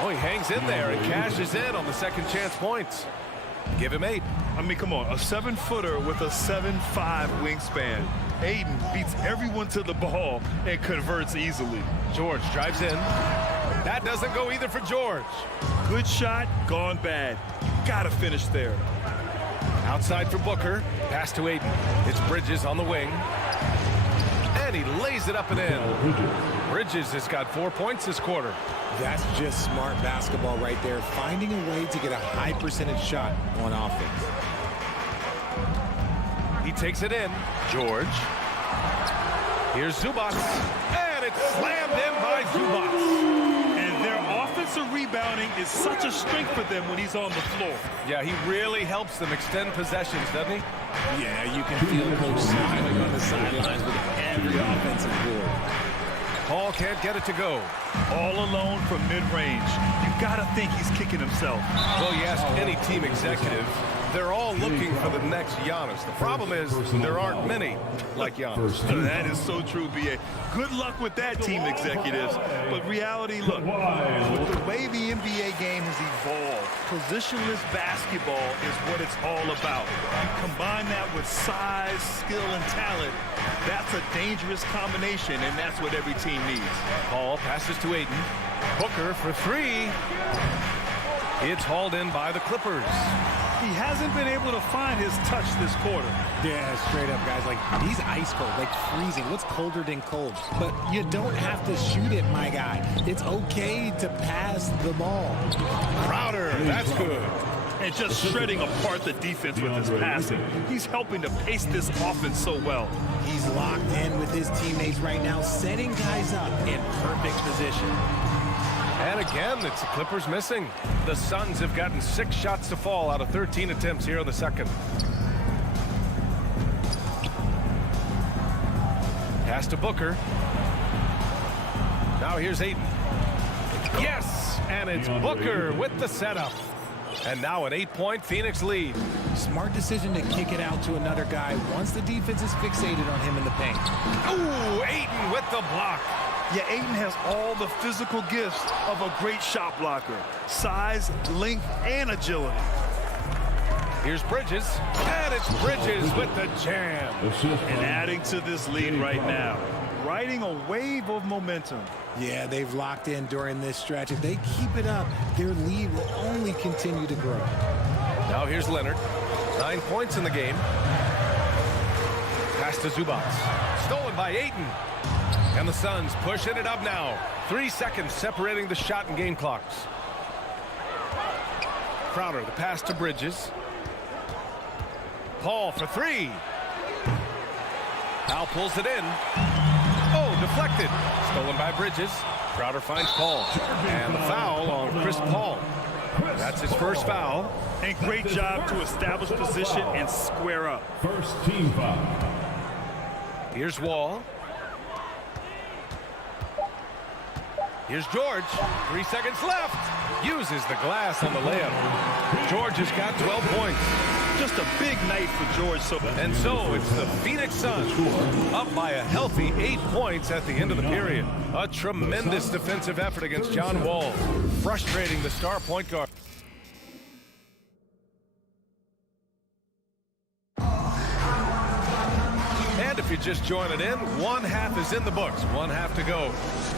Oh, he hangs in there and cashes in on the second chance points. Give him 8. I mean, come on. A 7-footer with a 7'5" wingspan. Ayton beats everyone to the ball and converts easily. George drives in. That doesn't go either for George. Good shot, gone bad. Gotta finish there. Outside for Booker. Pass to Ayton. It's Bridges on the wing. And he lays it up and in. Bridges has got 4 points this quarter. That's just smart basketball right there. Finding a way to get a high percentage shot on offense. He takes it in. George. Here's Zubats. And it's slammed in by Zubats. And their offensive rebounding is such a strength for them when he's on the floor. Yeah, he really helps them extend possessions, doesn't he? Yeah, you can feel Coach smiling on the sidelines with every offensive board. Paul can't get it to go. All alone from mid-range. You gotta think he's kicking himself. Well, you ask any team executive, they're all looking for the next Giannis. The problem is there aren't many like Giannis. That is so true, B.A. Good luck with that, team executives. But reality, look, with the way the NBA game has evolved, positionless basketball is what it's all about. You combine that with size, skill, and talent, that's a dangerous combination, and that's what every team needs. Paul passes to Ayton. Booker for 3. It's hauled in by the Clippers. He hasn't been able to find his touch this quarter. Yeah, straight up, guys. Like, he's ice cold, like freezing. What's colder than cold? But you don't have to shoot it, my guy. It's okay to pass the ball. Crowder, that's good. And just shredding apart the defense with his passing. He's helping to pace this offense so well. He's locked in with his teammates right now, setting guys up in perfect position. And again, it's the Clippers missing. The Suns have gotten 6 shots to fall out of 13 attempts here in the second. Pass to Booker. Now here's Ayton. Yes! And it's Booker with the setup. And now an 8-point Phoenix lead. Smart decision to kick it out to another guy once the defense is fixated on him in the paint. Ooh, Ayton with the block. Yeah, Ayton has all the physical gifts of a great shot blocker. Size, length, and agility. Here's Bridges, and it's Bridges with the jam. And adding to this lead right now, riding a wave of momentum. Yeah, they've locked in during this stretch. If they keep it up, their lead will only continue to grow. Now here's Leonard, 9 points in the game. Pass to Zubac, stolen by Ayton. And the Suns pushing it up now. 3 seconds separating the shot and game clocks. Crowder, the pass to Bridges. Paul for 3. Powell pulls it in. Oh, deflected. Stolen by Bridges. Crowder finds Paul. And the foul on Chris Paul. That's his first foul. And great job to establish position and square up. First team foul. Here's Wall. Here's George. 3 seconds left. Uses the glass on the layup. George has got 12 points. Just a big night for George. And so it's the Phoenix Suns up by a healthy 8 points at the end of the period. A tremendous defensive effort against John Wall, frustrating the star point guard. And if you're just joining in, 1 half is in the books, 1 half to go.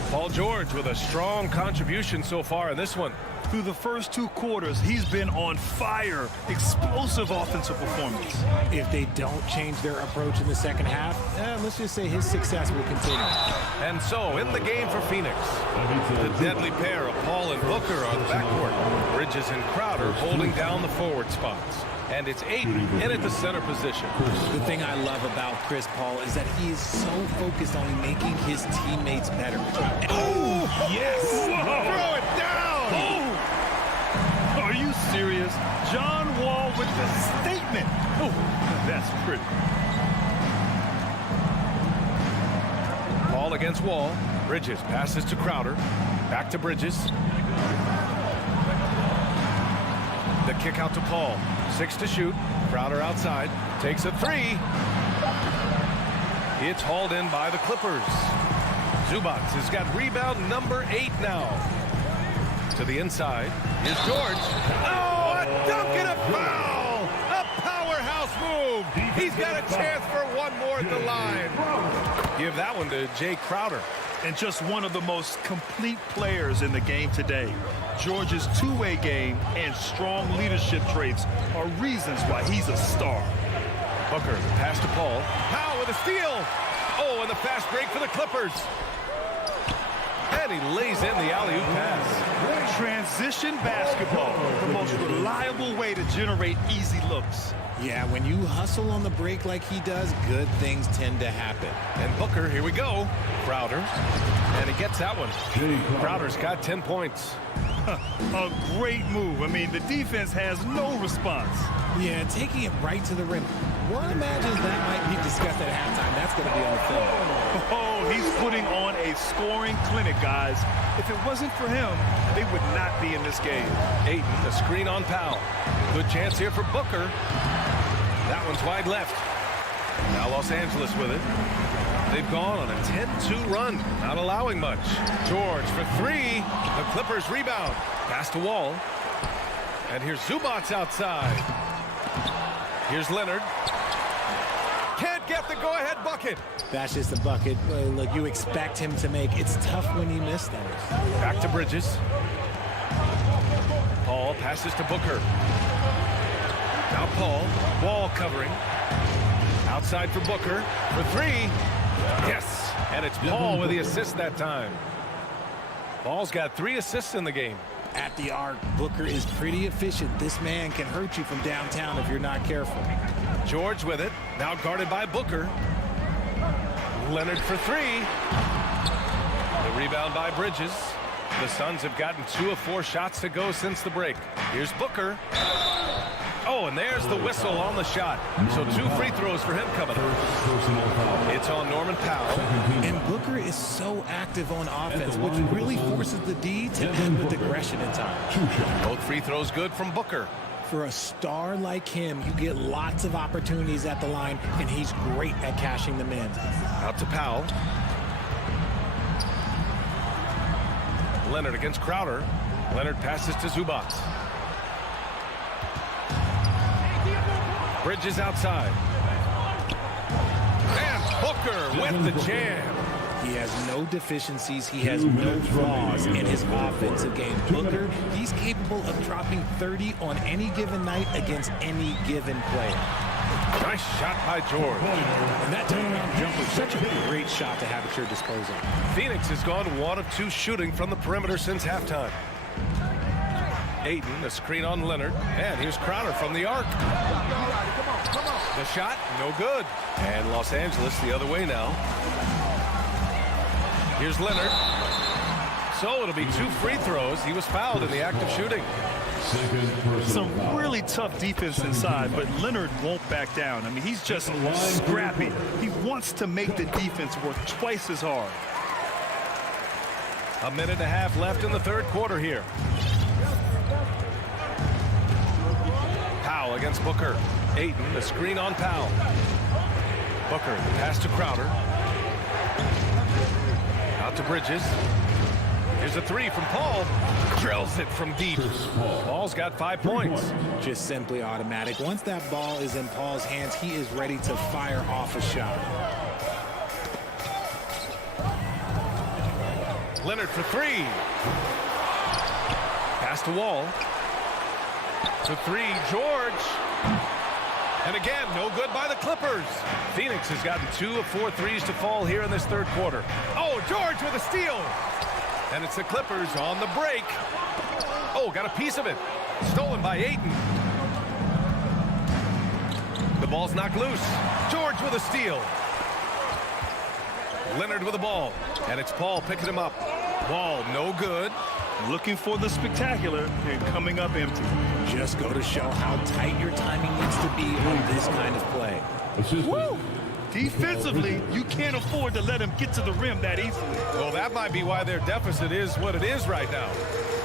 Paul George with a strong contribution so far in this one. Through the first 2 quarters, he's been on fire. Explosive offensive performance. If they don't change their approach in the second half, let's just say his success will continue. And so, in the game for Phoenix, the deadly pair of Paul and Booker on the backcourt. Bridges and Crowder holding down the forward spots. And it's Ayton in at the center position. The thing I love about Chris Paul is that he is so focused on making his teammates better. Oh, yes! Whoa. Throw it down! Oh. Are you serious? John Wall with the statement. Oh, that's pretty. Paul against Wall. Bridges passes to Crowder. Back to Bridges. The kick out to Paul. 6 to shoot. Crowder outside. Takes a 3. It's hauled in by the Clippers. Zubac has got rebound number 8 now. To the inside. Here's George. Oh, a dunk and a foul! A powerhouse move. He's got a chance for 1 more at the line. Give that one to Jay Crowder. And just one of the most complete players in the game today. George's two-way game and strong leadership traits are reasons why he's a star. Booker, pass to Paul. Powell with a steal. Oh, and the fast break for the Clippers. And he lays in the alley-oop pass. Transition basketball, the most reliable way to generate easy looks. Yeah, when you hustle on the break like he does, good things tend to happen. And Booker, here we go. Crowder. And he gets that one. Crowder's got 10 points. A great move. I mean, the defense has no response. Yeah, taking it right to the rim. One imagines that might be discussed at halftime. That's going to be on the film. Oh, he's putting on a scoring clinic, guys. If it wasn't for him, they would not be in this game. Ayton, the screen on Powell. Good chance here for Booker. That one's wide left. Now Los Angeles with it. They've gone on a 10-2 run, not allowing much. George for 3. The Clippers rebound. Pass to Wall. And here's Zubac outside. Here's Leonard. Can't get the go-ahead bucket. That's just a bucket. Look, you expect him to make. It's tough when he missed those. Back to Bridges. Paul passes to Booker. Now Paul. Wall covering. Outside for Booker. For 3. Yes. And it's Paul with the assist that time. Paul's got 3 assists in the game. At the arc, Booker is pretty efficient. This man can hurt you from downtown if you're not careful. George with it. Now guarded by Booker. Leonard for 3. The rebound by Bridges. The Suns have gotten 2 of 4 shots to go since the break. Here's Booker. Oh, and there's the whistle on the shot. So 2 free throws for him coming up. It's on Norman Powell. And Booker is so active on offense, which really forces the D to end with aggression in time. Both free throws good from Booker. For a star like him, you get lots of opportunities at the line, and he's great at cashing them in. Out to Powell. Leonard against Crowder. Leonard passes to Zubac. Bridges outside. And Booker with the jam. He has no deficiencies. He has no flaws in his offensive game. Booker, he's capable of dropping 30 on any given night against any given player. Nice shot by George. And that turnaround jumper, such a great shot to have at your disposal. Phoenix has gone 1 of 2 shooting from the perimeter since halftime. Ayton, a screen on Leonard. And here's Crowder from the arc. The shot, no good. And Los Angeles the other way now. Here's Leonard. So it'll be 2 free throws. He was fouled in the act of shooting. Some really tough defense inside, but Leonard won't back down. I mean, he's just scrappy. He wants to make the defense work twice as hard. 1.5 minutes left in the 3rd quarter here. Powell against Booker. Ayton, the screen on Powell. Booker, pass to Crowder. Out to Bridges. Here's a 3 from Paul. Drills it from deep. Paul's got 5 points. Just simply automatic. Once that ball is in Paul's hands, he is ready to fire off a shot. Leonard for 3. Pass to Wall. To 3, George. And again, no good by the Clippers. Phoenix has gotten 2 of 4 threes to fall here in this 3rd quarter. Oh, George with a steal. And it's the Clippers on the break. Oh, got a piece of it. Stolen by Ayton. The ball's knocked loose. George with a steal. Leonard with the ball. And it's Paul picking him up. Ball no good. Looking for the spectacular and coming up empty. Just go to show how tight your timing needs to be on this kind of play. Woo! Defensively, you can't afford to let him get to the rim that easily. Well, that might be why their deficit is what it is right now.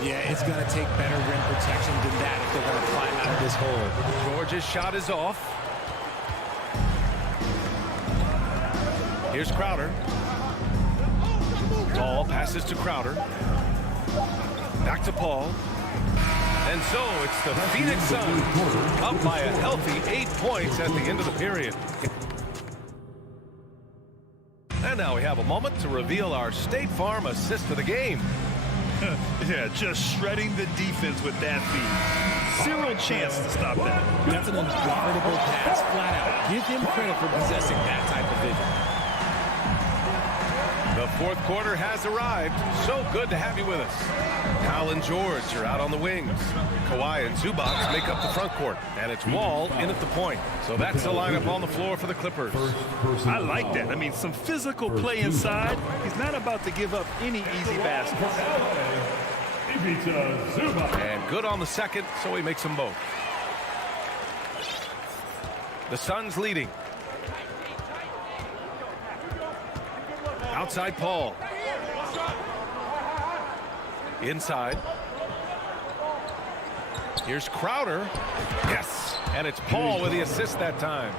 Yeah, it's going to take better rim protection than that if they're going to climb out of this hole. George's shot is off. Here's Crowder. Paul passes to Crowder. Back to Paul. And so it's the Phoenix Suns up by a healthy 8 points at the end of the period. And now we have a moment to reveal our State Farm assist of the game. Yeah, just shredding the defense with that feed. 0 chance to stop that. That's an unguardable pass, flat out. Give him credit for possessing that type of vision. The 4th quarter has arrived. So good to have you with us. Powell and George are out on the wings. Kawhi and Zubac make up the front court. And it's Wall in at the point. So that's the lineup on the floor for the Clippers. I like that. I mean, some physical play inside. He's not about to give up any easy baskets. And good on the second, so he makes them both. The Suns leading. Outside Paul. Inside. Here's Crowder. Yes. And it's Paul with the assist that time.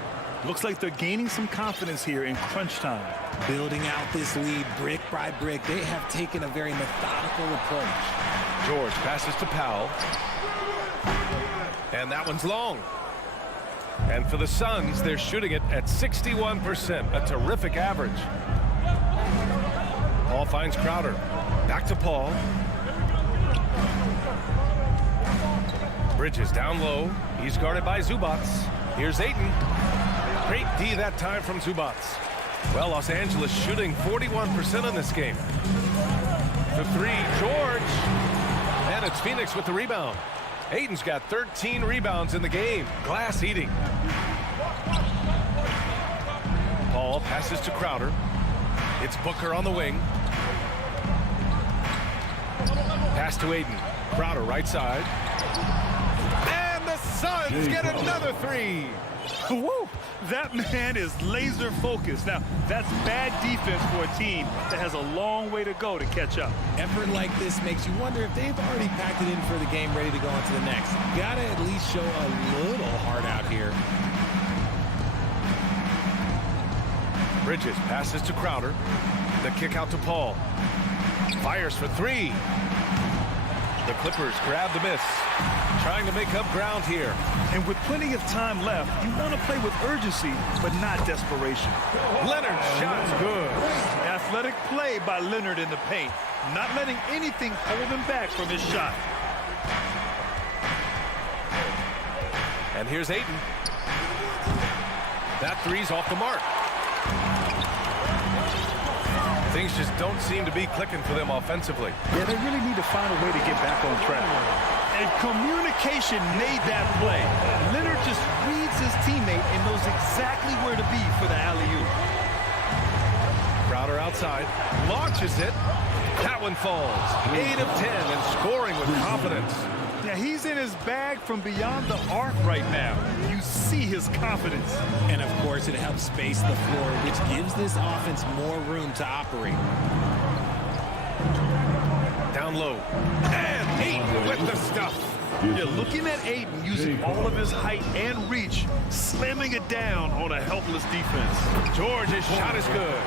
Looks like they're gaining some confidence here in crunch time. Building out this lead brick by brick. They have taken a very methodical approach. George passes to Powell. And that one's long. And for the Suns, they're shooting it at 61%, a terrific average. Paul finds Crowder. Back to Paul. Bridges down low. He's guarded by Zubac. Here's Ayton. Great D that time from Zubac. Well, Los Angeles shooting 41% in this game. for three. George. And it's Phoenix with the rebound. Aiden's got 13 rebounds in the game. Glass eating. Paul passes to Crowder. It's Booker on the wing. Pass to Aiden. Crowder right side. And the Suns get another three. Woo! That man is laser focused. Now, that's bad defense for a team that has a long way to go to catch up. Effort like this makes you wonder if they've already packed it in for the game, ready to go on to the next. Gotta at least show a little heart out here. Bridges passes to Crowder. The kick out to Paul. Fires for three. The Clippers grab the miss. Trying to make up ground here. And with plenty of time left, you want to play with urgency, but not desperation. Leonard's shot's good. Athletic play by Leonard in the paint. Not letting anything hold him back from his shot. And here's Aiden. That three's off the mark. Things just don't seem to be clicking for them offensively. Yeah, they really need to find a way to get back on track. And communication made that play. Leonard just reads his teammate and knows exactly where to be for the alley-oop. Crowder outside, launches it. That one falls. 8 of 10 and scoring with confidence. Yeah, he's in his bag from beyond the arc right now. You see his confidence. And of course, it helps space the floor, which gives this offense more room to operate. Down low. And Aiden with the stuff. You're looking at Aiden using all of his height and reach, slamming it down on a helpless defense. George's shot is good.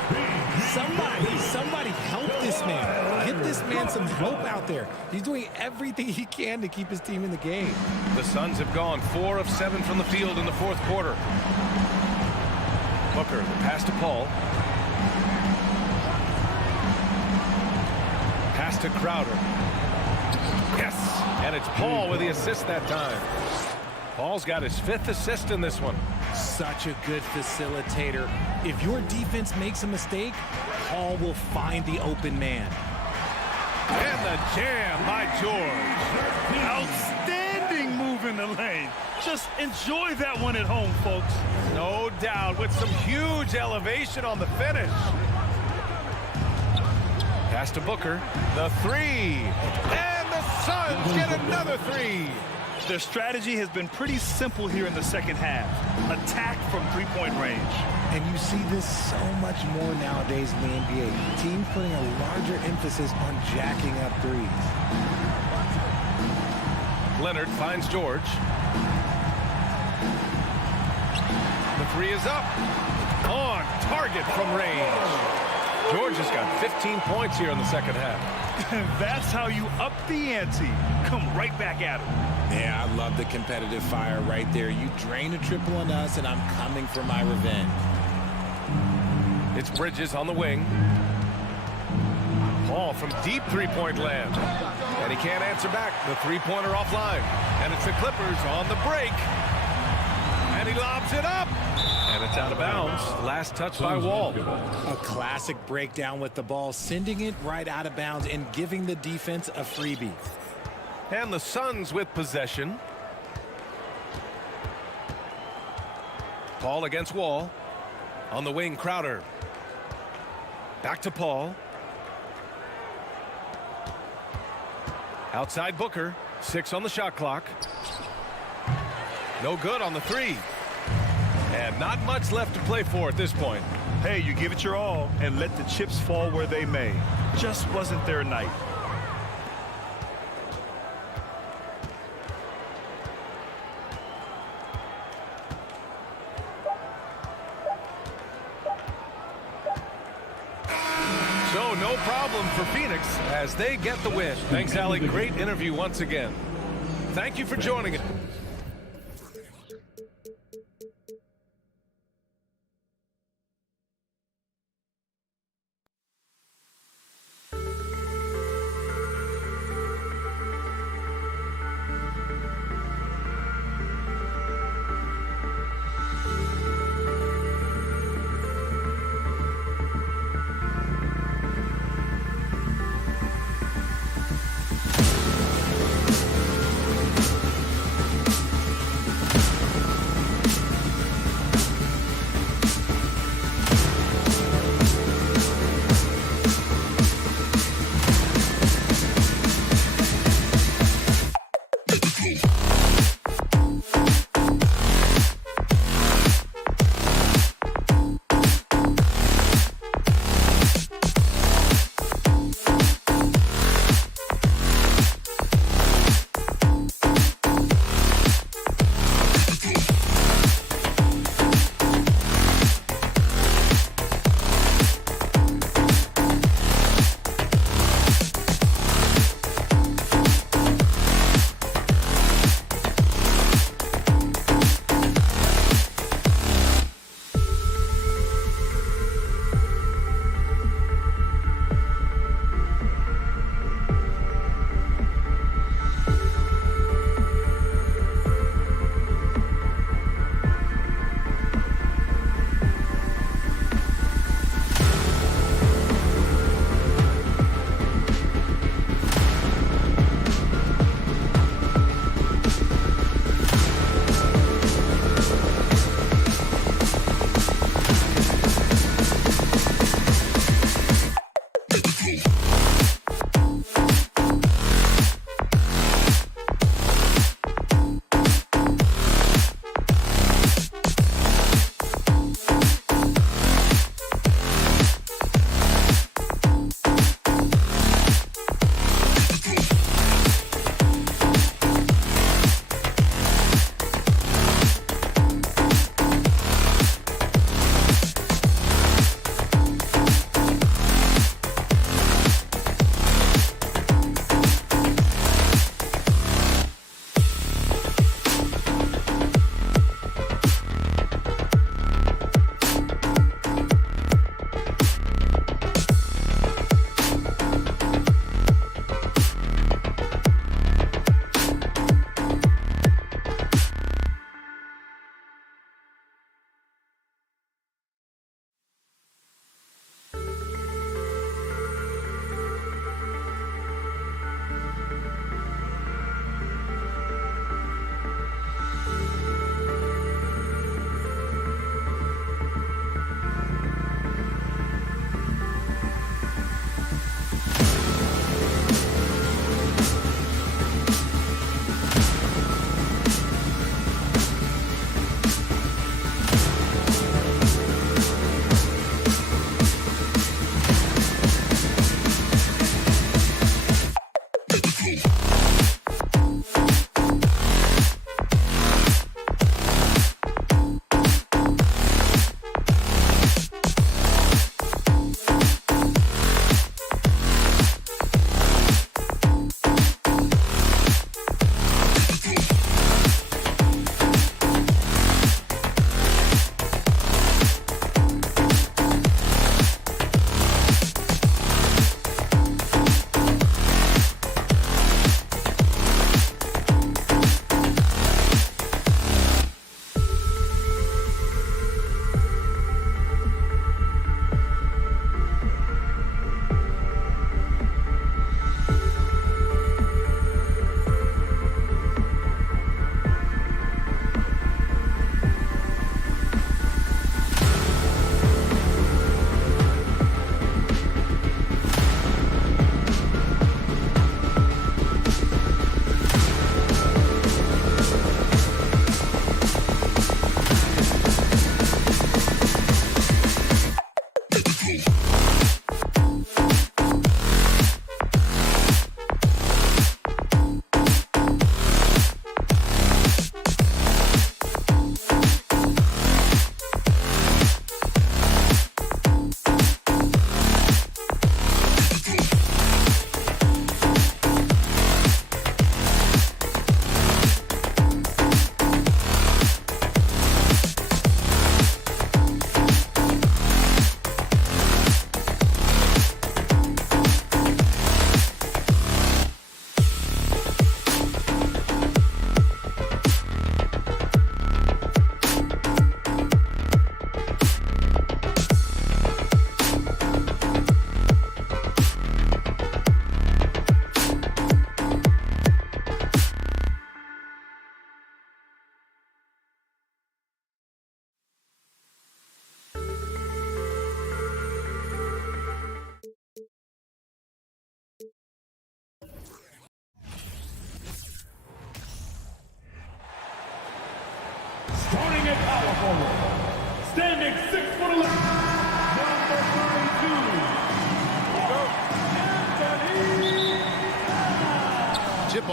Somebody help this man. Get this man some help out there. He's doing everything he can to keep his team in the game. The Suns have gone 4 of 7 from the field in the fourth quarter. Booker, the pass to Paul. Pass to Crowder. Yes, and it's Paul with the assist that time. Paul's got his 5th assist in this one. Such a good facilitator. If your defense makes a mistake, Paul will find the open man. And the jam by George. Outstanding move in the lane. Just enjoy that one at home, folks. No doubt, with some huge elevation on the finish. Pass to Booker. The three. And the Suns get another three. Their strategy has been pretty simple here in the second half. Attack from three-point range. And you see this so much more nowadays in the NBA. Teams putting a larger emphasis on jacking up threes. Leonard finds George. The three is up. On target from range. George has got 15 points here in the second half. That's how you up the ante. Come right back at him. Yeah, I love the competitive fire right there. You drain a triple on us, and I'm coming for my revenge. It's Bridges on the wing. Paul from deep three-point land. And he can't answer back. The three-pointer offline. And it's the Clippers on the break. And he lobs it up. And it's out of bounds. Last touch by Wall. A classic breakdown with the ball, sending it right out of bounds and giving the defense a freebie. And the Suns with possession. Paul against Wall. On the wing, Crowder. Back to Paul. Outside Booker. 6 on the shot clock. No good on the three. And not much left to play for at this point. Hey, you give it your all and let the chips fall where they may. Just wasn't their night. So no problem for Phoenix as they get the win. Thanks, Allie. Great interview once again. Thank you for joining us.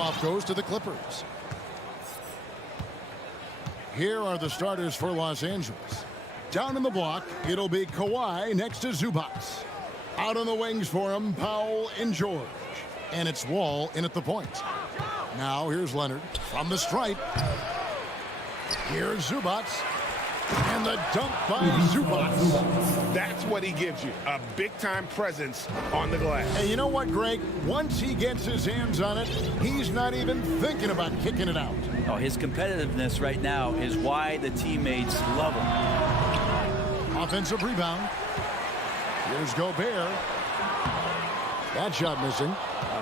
Tip-off goes to the Clippers. Here are the starters for Los Angeles. Down in the block, it'll be Kawhi next to Zubac. Out on the wings for him, Powell and George. And it's Wall in at the point. Now here's Leonard from the stripe. Here's Zubac. And the dunk by Zubac. That's what he gives you, a big-time presence on the glass. And you know what, Greg? Once he gets his hands on it, he's not even thinking about kicking it out. Oh, his competitiveness right now is why the teammates love him. Offensive rebound. Here's Gobert. That shot missing.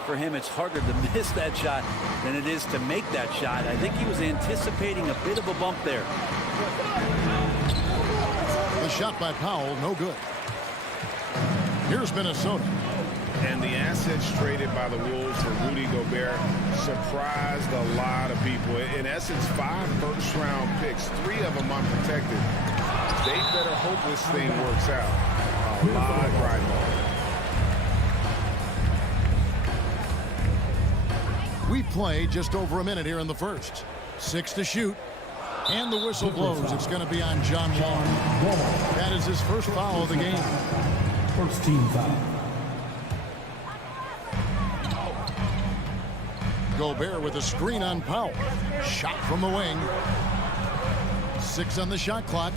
For him, it's harder to miss that shot than it is to make that shot. I think he was anticipating a bit of a bump there. The shot by Powell, no good. Here's Minnesota. And the assets traded by the Wolves for Rudy Gobert surprised a lot of people. In essence, 5 first-round picks, 3 of them unprotected. They better hope this thing works out. A lot riding on it. We play just over a minute here in the first. 6 to shoot. And the whistle blows. It's going to be on John Wall. That is his first foul of the game. First team foul. Gobert with a screen on Powell. Shot from the wing. 6 on the shot clock.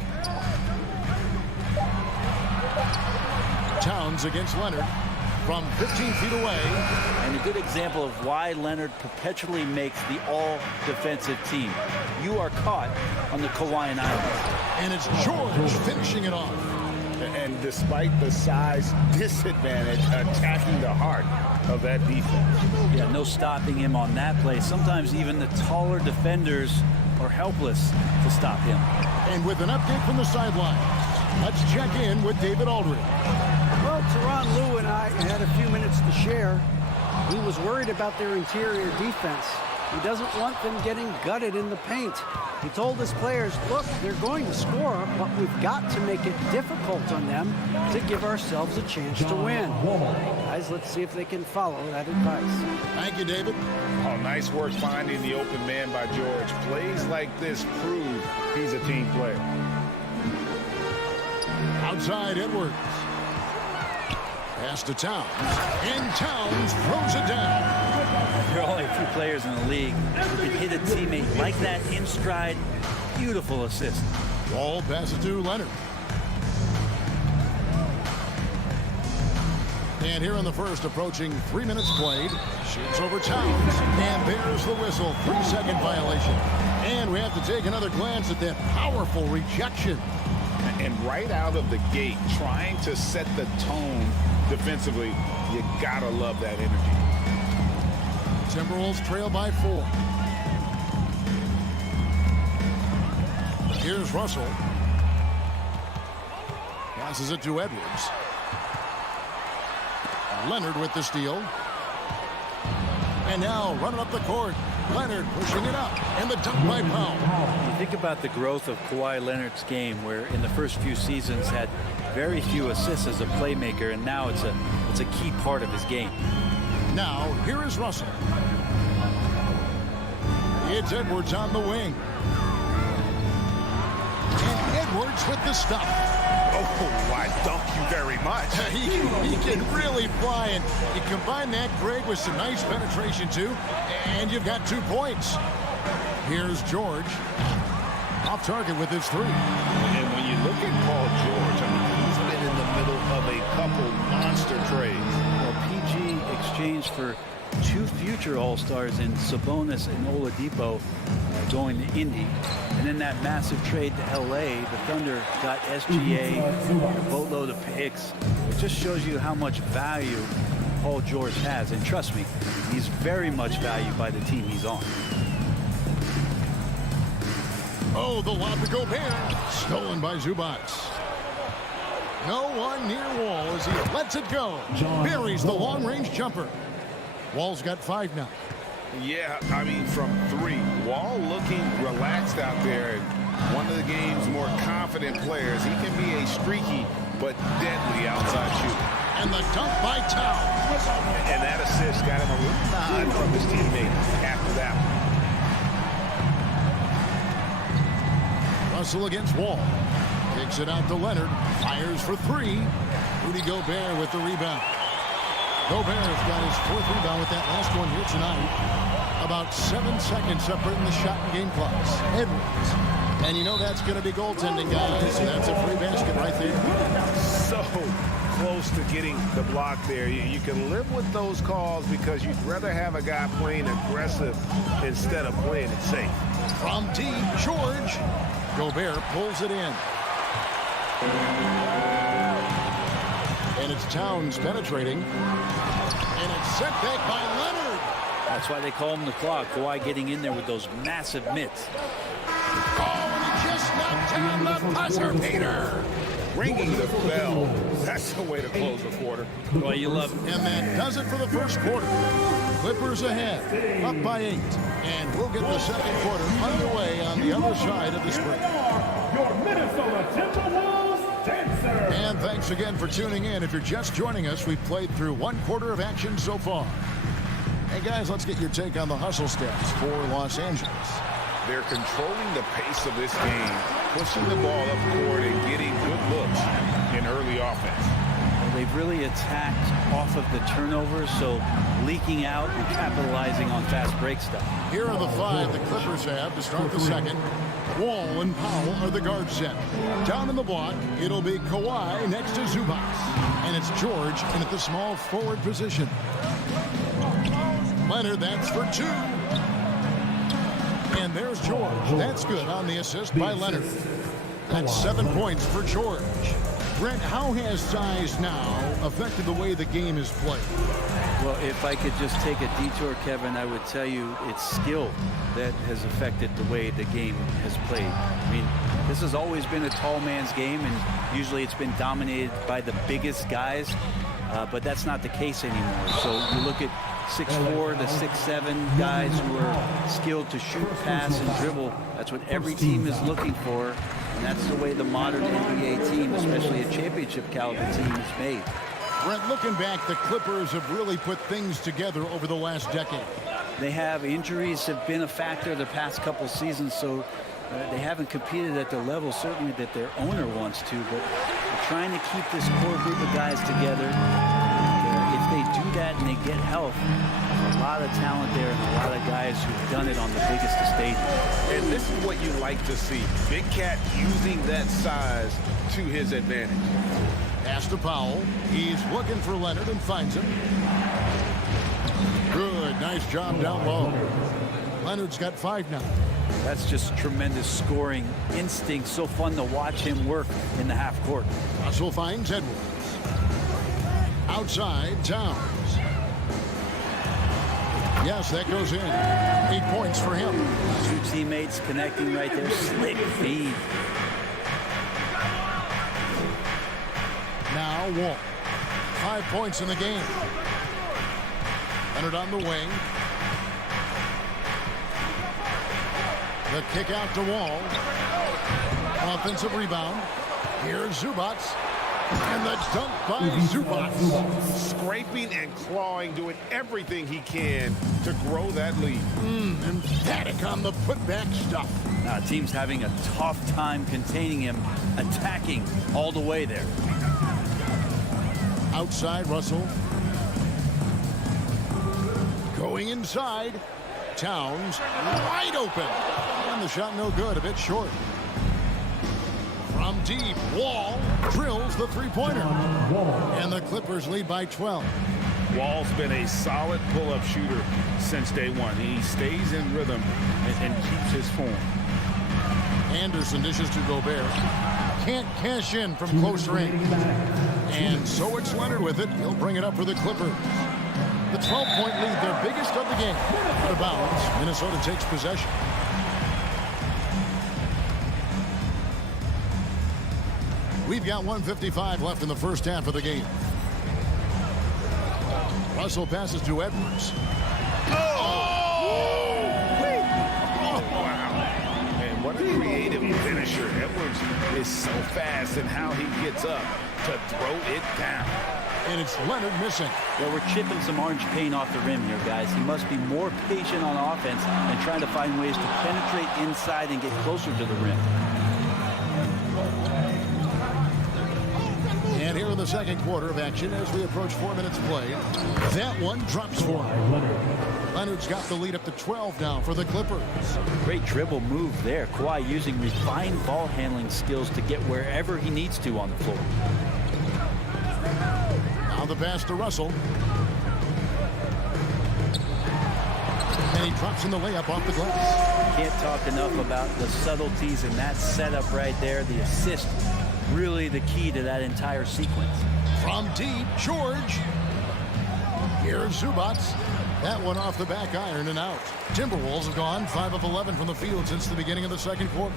Towns against Leonard from 15 feet away. And a good example of why Leonard perpetually makes the all-defensive team. You are caught on the Kawhi Island. And it's George finishing it off. And despite the size disadvantage, attacking the heart of that defense. Yeah, no stopping him on that play. Sometimes even the taller defenders are helpless to stop him. And with an update from the sideline, let's check in with David Aldridge. Well, Tyronn Lue and I had a few minutes to share. He was worried about their interior defense. He doesn't want them getting gutted in the paint. He told his players, look, they're going to score, but we've got to make it difficult on them to give ourselves a chance to win. Guys, let's see if they can follow that advice. Thank you, David. Oh, nice work finding the open man by George. Plays like this prove he's a team player. Outside Edwards. Pass to Towns. And Towns throws it down. There are only a few players in the league who can hit a teammate like that in stride. Beautiful assist. Wall passes to Leonard. And here in the first, approaching 3 minutes played. Shoots over Towns. And there's the whistle. 3-second violation. And we have to take another glance at that powerful rejection. And right out of the gate, trying to set the tone defensively, you gotta love that energy. Timberwolves trail by 4. Here's Russell. Passes it to Edwards. Leonard with the steal. And now running up the court. Leonard pushing it up. And the dunk by Powell. You think about the growth of Kawhi Leonard's game, where in the first few seasons had very few assists as a playmaker, and now it's a key part of his game. Now, here is Russell. It's Edwards on the wing. And Edwards with the stop. Oh, I thank you very much. He can really fly, and you combine that, Greg, with some nice penetration, too, and you've got 2 points. Here's George. Off target with his 3. And when you look at Paul George, I mean, he's been in the middle of a couple monster trades. Well, PG exchanged for 2 future All-Stars in Sabonis and Oladipo going to Indy. And then that massive trade to L.A., the Thunder got SGA, a boatload of picks. It just shows you how much value Paul George has. And trust me, he's very much valued by the team he's on. Oh, the lob to Gobert. Stolen by Zubac. No one near Wall as he lets it go. Buries the long-range jumper. Wall's got 5 now. Yeah, I mean, from 3. Wall looking relaxed out there, and one of the game's more confident players. He can be a streaky but deadly outside shooter. And the dunk by Towns. And that assist got him a little nod from his teammate after that one. Russell against Wall. Kicks it out to Leonard. Fires for three. Rudy Gobert with the rebound. Gobert has got his 4th rebound with that last one here tonight. About 7 seconds separating the shot and game clocks. Edwards. And you know that's going to be goaltending, guys. That's a free basket right there. So close to getting the block there. You can live with those calls because you'd rather have a guy playing aggressive instead of playing it safe. From deep, George. Gobert pulls it in. And it's Towns penetrating. And it's set back by Leonard. That's why they call him the clock. Kawhi getting in there with those massive mitts. Oh, and he just knocked down the buzzer beater. Ringing the bell. That's the way to close the quarter. Boy, you love it. And that does it for the first quarter. Clippers ahead, up by 8. And we'll get the second quarter underway on the other side of the break. Your Minnesota Timberwolves dancer. And thanks again for tuning in. If you're just joining us, we've played through 1 quarter of action so far. Hey, guys, let's get your take on the hustle stats for Los Angeles. They're controlling the pace of this game, pushing the ball up court and getting good looks in early offense. They've really attacked off of the turnovers, so leaking out and capitalizing on fast break stuff. Here are the 5 the Clippers have to start the second. Wall and Powell are the guard set. Down in the block, it'll be Kawhi next to Zubac. And it's George in at the small forward position. Leonard, that's for 2. And there's George. That's good on the assist by Leonard. That's 7 points for George. Brent, how has size now affected the way the game is played? Well, if I could just take a detour, Kevin, I would tell you it's skill that has affected the way the game has played. I mean, this has always been a tall man's game, and usually it's been dominated by the biggest guys, but that's not the case anymore. So you look at 6'4", the 6'7" guys who are skilled to shoot, pass, and dribble. That's what every team is looking for, and that's the way the modern NBA team, especially a championship caliber team, is made. Brent, looking back, the Clippers have really put things together over the last decade. They have. Injuries have been a factor the past couple seasons, so they haven't competed at the level certainly that their owner wants to, but they're trying to keep this core group of guys together. If they do that and they get health, there's a lot of talent there and a lot of guys who've done it on the biggest of stages. And this is what you like to see. Big Cat using that size to his advantage. Pass to Powell. He's looking for Leonard and finds him. Good. Nice job down low. Leonard's got 5 now. That's just tremendous scoring instinct. So fun to watch him work in the half court. Russell finds Edwards. Outside, Towns. Yes, that goes in. 8 points for him. 2 teammates connecting right there. Slick feed. Now Wall. 5 points in the game. Leonard on the wing. The kick out to Wall. Offensive rebound. Here's Zubac. And the dunk by Zubac. Scraping and clawing, doing everything he can to grow that lead. Emphatic on the putback stuff. Team's having a tough time containing him, attacking all the way there. Outside, Russell. Going inside. Towns wide open. And the shot no good, a bit short. From deep, Wall drills the three-pointer. And the Clippers lead by 12. Wall's been a solid pull-up shooter since day one. He stays in rhythm and keeps his form. Anderson dishes to Gobert. Can't cash in from close range. And so it's Leonard with it. He'll bring it up for the Clippers. The 12-point lead, their biggest of the game. Out of bounds, Minnesota takes possession. We've got 1:55 left in the first half of the game. Russell passes to Edwards. And what a creative finisher. Edwards is so fast in how he gets up to throw it down. And it's Leonard missing. Well, we're chipping some orange paint off the rim here, guys. He must be more patient on offense and trying to find ways to penetrate inside and get closer to the rim. And here in the second quarter of action as we approach 4 minutes played. That one drops for him. Leonard's got the lead up to 12 now for the Clippers. Great dribble move there. Kawhi using refined ball handling skills to get wherever he needs to on the floor. Now the pass to Russell. And he drops in the layup off the glass. Can't talk enough about the subtleties in that setup right there. The assist, really the key to that entire sequence. From deep, George. Here's Zubac. That one off the back iron and out. Timberwolves have gone 5 of 11 from the field since the beginning of the second quarter.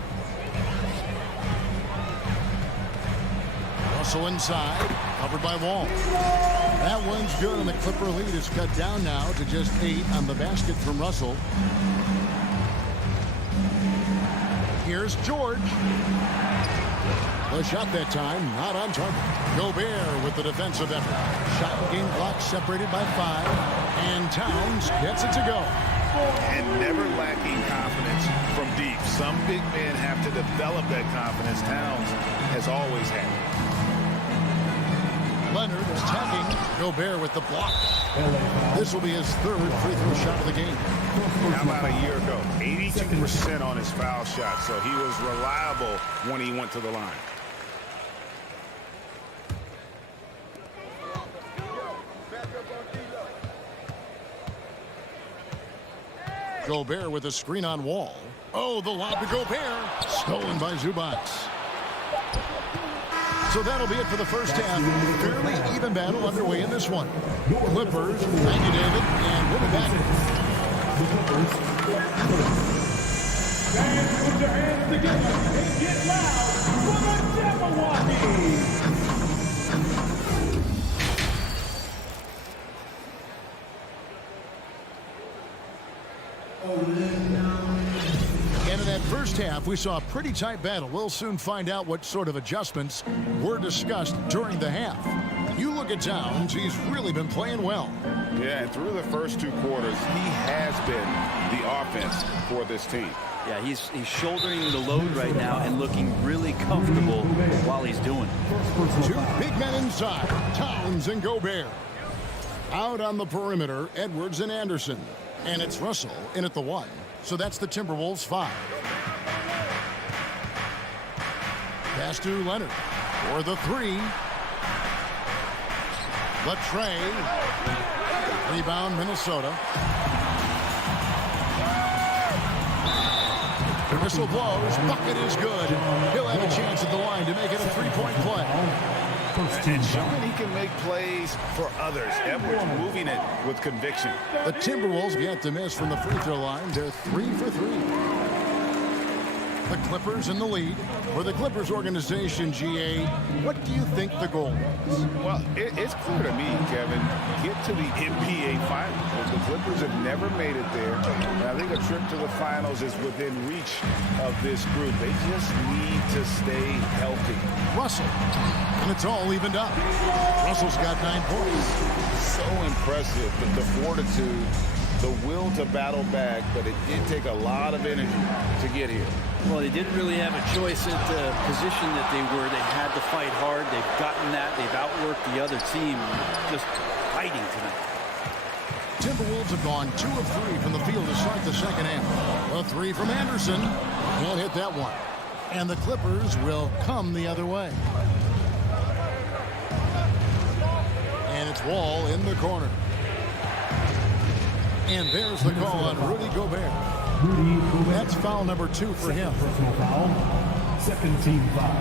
Russell inside, covered by Wall. That one's good, and the Clipper lead is cut down now to just 8 on the basket from Russell. Here's George. The shot that time, not on target. Gobert with the defensive effort. Shot game clock separated by 5, and Towns gets it to go. And never lacking confidence from deep. Some big men have to develop that confidence. Towns has always had it. Leonard is tagging Gobert with the block. This will be his 3rd free throw shot of the game. How about a year ago? 82% on his foul shot, so he was reliable when he went to the line. Gobert with a screen on Wall. Oh, the lob to Gobert. Stolen by Zubac. So that'll be it for the first half. Fairly even battle underway in this one. Clippers, thank you, David, and we'll be back. Fans, put your hands together and get loud for the Jabberwocky! And in that first half, we saw a pretty tight battle. We'll soon find out what sort of adjustments were discussed during the half. You look at Towns, he's really been playing well. Yeah, and through the first 2 quarters, he has been the offense for this team. Yeah, he's shouldering the load right now and looking really comfortable while he's doing it. 2 big men inside, Towns and Gobert. Out on the perimeter, Edwards and Anderson. And it's Russell in at the 1. So that's the Timberwolves 5. Pass to Leonard for the 3. The tray. Rebound, Minnesota. The whistle blows. Bucket is good. He'll have a chance at the line to make it a 3-point play. And showing he can make plays for others. Edwards moving it with conviction. The Timberwolves get to miss from the free throw line. They're 3 for 3. The Clippers in the lead. For the Clippers organization, GA, what do you think the goal is? Well, it's clear to me, Kevin, get to the NBA Finals. The Clippers have never made it there. And I think a trip to the Finals is within reach of this group. They just need to stay healthy. Russell, and it's all evened up. Russell's got 9 points. So impressive, the fortitude, the will to battle back, but it did take a lot of energy to get here. Well, they didn't really have a choice at the position that they were. They had to fight hard. They've gotten that. They've outworked the other team. Just fighting tonight. Timberwolves have gone 2 of 3 from the field to start the second half. A 3 from Anderson. Can't hit that one. And the Clippers will come the other way. And it's Wall in the corner. And there's the call on Rudy Gobert. That's foul number 2 for him. Personal foul. Second team foul.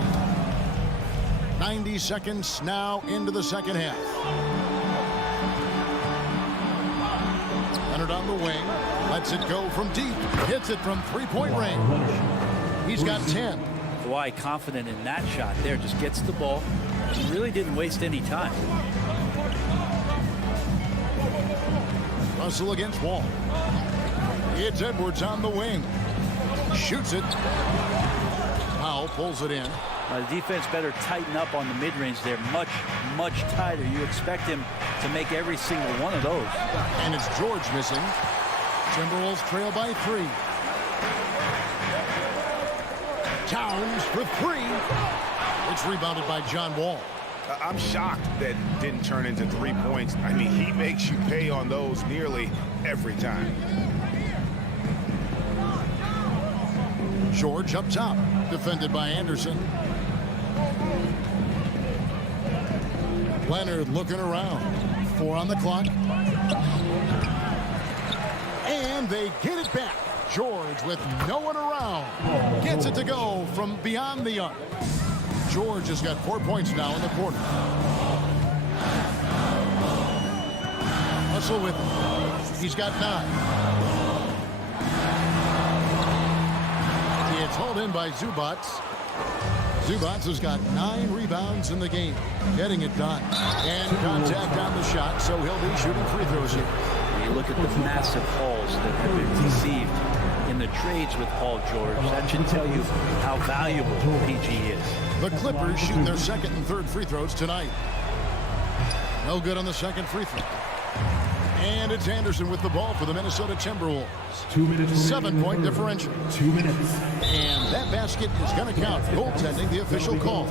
90 seconds now into the second half. Leonard on the wing. Lets it go from deep. Hits it from 3-point range. He's got 10. Kawhi confident in that shot there. Just gets the ball. He really didn't waste any time. Russell against Wall. It's Edwards on the wing. Shoots it. Powell pulls it in. The defense better tighten up on the mid-range. They're much, much tighter. You expect him to make every single one of those. And it's George missing. Timberwolves trail by 3. Towns for 3. It's rebounded by John Wall. I'm shocked that didn't turn into 3 points. I mean, he makes you pay on those nearly every time. George up top, defended by Anderson. Leonard looking around. 4 on the clock. And they get it back. George with no one around. Gets it to go from beyond the arc. George has got 4 points now in the quarter. Russell with it. He's got 9. It's hauled in by Zubac. Zubac has got 9 rebounds in the game. Getting it done. And contact on the shot, so he'll be shooting free throws here. You look at the massive hauls that have been received in the trades with Paul George. That should tell you how valuable PG is. The Clippers shooting their second and third free throws tonight. No good on the second free throw. And it's Anderson with the ball for the Minnesota Timberwolves. 2 minutes. 7-point differential. 2 minutes. And that basket is going to count. Goaltending, the official call.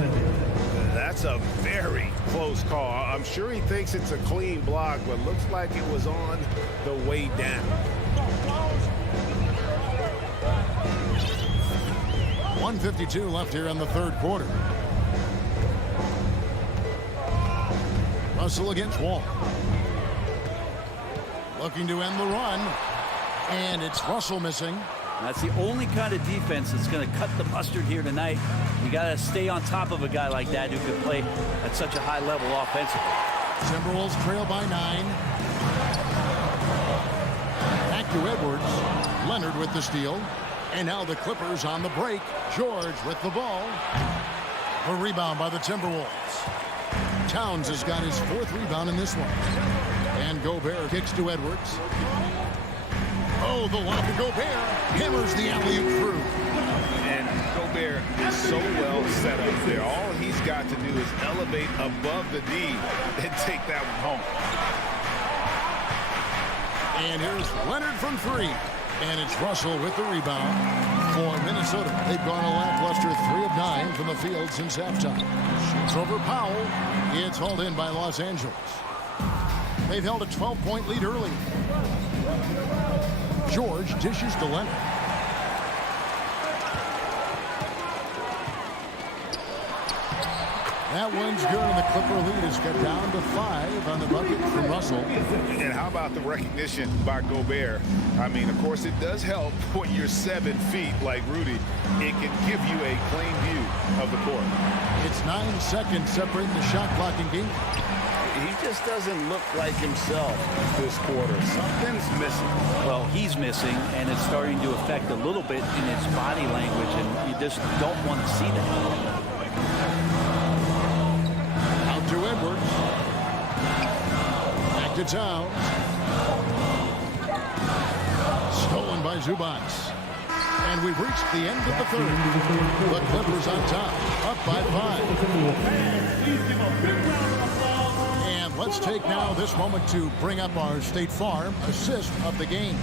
That's a very close call. I'm sure he thinks it's a clean block, but looks like it was on the way down. 1:52 left here in the third quarter. Russell against Wall. Looking to end the run. And it's Russell missing. That's the only kind of defense that's going to cut the mustard here tonight. You got to stay on top of a guy like that who can play at such a high level offensively. Timberwolves trail by 9. Back to Edwards. Leonard with the steal. And now the Clippers on the break. George with the ball. A rebound by the Timberwolves. Towns has got his 4th rebound in this one. And Gobert kicks to Edwards. Oh, the lob to Gobert. Hammers the alley-oop through. And Gobert is so well set up there. All he's got to do is elevate above the D and take that one home. And here's Leonard from 3. And it's Russell with the rebound for Minnesota. They've gone a lackluster 3 of 9 from the field since halftime. Shoots over Powell. It's hauled in by Los Angeles. They've held a 12-point lead early. George dishes to Leonard. That one's good, and the Clipper lead has got down to 5 on the bucket from Russell. And how about the recognition by Gobert? I mean, of course, it does help when you're 7 feet like Rudy. It can give you a clean view of the court. It's 9 seconds separating the shot clock and game. He just doesn't look like himself this quarter. Something's missing. Well, he's missing, and it's starting to affect a little bit in his body language, and you just don't want to see that. Out to Edwards. Back to Towns. Stolen by Zubac. And we've reached the end of the third. The Clippers on top, up by 5. And let's take now this moment to bring up our State Farm assist of the game.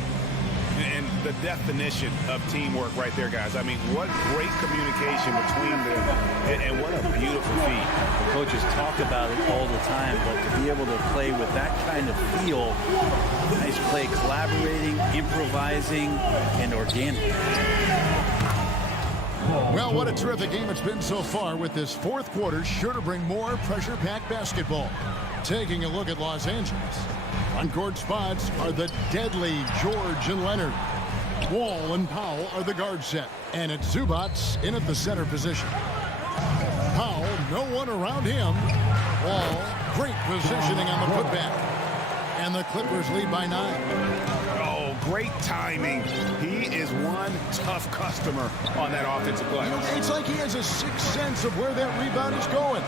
And the definition of teamwork right there, guys. I mean, what great communication between them, and what a beautiful feat. The coaches talk about it all the time, but to be able to play with that kind of feel, nice play, collaborating, improvising, and organic. Well, what a terrific game it's been so far, with this fourth quarter sure to bring more pressure-packed basketball. Taking a look at Los Angeles. On-court spots are the deadly George and Leonard. Wall and Powell are the guard set. And it's Zubac in at the center position. Powell, no one around him. Wall, great positioning on the putback. And the Clippers lead by 9. Oh, great timing. He is one tough customer on that offensive play. It's like he has a sixth sense of where that rebound is going.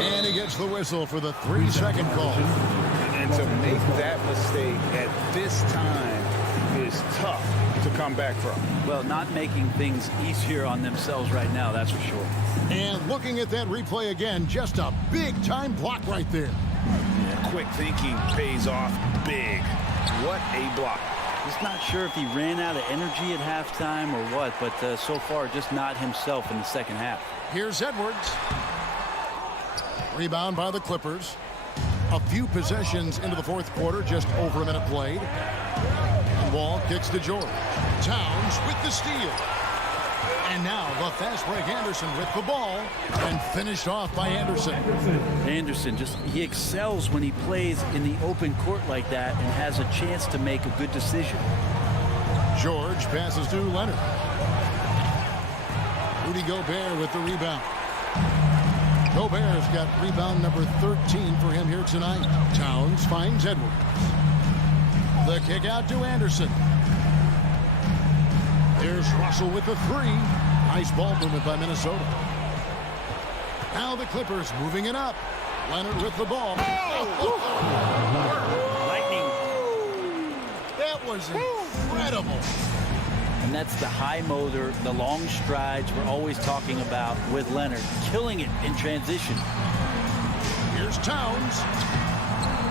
And he gets the whistle for the 3-second call. And to make that mistake at this time is tough to come back from. Well, not making things easier on themselves right now, that's for sure. And looking at that replay again, just a big-time block right there. Yeah, quick thinking pays off big. What a block. Just not sure if he ran out of energy at halftime or what, but so far just not himself in the second half. Here's Edwards. Rebound by the Clippers. A few possessions into the fourth quarter, just over a minute played. And Wall kicks to George. Towns with the steal. And now the fast break Anderson with the ball and finished off by Anderson. Anderson, he excels when he plays in the open court like that and has a chance to make a good decision. George passes to Leonard. Rudy Gobert with the rebound. Gobert's got rebound number 13 for him here tonight. Towns finds Edwards. The kick out to Anderson. There's Russell with the three. Nice ball movement by Minnesota. Now the Clippers moving it up. Leonard with the ball. Lightning. That was incredible. And that's the high motor, the long strides we're always talking about with Leonard. Killing it in transition. Here's Towns.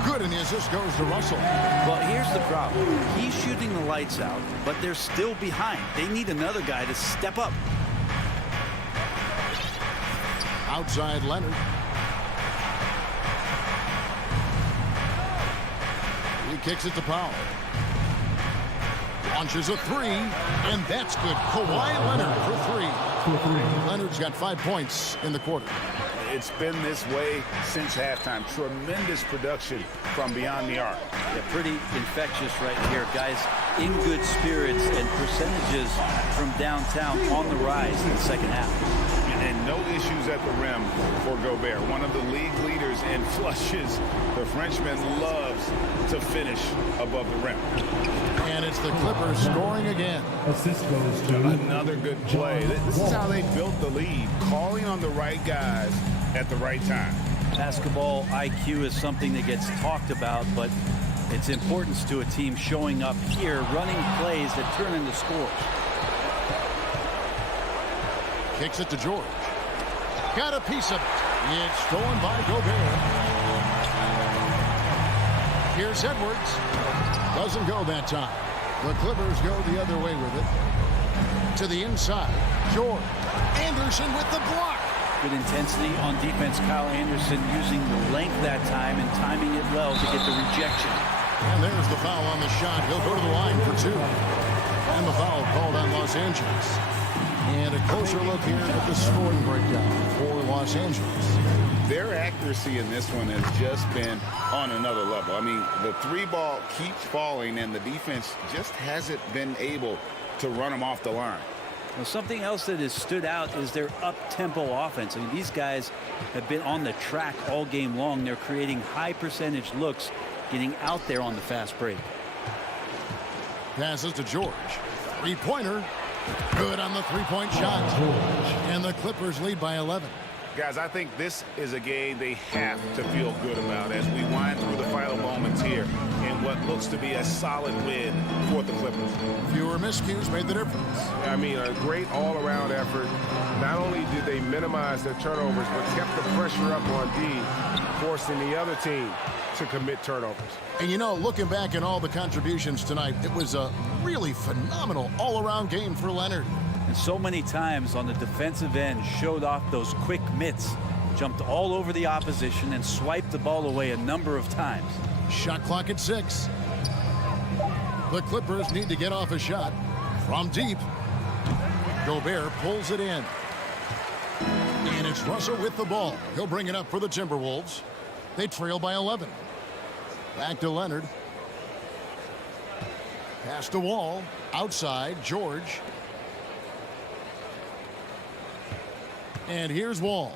Good, and the assist goes to Russell. Well, here's the problem. He's shooting the lights out, but they're still behind. They need another guy to step up. Outside Leonard. He kicks it to Powell. Launches a three, and that's good. Kawhi Leonard for three. Leonard's got 5 points in the quarter. It's been this way since halftime. Tremendous production from beyond the arc. Yeah, pretty infectious right here. Guys in good spirits and percentages from downtown on the rise in the second half. And no issues at the rim for Gobert. One of the league leaders in flushes. The Frenchman loves to finish above the rim. And it's the Clippers scoring again. Assist goes to another good play. This is how they built the lead, calling on the right guys at the right time. Basketball IQ is something that gets talked about, but its importance to a team showing up here, running plays that turn into scores. Kicks it to George. Got a piece of it. It's stolen by Gobert. Here's Edwards. Doesn't go that time. The Clippers go the other way with it. To the inside. George. Anderson with the block. Good intensity on defense. Kyle Anderson using the length that time and timing it well to get the rejection. And there's the foul on the shot. He'll go to the line for two. And the foul called on Los Angeles. And a closer look here at the scoring breakdown for Los Angeles. Their accuracy in this one has just been on another level. I mean, the three ball keeps falling, and the defense just hasn't been able to run them off the line. Well, something else that has stood out is their up-tempo offense. I mean, these guys have been on the track all game long. They're creating high-percentage looks, getting out there on the fast break. Passes to George. Three-pointer. Good on the three-point shot. And the Clippers lead by 11. Guys, I think this is a game they have to feel good about as we wind through the final moments here in what looks to be a solid win for the Clippers. Fewer miscues made the difference. I mean, a great all-around effort. Not only did they minimize their turnovers, but kept the pressure up on D, forcing the other team to commit turnovers. And you know, looking back at all the contributions tonight, it was a really phenomenal all-around game for Leonard. And so many times on the defensive end showed off those quick mitts, jumped all over the opposition and swiped the ball away a number of times. Shot clock at 6. The Clippers need to get off a shot from deep. Gobert pulls it in. And it's Russell with the ball. He'll bring it up for the Timberwolves. They trail by 11. Back to Leonard. Pass to Wall. Outside, George. And here's Wall.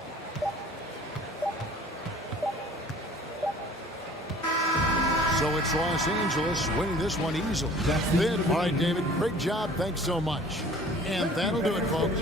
So it's Los Angeles winning this one easily. All right, David, great job. Thanks so much. And that'll do it, folks.